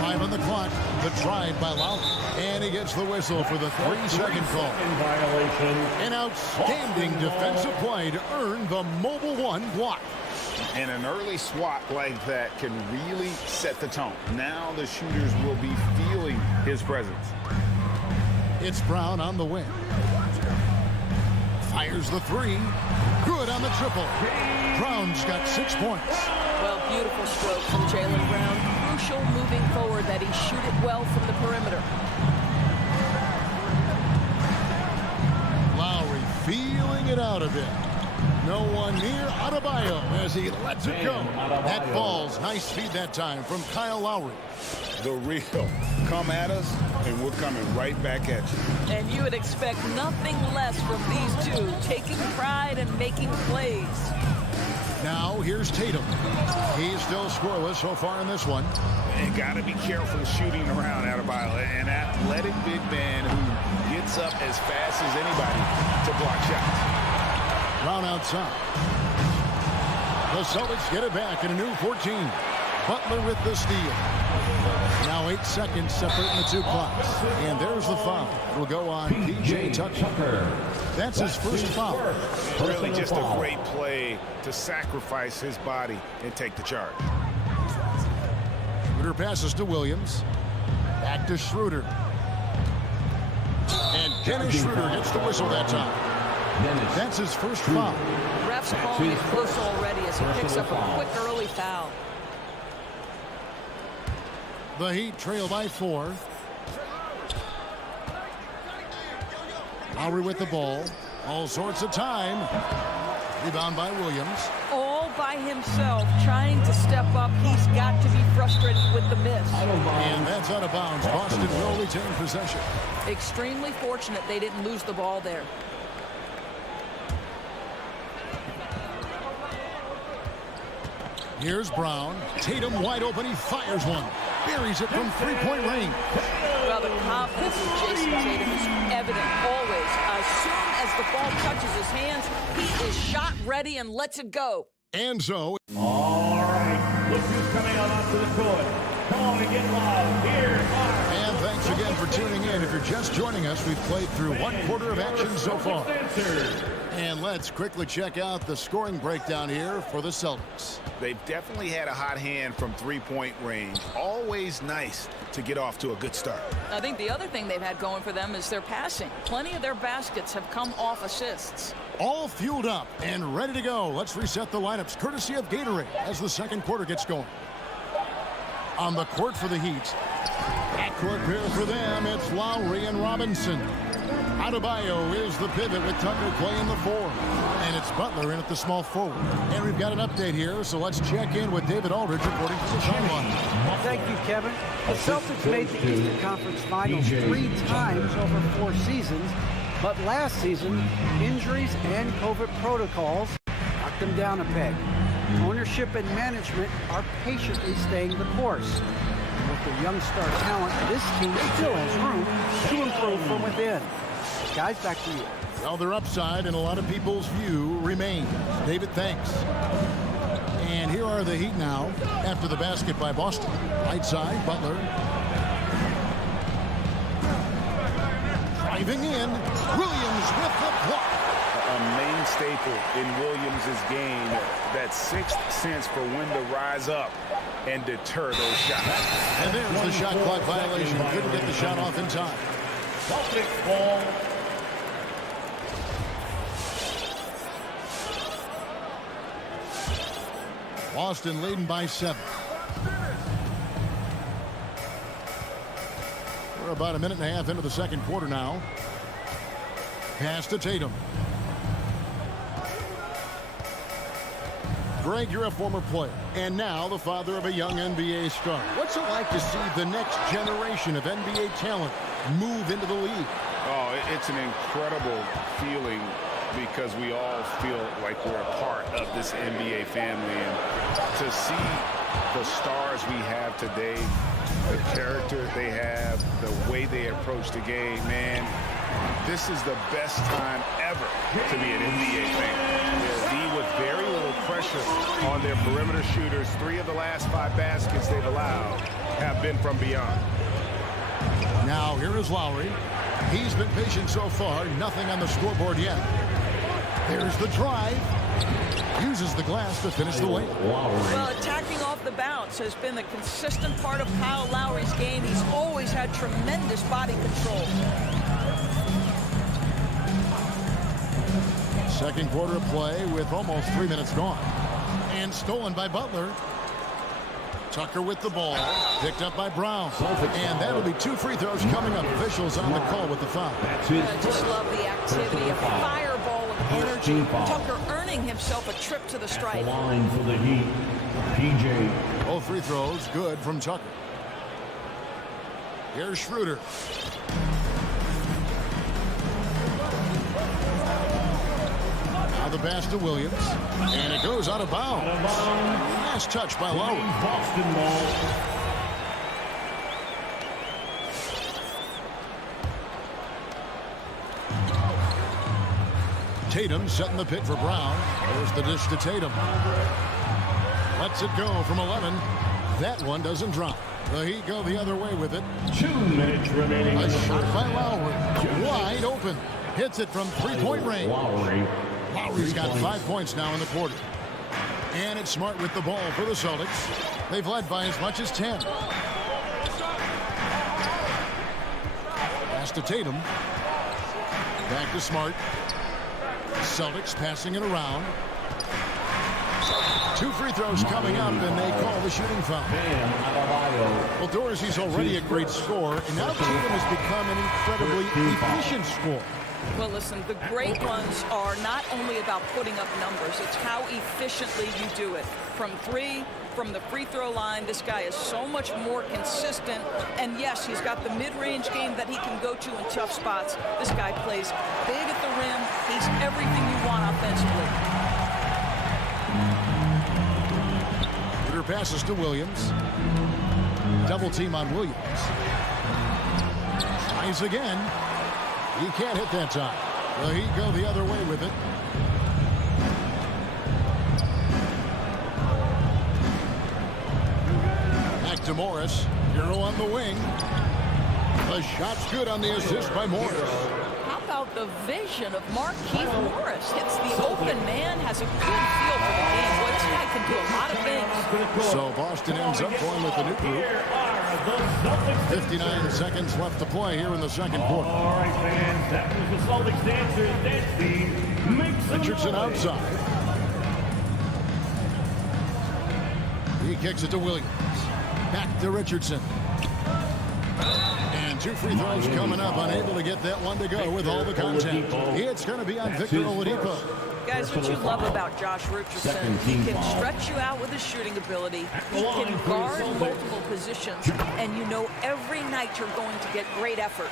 5 on the clock. The drive by Lowry. And he gets the whistle for the 3-second call. Violation. An outstanding defensive play to earn the Mobile One block. And an early swat like that can really set the tone. Now the shooters will be feeling his presence. It's Brown on the wing. Fires the 3. Good on the triple. Brown's got 6 points. Well, beautiful stroke from Jaylen Brown. Crucial moving forward that he shoot it well from the perimeter. Lowry feeling it out a bit. No one near Adebayo as he lets it go. That falls. Nice feed that time from Kyle Lowry. The real. Come at us, and we're coming right back at you. And you would expect nothing less from these two, taking pride and making plays. Now here's Tatum. He's still scoreless so far in this one. And got to be careful shooting around Adebayo. An athletic big man who gets up as fast as anybody to block shots. Brown outside. The Celtics get it back in a new 14. Butler with the steal. Now 8 seconds separating the two clocks. And there's the foul. It'll go on P.J. Tucker. That's his first foul. Really just a great play to sacrifice his body and take the charge. Schroeder passes to Williams. Back to Schroeder. And Dennis Schroeder gets the whistle that time. That's his first foul. Refs calling it close already as he picks up a quick early foul. The Heat trail by 4. Lowry with the ball. All sorts of time. Rebound by Williams. All by himself, trying to step up. He's got to be frustrated with the miss. And that's out of bounds. Boston will retain possession. Extremely fortunate they didn't lose the ball there. Here's Brown. Tatum wide open. He fires one. Buries it from three-point range. Well, the confidence of Jason Tatum is evident always. As soon as the ball touches his hands, he is shot ready and lets it go. And so. All right. Look who's coming out onto the court. Come on and get loud. Here And thanks again for tuning in. If you're just joining us, we've played through one quarter of action so far. And let's quickly check out the scoring breakdown here for the Celtics. They've definitely had a hot hand from three-point range. Always nice to get off to a good start. I think the other thing they've had going for them is their passing. Plenty of their baskets have come off assists. All fueled up and ready to go. Let's reset the lineups courtesy of Gatorade as the second quarter gets going. On the court for the Heat. Backcourt pair for them, it's Lowry and Robinson. Adebayo is the pivot with Tucker playing the 4. And it's Butler in at the small forward. And we've got an update here, so let's check in with David Aldridge reporting from the sideline. Thank you, Kevin. The Celtics made the Eastern Conference Finals 3 times over 4 seasons, but last season, injuries and COVID protocols knocked them down a peg. Ownership and management are patiently staying the course. And with the young star talent, this team still has room to improve from within. Guys, back to you. Well, their upside in a lot of people's view remains. David, thanks. And here are the Heat now after the basket by Boston. Right side, Butler. Driving in, Williams with the block. A main staple in Williams' game, that sixth sense for when to rise up and deter those shots. And there's the shot clock violation. Couldn't get the shot off in time. Celtics ball. Boston leading by 7. We're about a minute and a half into the second quarter now. Pass to Tatum. Greg, you're a former player, and now the father of a young NBA star. What's it like to see the next generation of NBA talent move into the league? Oh, it's an incredible feeling because we all feel like we're a part of this NBA family. And to see the stars we have today, the character they have, the way they approach the game, man, this is the best time ever to be an NBA fan. D with very little pressure on their perimeter shooters. 3 of the last 5 baskets they've allowed have been from beyond. Now here is Lowry. He's been patient so far. Nothing on the scoreboard yet. There's the drive. Uses the glass to finish the lane. Well, attacking off the bounce has been the consistent part of Kyle Lowry's game. He's always had tremendous body control. Second quarter of play with almost 3 minutes gone. And stolen by Butler. Tucker with the ball. Picked up by Brown. And that'll be 2 free throws coming up. Officials on the call with the foul. I just love the activity, a fireball of energy. Tucker earning himself a trip to the stripe. Line for the Heat, PJ. Both free throws good from Tucker. Here's Schroeder. Now the pass to Williams. And it goes out of bounds. Last touch by Lowry. Boston ball. Tatum setting the pick for Brown. There's the dish to Tatum. Lets it go from 11. That one doesn't drop. The Heat go the other way with it. 2 minutes remaining. A shot by Lowry. Wide open. Hits it from three-point range. Lowry's got 5 points now in the quarter. And it's Smart with the ball for the Celtics. They've led by as much as 10. Pass to Tatum. Back to Smart. Celtics passing it around. 2 free throws coming up, and they call the shooting foul. Well, Dorsey's already a great scorer, and now Tatum has become an incredibly efficient scorer. Well, listen, the great ones are not only about putting up numbers, it's how efficiently you do it. From 3, from the free throw line, this guy is so much more consistent. And yes, he's got the mid-range game that he can go to in tough spots. This guy plays big at the rim. He's everything you want offensively. Peter passes to Williams. Double team on Williams. Tries again. He can't hit that time. The Heat go the other way with it. Back to Morris. Hero on the wing. The shot's good on the assist by Morris. How about the vision of Marquise Morris? Hits the open man, has a good feel for the game. Boy, this guy can do a lot of things. So Boston ends up going with the new group. 59 seconds left to play here in the second quarter. All right, fans, that was the Celtics dancers dance team. Make some Richardson noise. outside. He kicks it to Williams. Back to Richardson. And 2 free throws coming up. Unable to get that one to go with all the contact. It's going to be on Victor Oladipo. Guys, what you love about Josh Richardson, he can stretch you out with his shooting ability. He can guard multiple positions, and you know every night you're going to get great effort.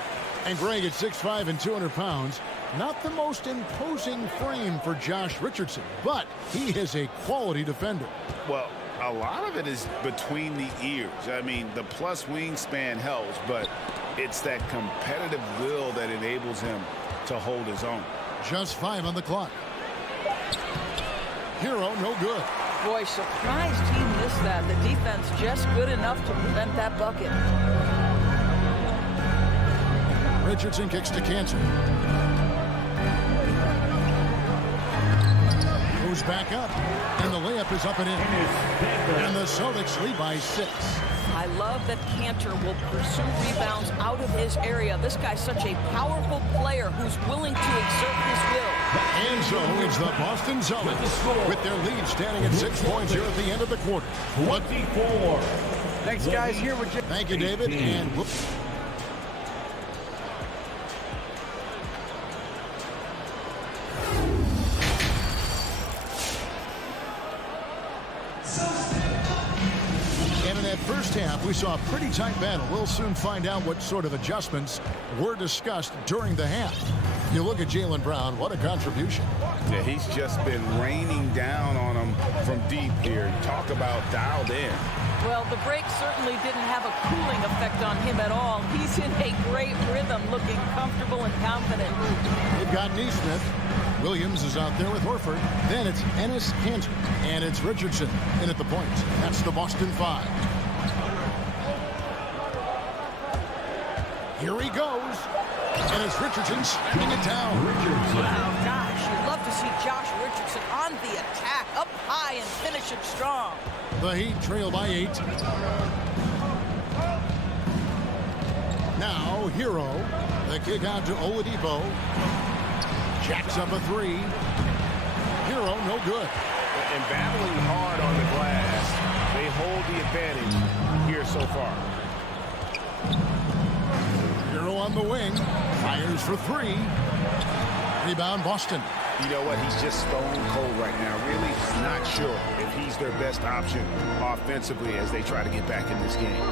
And Greg at 6'5" and 200 pounds. Not the most imposing frame for Josh Richardson, but he is a quality defender. Well, a lot of it is between the ears. I mean, the plus wingspan helps, but it's that competitive will that enables him to hold his own. Just 5 on the clock. Hero, no good. Boy, surprised he missed that. The defense just good enough to prevent that bucket. Richardson kicks to Cantor. Goes back up, and the layup is up and in. And the Celtics lead by 6. I love that Cantor will pursue rebounds out of his area. This guy's such a powerful player who's willing to exert his will. And so it's the Boston Celtics with their lead standing at 6 points here at the end of the quarter. 24. Thanks, guys. Here with Jim. Thank you, David. And in that first half, we saw a pretty tight battle. We'll soon find out what sort of adjustments were discussed during the half. You look at Jaylen Brown, what a contribution. Yeah, he's just been raining down on him from deep here. Talk about dialed in. Well, the break certainly didn't have a cooling effect on him at all. He's in a great rhythm, looking comfortable and confident. They've got Neesmith. Williams is out there with Horford. Then it's Ennis Cantor. And it's Richardson in at the point. That's the Boston 5. Here he goes. And it's Richardson slamming it down. Wow, gosh, you'd love to see Josh Richardson on the attack, up high and finish it strong. The Heat trail by 8. Now, Hero. The kick out to Oladipo. Jacks up a 3. Hero, no good. And battling hard on the glass, they hold the advantage here so far. Hero on the wing. Fires for 3. Rebound, Boston. You know what? He's just stone cold right now. Really not sure if he's their best option offensively as they try to get back in this game.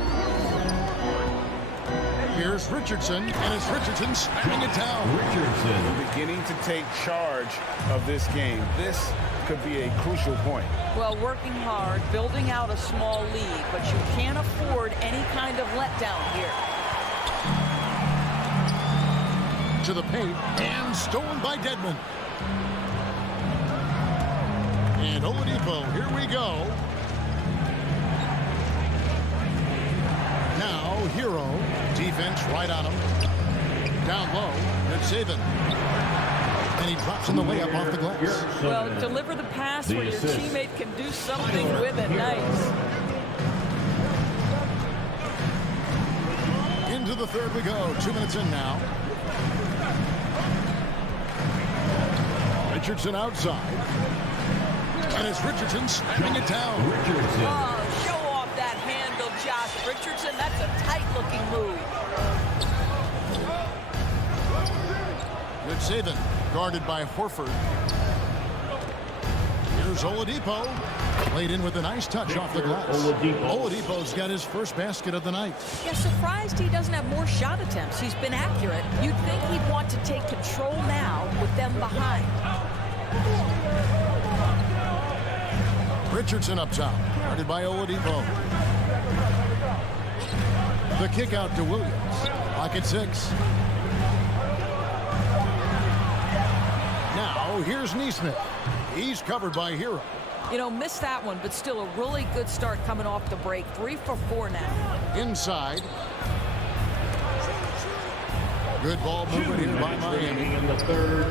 Here's Richardson, and it's Richardson slamming it down. Richardson beginning to take charge of this game. This could be a crucial point. Well, working hard, building out a small lead, but you can't afford any kind of letdown here. To the paint, and stolen by Dedmon. And Oladipo, here we go. Hero. Defense right on him. Down low. It's Saban. And he drops in the layup off the glass. Well, deliver the pass where your teammate can do something with it. Nice. Into the third we go. 2 minutes in now. Richardson outside. And it's Richardson slamming it down. Oh, show off that handle, Josh Richardson. That's a tight-looking move. Good saving. Guarded by Horford. Here's Oladipo. Played in with a nice touch off the glass. Oladipo's got his first basket of the night. Yeah, surprised he doesn't have more shot attempts. He's been accurate. You'd think he'd want to take control now with them behind. Richardson up top. Guarded by Oladipo. The kick out to Williams. Clock at 6. Now, here's Neesmith. He's covered by Hero. You know, missed that one, but still a really good start coming off the break. 3 for 4 now. Inside. Good ball movement here by Miami. In the third.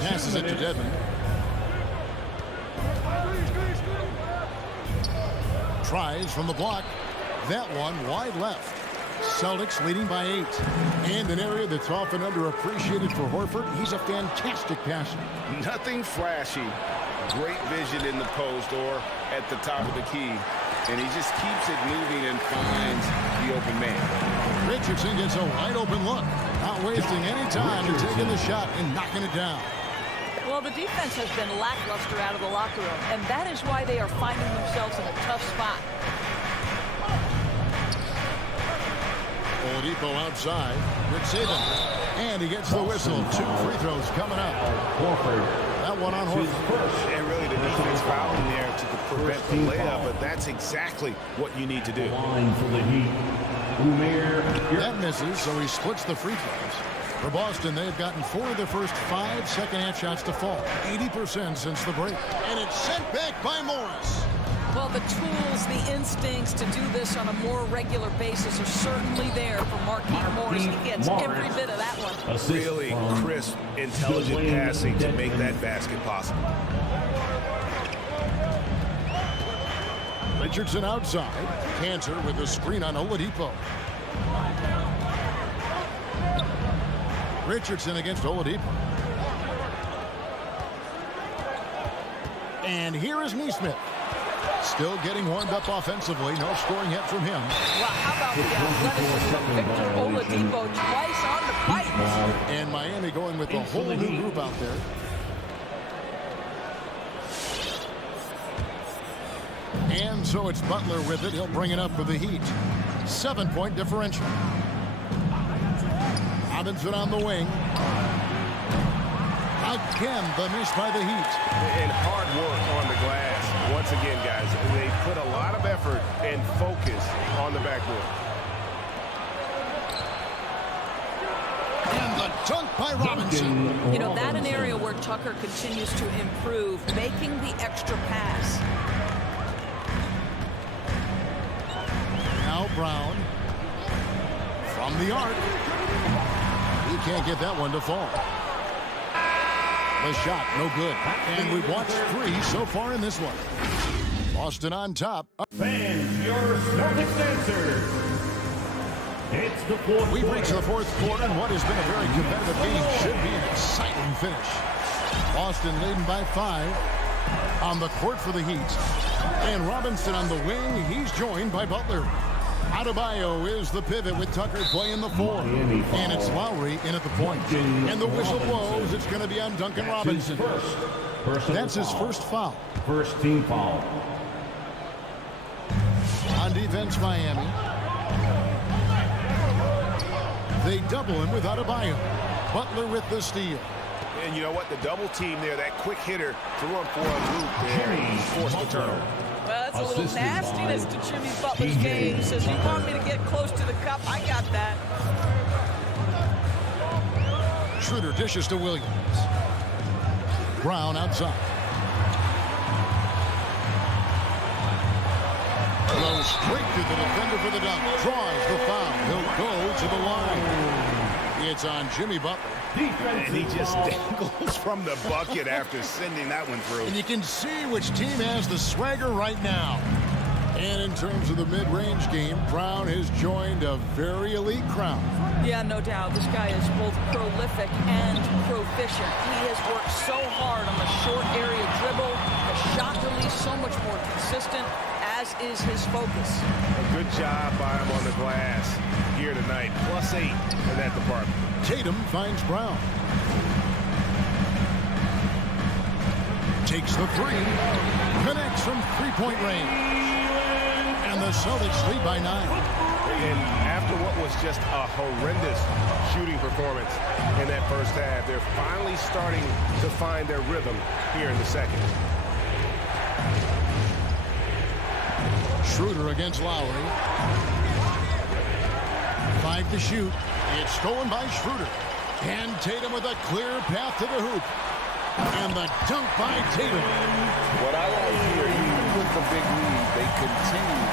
Passes it to Dedmon. Tries from the block. That one wide left. Celtics leading by 8. And an area that's often underappreciated for Horford. He's a fantastic passer. Nothing flashy. Great vision in the post or at the top of the key. And he just keeps it moving and finds the open man. Richardson gets a wide open look. Not wasting any time in taking the shot and knocking it down. Well, the defense has been lackluster out of the locker room, and that is why they are finding themselves in a tough spot. Oladipo outside. Good saving. And he gets the whistle. 2 free throws coming up. That one on Horford. And really the defense fouled in there to prevent the layup, but that's exactly what you need to do. Line for the Heat. That misses, so he splits the free throws. For Boston, they've gotten 4 of their first 5 second-half shots to fall. 80% since the break. And it's sent back by Morris. Well, the tools, the instincts to do this on a more regular basis are certainly there for Marquise Morris. He gets every bit of that one. Really crisp, intelligent passing to make that basket possible. Richardson outside. Cantor with a screen on Oladipo. Richardson against Oladipo. And here is Neesmith. Still getting warmed up offensively. No scoring yet from him. Well, how about the athleticism of Victor Oladipo twice on the fight? And Miami going with a whole new group out there. And so it's Butler with it. He'll bring it up for the Heat. 7-point differential. Robinson on the wing. Again, the miss by the Heat. And hard work on the glass. Once again, guys, they put a lot of effort and focus on the backboard. And the dunk by Robinson. You know, that an area where Tucker continues to improve, making the extra pass. Now Brown from the arc. He can't get that one to fall. The shot, no good. And we've watched 3 so far in this one. Boston on top. Fans, your Celtics answer. It's the fourth. We've reached the 4th quarter, and what has been a very competitive game should be an exciting finish. Boston leading by 5 on the court for the Heat. And Robinson on the wing. He's joined by Butler. Adebayo is the pivot with Tucker playing the 4. And it's Lowry in at the point. And the whistle blows. It's going to be on Duncan Robinson. That's his first foul. First team foul. On defense, Miami. They double him with Adebayo. Butler with the steal. And you know what? The double team there, that quick hitter threw him for a loop there. He forced the turnover. Well, that's a little nastiness to Jimmy Butler's game. He says, you want me to get close to the cup? I got that. Schroeder dishes to Williams. Brown outside. Goes straight to the defender for the dunk. Draws the foul. He'll go to the line. It's on Jimmy Butler. And he just dangles from the bucket after sending that one through. And you can see which team has the swagger right now. And in terms of the mid-range game, Brown has joined a very elite crowd. Yeah, no doubt. This guy is both prolific and proficient. He has worked so hard on the short area dribble, the shot release so much more consistent, as is his focus. A good job by him on the glass here tonight. +8 in that department. Tatum finds Brown. Takes the three. Connects from three-point range. And the Celtics lead by 9. And after what was just a horrendous shooting performance in that first half, they're finally starting to find their rhythm here in the second. Schroeder against Lowry. 5 to shoot. It's stolen by Schroeder. And Tatum with a clear path to the hoop. And the dunk by Tatum. What I like here, even with the big lead, they continue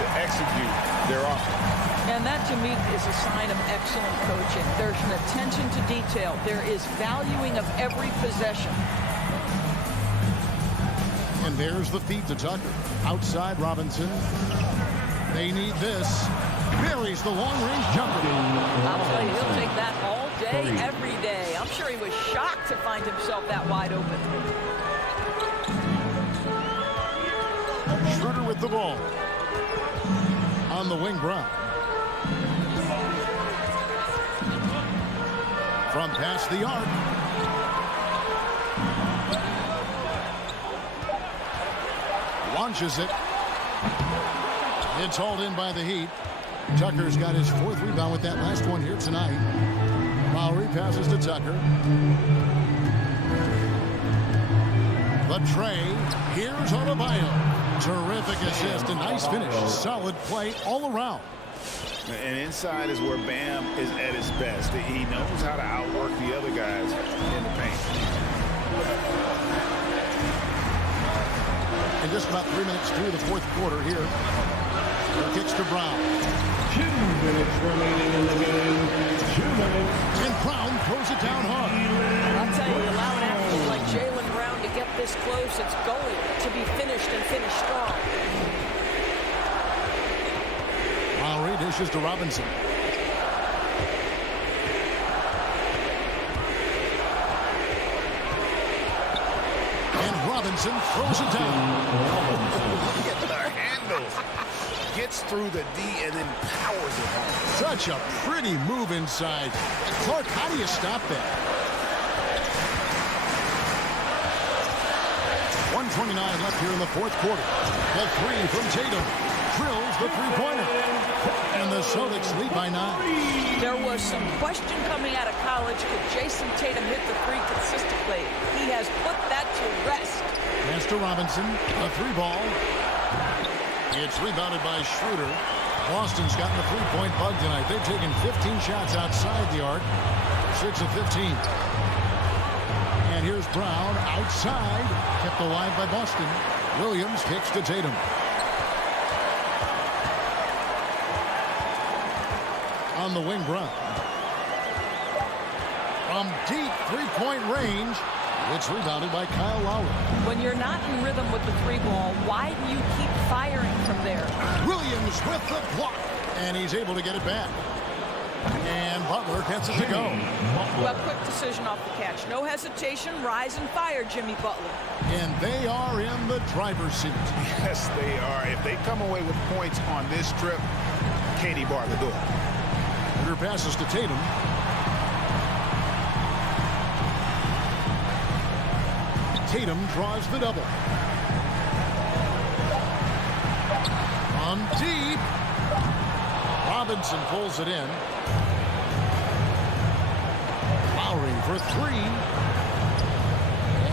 to execute their offense. And that, to me, is a sign of excellent coaching. There's an attention to detail. There is valuing of every possession. And there's the feed to Tucker. Outside Robinson. They need this. Buries the long-range jumper. I'll tell you, he'll take that all day, every day. I'm sure he was shocked to find himself that wide open. Schroeder with the ball. On the wing, Brown. From past the arc. Launches it. It's hauled in by the Heat. Tucker's got his 4th rebound with that last one here tonight. Lowry passes to Tucker. The tray. Here's Adebayo. Terrific assist. A nice finish. Solid play all around. And inside is where Bam is at his best. He knows how to outwork the other guys in the paint. And just about 3 minutes through the 4th quarter here. Kicks to Brown. 2 minutes remaining in the game. 2 minutes. And Brown throws it down hard. I'll tell you, allow an athlete like Jaylen Brown to get this close. It's going to be finished and finished strong. Lowry dishes to Robinson. And Robinson throws it down. Look at the handles. Gets through the D and then powers it home. Such a pretty move inside. Clark, how do you stop that? 1:29 left here in the 4th quarter. The three from Tatum. Drills the three-pointer. And the Celtics lead by 9. There was some question coming out of college. Could Jason Tatum hit the three consistently? He has put that to rest. Pass to Robinson. A 3-ball. It's rebounded by Schroeder. Boston's gotten the three-point bug tonight. They've taken 15 shots outside the arc. 6 of 15. And here's Brown outside. Kept alive by Boston. Williams kicks to Tatum. On the wing, Brown. From deep three-point range. It's rebounded by Kyle Lowry. When you're not in rhythm with the 3-ball, why do you keep firing from there? Williams with the block. And he's able to get it back. And Butler gets it to go. Well, quick decision off the catch. No hesitation. Rise and fire, Jimmy Butler. And they are in the driver's seat. Yes, they are. If they come away with points on this trip, Katie bar the door. Her passes to Tatum. Tatum draws the double. From deep. Robinson pulls it in. Lowry for 3.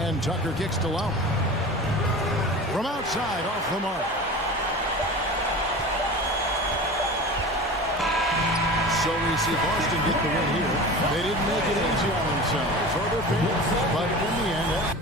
And Tucker kicks to Lowry. From outside, off the mark. So we see Boston get the win here. They didn't make it easy on themselves or their fans, but in the end,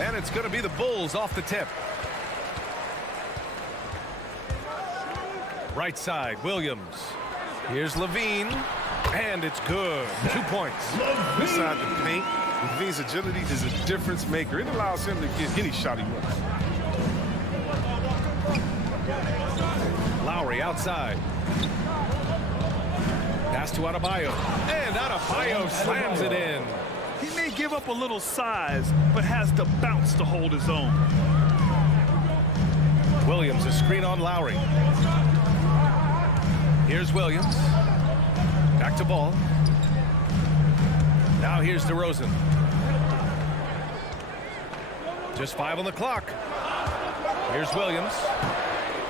And it's going to be the Bulls off the tip. Right side, Williams. Here's Levine. And it's good. 2 points. Inside the paint, Levine's agility is a difference maker. It allows him to get any shot he wants. Lowry outside. Pass to Adebayo. And Adebayo slams it in. He may give up a little size, but has the bounce to hold his own. Williams, a screen on Lowry. Here's Williams. Back to Ball. Now here's DeRozan. Just 5 on the clock. Here's Williams.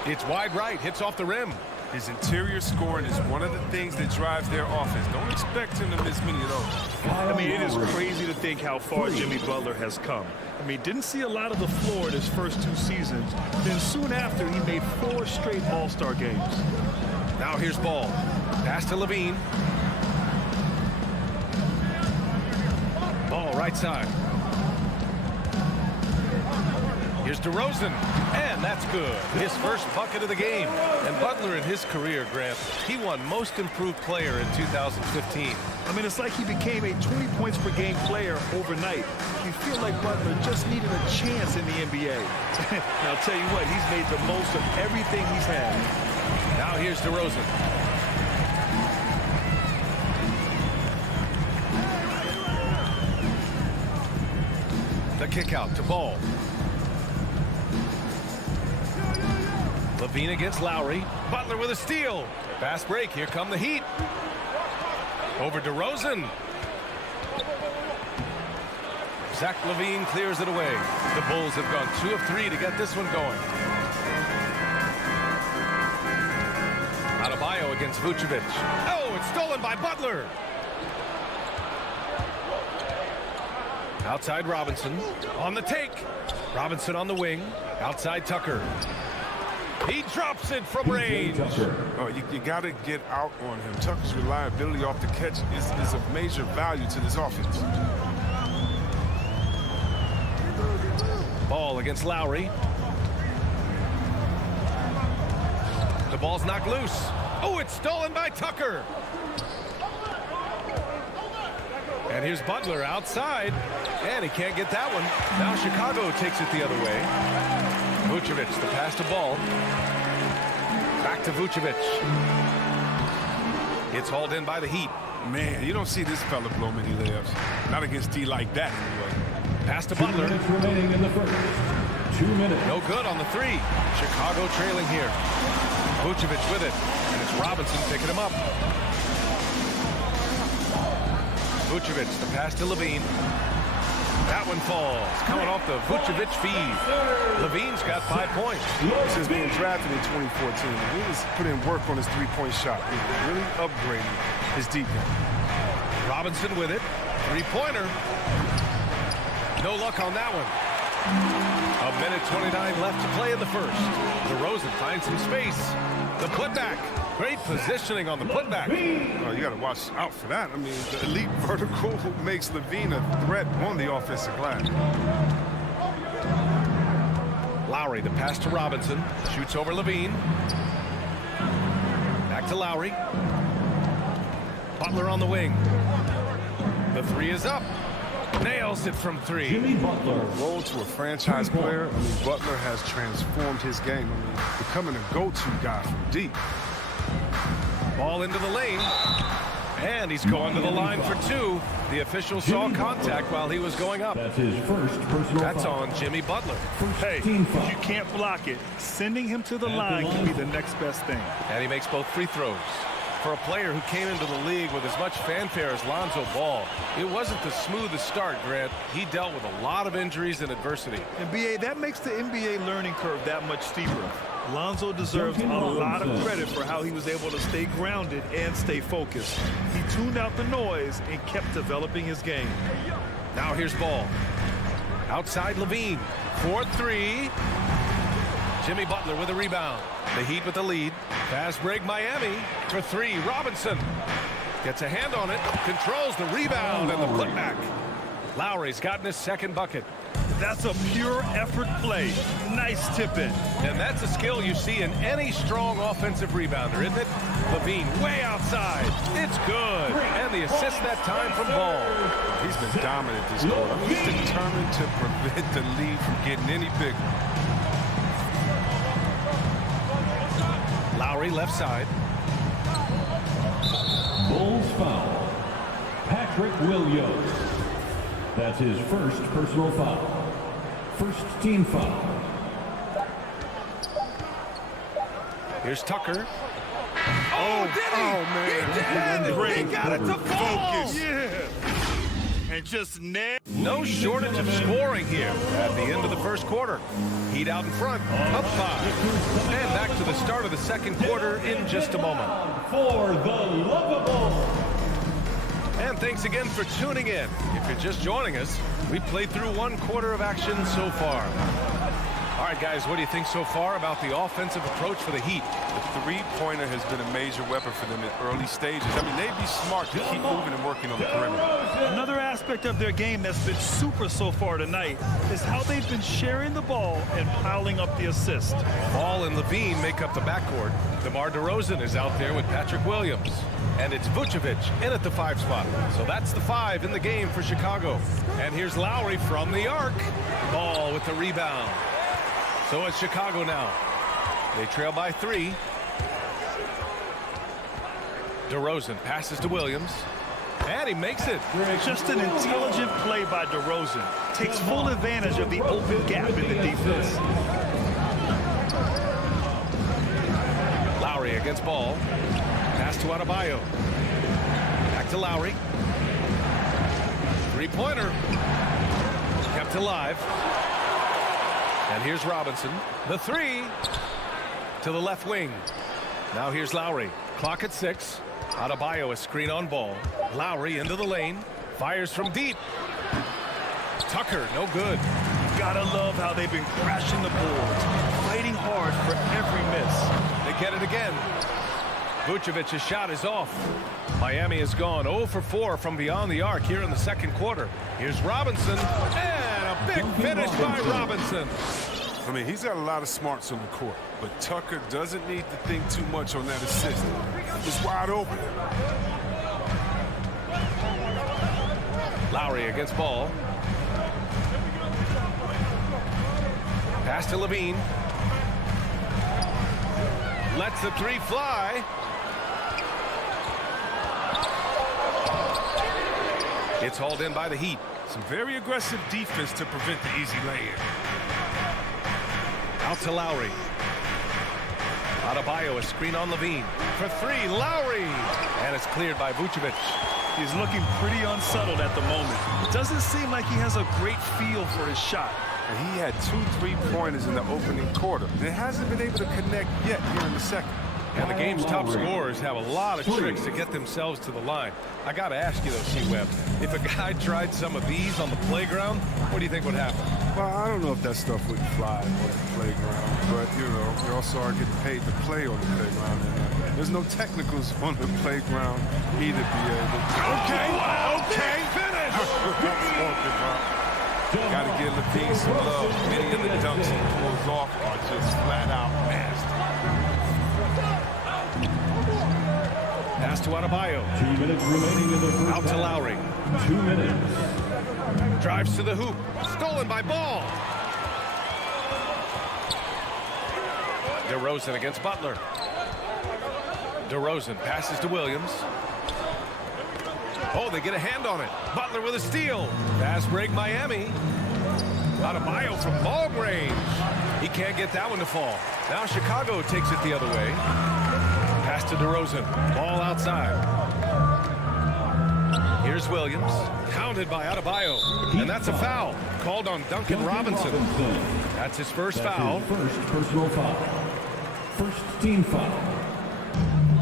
It's wide right, hits off the rim. His interior scoring is one of the things that drives their offense. Don't expect him to miss many of those. I mean, it is crazy to think how far Jimmy Butler has come. I mean, didn't see a lot of the floor in his first 2 seasons. Then soon after, he made 4 straight All-Star games. Now here's Ball. Pass to Levine. Ball right side. Here's DeRozan. And that's good. His first bucket of the game. And Butler in his career, Grant, he won Most Improved Player in 2015. I mean, it's like he became a 20 points per game player overnight. You feel like Butler just needed a chance in the NBA. Now, I'll tell you what, he's made the most of everything he's had. Now here's DeRozan. The kick out to Ball. Levine against Lowry. Butler with a steal. Fast break. Here come the Heat. Over DeRozan. Zach Levine clears it away. The Bulls have gone 2 of 3 to get this one going. Adebayo against Vucevic. Oh, it's stolen by Butler. Outside Robinson. On the take. Robinson on the wing. Outside Tucker. He drops it from range. Oh, you got to get out on him. Tucker's reliability off the catch is of major value to this offense. Ball against Lowry. The ball's knocked loose. Oh, it's stolen by Tucker. And here's Butler outside. And he can't get that one. Now Chicago takes it the other way. Vucevic, the pass to Ball. Back to Vucevic. It's hauled in by the Heat. Man, you don't see this fella blow many layups. Not against D like that, anyway. Pass to Butler. 2 minutes remaining in the first. 2 minutes. No good on the 3. Chicago trailing here. Vucevic with it. And it's Robinson picking him up. Vucevic, the pass to Levine. That one falls. Coming off the Vucevic feed. Levine's got 5 points. Since being drafted in 2014, he was putting work on his three-point shot. He was really upgrading his defense. Robinson with it. 3-pointer. No luck on that one. 1:29 left to play in the first. DeRozan finds some space. The putback. Great positioning on the putback. Oh, you got to watch out for that. I mean, the elite vertical makes Levine a threat on the offensive glass. Lowry, the pass to Robinson. Shoots over Levine. Back to Lowry. Butler on the wing. The 3 is up. Nails it from 3. Jimmy Butler. Role to a franchise player. I mean, Butler has transformed his game. I mean, becoming a go-to guy from deep. Ball into the lane. And he's going to the line for 2. The official saw contact while he was going up. That's his first personal That's foul. on Jimmy Butler. Hey, if you can't block it, sending him to the line can be the next best thing. And he makes both free throws. For a player who came into the league with as much fanfare as Lonzo Ball, it wasn't the smoothest start, Grant. He dealt with a lot of injuries and adversity. And B.A., that makes the NBA learning curve that much steeper. Lonzo deserves a lot of credit for how he was able to stay grounded and stay focused. He tuned out the noise and kept developing his game. Now here's Ball. Outside Levine. 4-3. Jimmy Butler with a rebound. The Heat with the lead. Fast break Miami for 3. Robinson gets a hand on it. Controls the rebound and the putback. Lowry's gotten his second bucket. That's a pure effort play. Nice tip in. And that's a skill you see in any strong offensive rebounder, isn't it? Levine way outside. It's good. And the assist that time from Ball. He's been dominant this quarter. He's determined to prevent the lead from getting any bigger. Lowry left side. Bulls foul. Patrick Williams. That's his first personal foul. First team foul. Here's Tucker. Oh, did he? Man. He got it to fall. Focus. Yeah. And just No shortage of scoring here at the end of the first quarter. Heat out in front, up 5. And back to the start of the second quarter in just a moment. For the lovable. And thanks again for tuning in. If you're just joining us, we played through one quarter of action so far. All right, guys, what do you think so far about the offensive approach for the Heat? The three-pointer has been a major weapon for them in early stages. I mean, they'd be smart to keep moving and working on the perimeter. Another aspect of their game that's been super so far tonight is how they've been sharing the ball and piling up the assist. Ball and Levine make up the backcourt. DeMar DeRozan is out there with Patrick Williams. And it's Vucevic in at the 5 spot. So that's the 5 in the game for Chicago. And here's Lowry from the arc. Ball with the rebound. So it's Chicago now. They trail by 3. DeRozan passes to Williams. And he makes it. Just an intelligent play by DeRozan. Takes full advantage of the open gap in the defense. Lowry against Ball. Pass to Adebayo. Back to Lowry. Three-pointer. Kept alive. And here's Robinson. The 3 to the left wing. Now here's Lowry. Clock at 6. Adebayo a screen on Ball. Lowry into the lane. Fires from deep. Tucker, no good. Gotta love how they've been crashing the boards, fighting hard for every miss. They get it again. Vucevic's shot is off. Miami has gone 0 for 4 from beyond the arc here in the second quarter. Here's Robinson, and a big finish by Robinson. I mean, he's got a lot of smarts on the court, but Tucker doesn't need to think too much on that assist. It's wide open. Lowry against Ball. Pass to Levine. Lets the 3 fly. It's hauled in by the Heat. Some very aggressive defense to prevent the easy lay-in. Out to Lowry. Adebayo a screen on Levine. For 3, Lowry. And it's cleared by Vucevic. He's looking pretty unsettled at the moment. It doesn't seem like he has a great feel for his shot. And he had 2 3-pointers in the opening quarter. And it hasn't been able to connect yet here in the second. And the game's top scorers have a lot of tricks to get themselves to the line. I got to ask you, though, C-Webb, if a guy tried some of these on the playground, what do you think would happen? Well, I don't know if that stuff would fly on the playground, but, you know, we also are getting paid to play on the playground. And there's no technicals on the playground either, Okay, finish! Got to give Levine some love. Many of the dunks he pulls off are just flat out nasty. Pass to Adebayo. 2 minutes remaining in the first Out to Lowry. 2 minutes. Drives to the hoop. Stolen by Ball. DeRozan against Butler. DeRozan passes to Williams. Oh, they get a hand on it. Butler with a steal. Fast break Miami. Adebayo from long range. He can't get that one to fall. Now Chicago takes it the other way. Pass to DeRozan. Ball outside. Here's Williams. Counted by Adebayo. And that's a foul. Called on Duncan Robinson. That's his first foul. First personal foul. First team foul.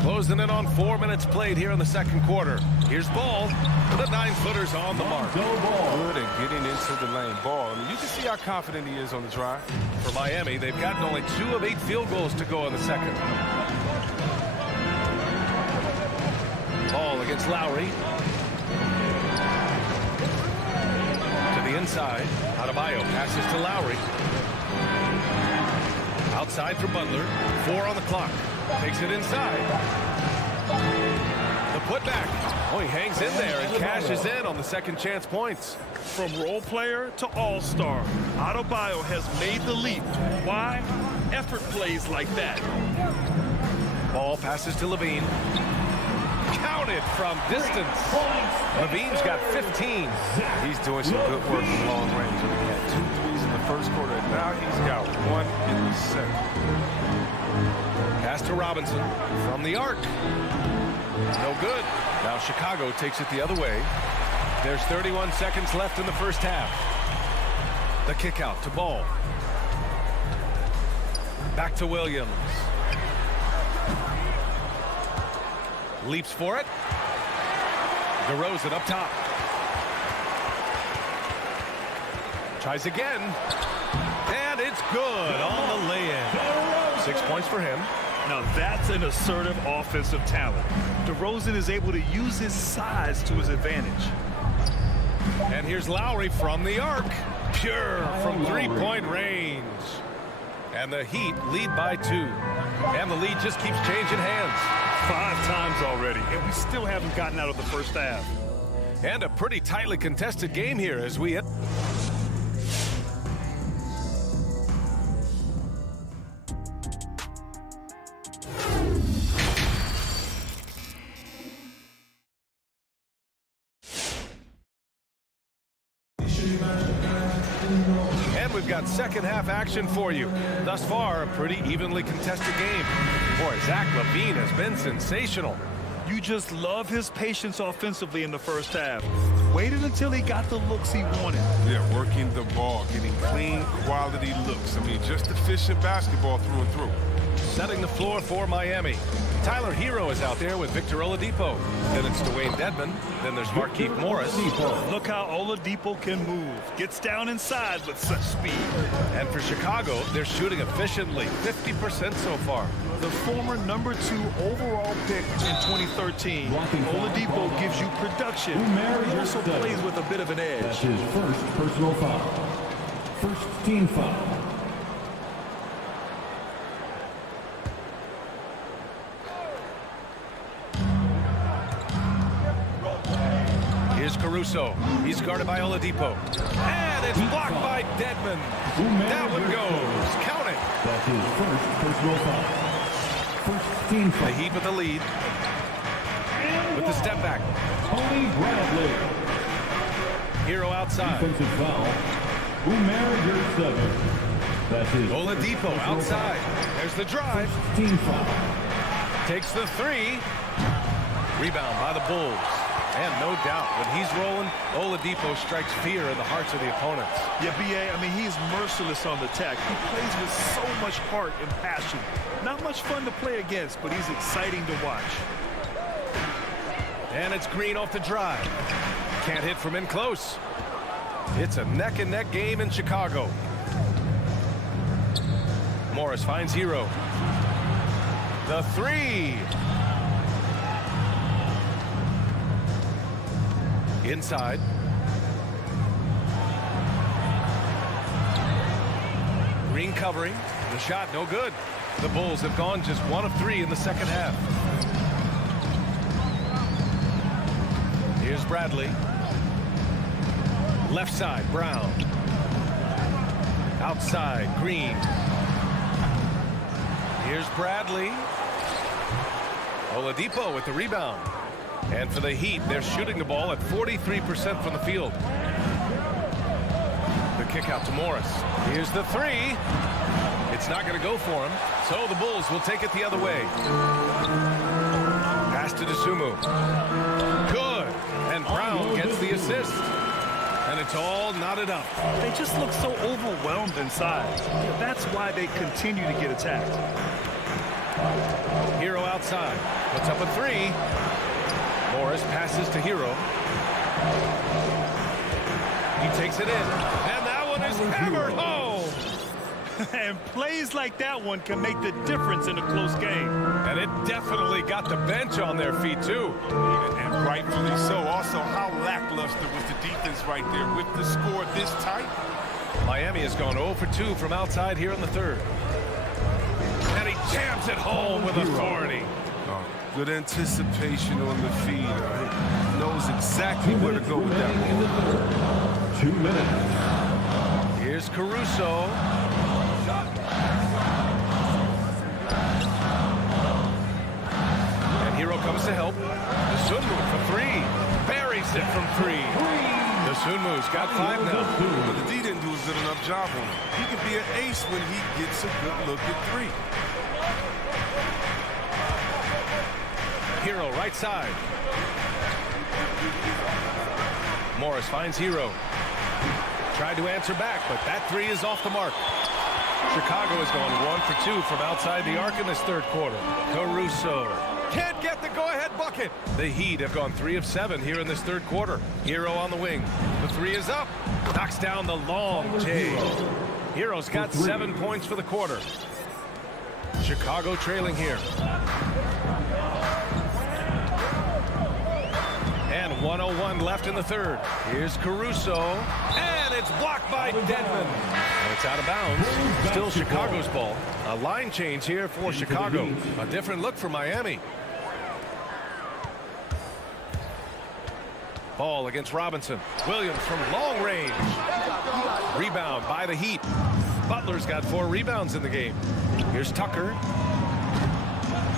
Closing in on 4 minutes played here in the second quarter. Here's Ball. The 9-footer's on the mark. Good at getting into the lane. Ball. I mean, you can see how confident he is on the drive. For Miami, they've gotten only 2 of 8 field goals to go in the second. Ball against Lowry. To the inside. inside. Adebayo passes to Lowry. Outside for Butler. 4 on the clock. Takes it inside. The putback. Oh, he hangs in there and cashes in on the second chance points. From role player to all-star, Adebayo has made the leap. Why? Effort plays like that. Ball passes to Levine. Counted from distance. Levine's got 15. He's doing some good work from long range. I mean, he had 2 threes in the first quarter, and now he's got 1 in the second. Pass to Robinson from the arc. No good. Now Chicago takes it the other way. There's 31 seconds left in the first half. The kick out to Ball. Back to Williams. Leaps for it. DeRozan up top. Tries again. And it's good on the lay-in. 6 points for him. Now that's an assertive offensive talent. DeRozan is able to use his size to his advantage. And here's Lowry from the arc. Pure from three-point range. And the Heat lead by 2. And the lead just keeps changing hands. 5 times already, and we still haven't gotten out of the first half. And a pretty tightly contested game here as we hit. And we've got second half action for you. Thus far, a pretty evenly contested game. Boy, Zach LaVine has been sensational. You just love his patience offensively in the first half. Waited until he got the looks he wanted. Yeah, working the ball, getting clean, quality looks. I mean, just efficient basketball through and through. Setting the floor for Miami. Tyler Hero is out there with Victor Oladipo. Then it's Dwayne Dedmon. Then there's Markieff Morris. Look how Oladipo can move. Gets down inside with such speed. And for Chicago, they're shooting efficiently. 50% so far. The former number 2 overall pick in 2013. Oladipo gives you production. He also plays with a bit of an edge. That's his first personal foul. First team foul. Here's Caruso. He's guarded by Oladipo. And it's blocked by Dedmon. That one goes. Count it. That's his first personal foul. First team foul. The Heat with the lead. With the step back. Tony Bradley. Hero outside. Defensive foul. Umer Yurtseven. That's his Oladipo outside. There's the drive. First team foul. Takes the 3. Rebound by the Bulls. And no doubt, when he's rolling, Oladipo strikes fear in the hearts of the opponents. Yeah, B.A., I mean, he's merciless on the attack. He plays with so much heart and passion. Not much fun to play against, but he's exciting to watch. And it's Green off the drive. Can't hit from in close. It's a neck-and-neck game in Chicago. Morris finds Hero. The 3. Inside. Green covering. The shot no good. The Bulls have gone just 1 of 3 in the second half. Here's Bradley. Left side, Brown. Outside, Green. Here's Bradley. Oladipo with the rebound. And for the Heat, they're shooting the ball at 43% from the field. The kick out to Morris. Here's the 3. It's not going to go for him, so the Bulls will take it the other way. Pass to DeSumo. Good. And Brown gets the assist. And it's all knotted up. They just look so overwhelmed inside. That's why they continue to get attacked. Hero outside. Puts up a 3. Morris passes to Hero. He takes it in. And that one is hammered home. And plays like that one can make the difference in a close game. And it definitely got the bench on their feet, too. And rightfully so. Also, how lackluster was the defense right there with the score this tight? Miami has gone 0 for 2 from outside here in the third. And he jams it home with authority. Good anticipation on the feed. He knows exactly where to go with that ball. 2 minutes. Here's Caruso. And Hero comes to help. The Sunmu for 3. Buries it from 3. The Sunmu's got 5 now. But the D didn't do a good enough job on him. He can be an ace when he gets a good look at 3. Hero right side. Morris finds Hero. Tried to answer back, but that 3 is off the mark. Chicago has gone 1 for 2 from outside the arc in this third quarter. Caruso can't get the go-ahead bucket. The Heat have gone 3 of 7 here in this third quarter. Hero on the wing. The 3 is up. Knocks down the long J. Hero's got 7 points for the quarter. Chicago trailing here. And 1:01 left in the third. Here's Caruso. And it's blocked by Dedmon. And it's out of bounds. Still Chicago's ball. A line change here for Chicago. A different look for Miami. Ball against Robinson. Williams from long range. Rebound by the Heat. Butler's got 4 rebounds in the game. Here's Tucker.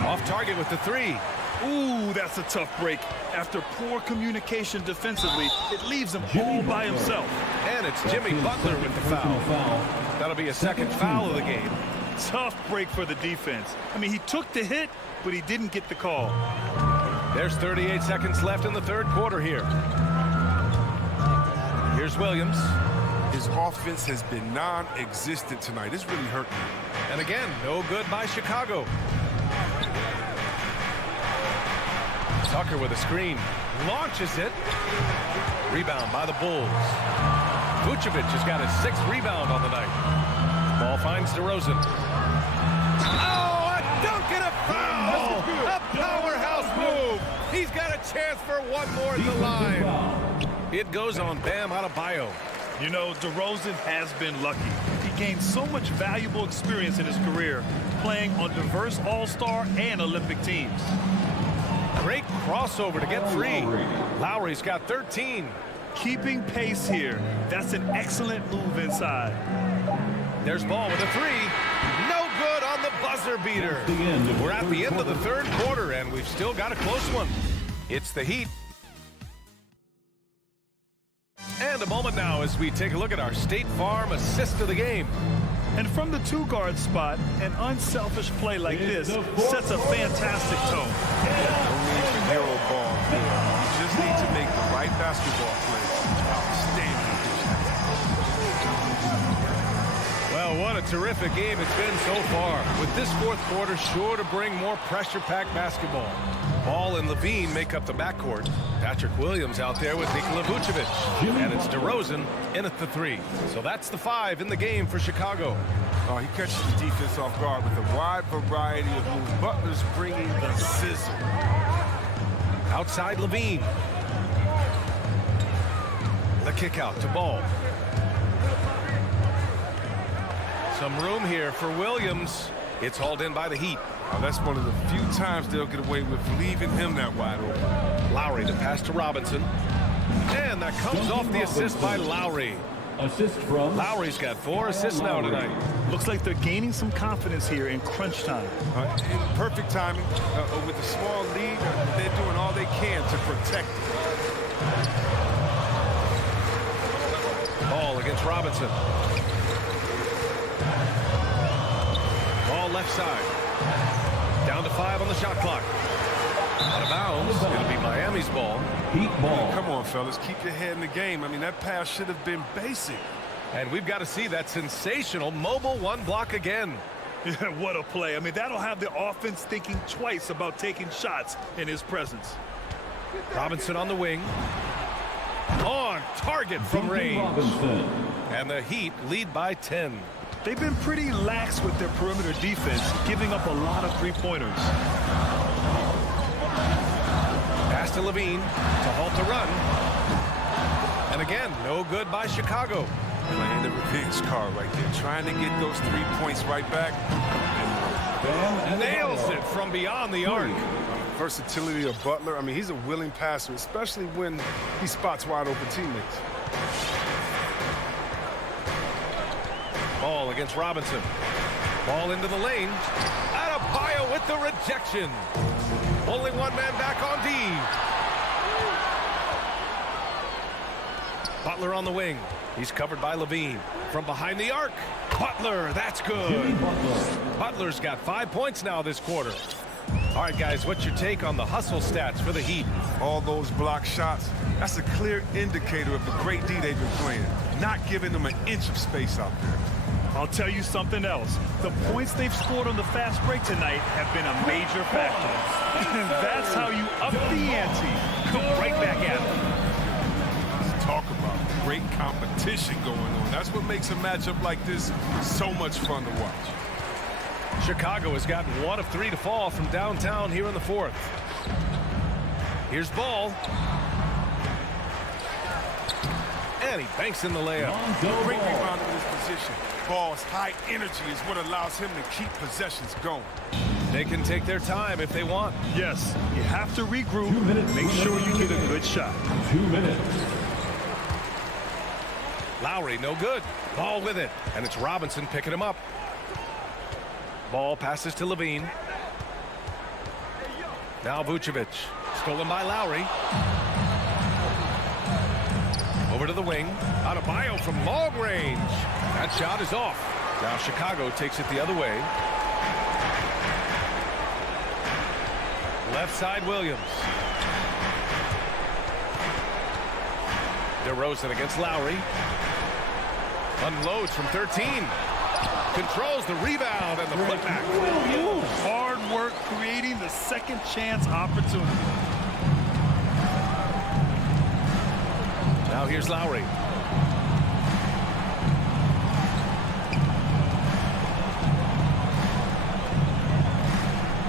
Off target with the 3. Ooh, that's a tough break. After poor communication defensively, it leaves him all by himself. And it's Jimmy Butler with the foul. That'll be a second foul of the game. Tough break for the defense. I mean, he took the hit, but he didn't get the call. There's 38 seconds left in the third quarter here. Here's Williams. His offense has been non-existent tonight. It's really hurt me. And again, no good by Chicago. Tucker with a screen. Launches it. Rebound by the Bulls. Vucevic has got his 6th rebound on the night. Ball finds DeRozan. Oh, a dunk and a foul! A powerhouse move. He's got a chance for one more at the line. It goes on Bam Adebayo. You know, DeRozan has been lucky. He gained so much valuable experience in his career, playing on diverse All-Star and Olympic teams. Great crossover to get free. Lowry's got 13. Keeping pace here. That's an excellent move inside. There's Ball with a 3. No good on the buzzer beater. We're at the end of the third quarter, and we've still got a close one. It's the Heat. And a moment now as we take a look at our State Farm assist of the game. And from the 2-guard spot, an unselfish play like this sets a fantastic tone. No need for hero ball here. You just need to make the right basketball play. Outstanding. Well, what a terrific game it's been so far. With this fourth quarter sure to bring more pressure-packed basketball. Ball and Levine make up the backcourt. Patrick Williams out there with Nikola Vucevic. And it's DeRozan in at the 3. So that's the 5 in the game for Chicago. Oh, he catches the defense off guard with a wide variety of moves. Butler's bringing the sizzle. Outside Levine. The kick out to Ball. Some room here for Williams. It's hauled in by the Heat. Oh, that's one of the few times they'll get away with leaving him that wide open. Lowry to pass to Robinson. And that comes off the assist by Lowry. Assist from Lowry's got 4 assists now tonight. Looks like they're gaining some confidence here in crunch time. In perfect timing. With a small lead, they're doing all they can to protect it. Ball against Robinson. Ball left side. Down to 5 on the shot clock. Out of bounds. It'll be Miami's ball. Heat ball. Come on, fellas. Keep your head in the game. I mean, that pass should have been basic. And we've got to see that sensational mobile 1 block again. Yeah, what a play. I mean, that'll have the offense thinking twice about taking shots in his presence. Robinson on the wing. On target from range. Robinson. And the Heat lead by 10. They've been pretty lax with their perimeter defense, giving up a lot of three-pointers. Pass to Levine to halt the run. And again, no good by Chicago. Playing the revenge card right there, trying to get those 3 points right back. Nails it from beyond the arc. Versatility of Butler. I mean, he's a willing passer, especially when he spots wide open teammates. Ball against Robinson. Ball into the lane. Adebayo with the rejection. Only one man back on D. Butler on the wing. He's covered by Levine. From behind the arc. Butler, that's good. Butler's got 5 points now this quarter. All right, guys, what's your take on the hustle stats for the Heat? All those block shots, that's a clear indicator of the great D they've been playing. Not giving them an inch of space out there. I'll tell you something else. The points they've scored on the fast break tonight have been a major factor. And that's how you up the ante. Come right back at them. Let's talk about great competition going on. That's what makes a matchup like this so much fun to watch. Chicago has gotten 1 of 3 to fall from downtown here in the fourth. Here's Ball. And he banks in the layup. Great rebound in this position. Ball's high energy is what allows him to keep possessions going. They can take their time if they want. Yes, you have to regroup. Make sure you get a good shot. 2 minutes. Lowry, no good. Ball with it. And it's Robinson picking him up. Ball passes to Levine. Now Vucevic. Stolen by Lowry. Over to the wing. Adebayo from long range. That shot is off. Now Chicago takes it the other way. Left side Williams. DeRozan against Lowry. Unloads from 13. Controls the rebound and the putback. Hard work creating the second chance opportunity. Now here's Lowry.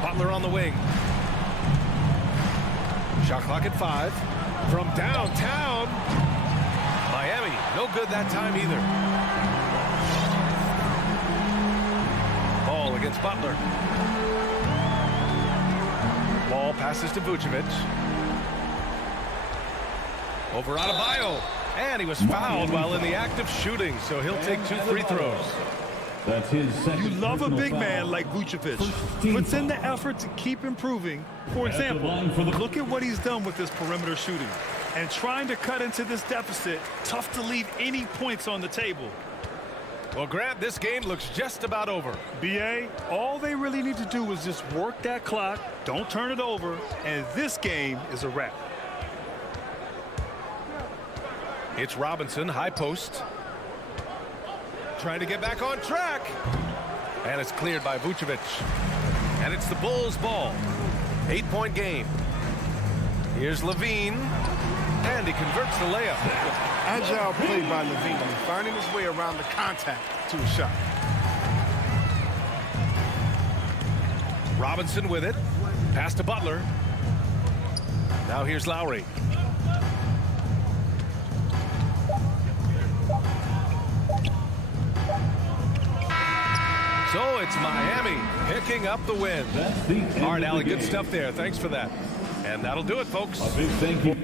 Butler on the wing. Shot clock at 5. From downtown. Miami, no good that time either. Ball against Butler. Ball passes to Vucevic. Over Adebayo. And he was fouled while in the act of shooting, so he'll take 2 free throws. That's his second. You love a big foul. man like Vucevic. Puts in the effort to keep improving. For example, look at what he's done with this perimeter shooting. And trying to cut into this deficit, tough to leave any points on the table. Well, Grant, this game looks just about over. BA, all they really need to do is just work that clock, don't turn it over, and this game is a wrap. It's Robinson, high post. Trying to get back on track. And it's cleared by Vucevic. And it's the Bulls' ball. 8-point game. Here's Levine. And he converts the layup. Agile play by Levine, finding his way around the contact to a shot. Robinson with it. Pass to Butler. Now here's Lowry. So it's Miami picking up the win. All right, Allie, good stuff there. Thanks for that. And that'll do it, folks. A big thank you.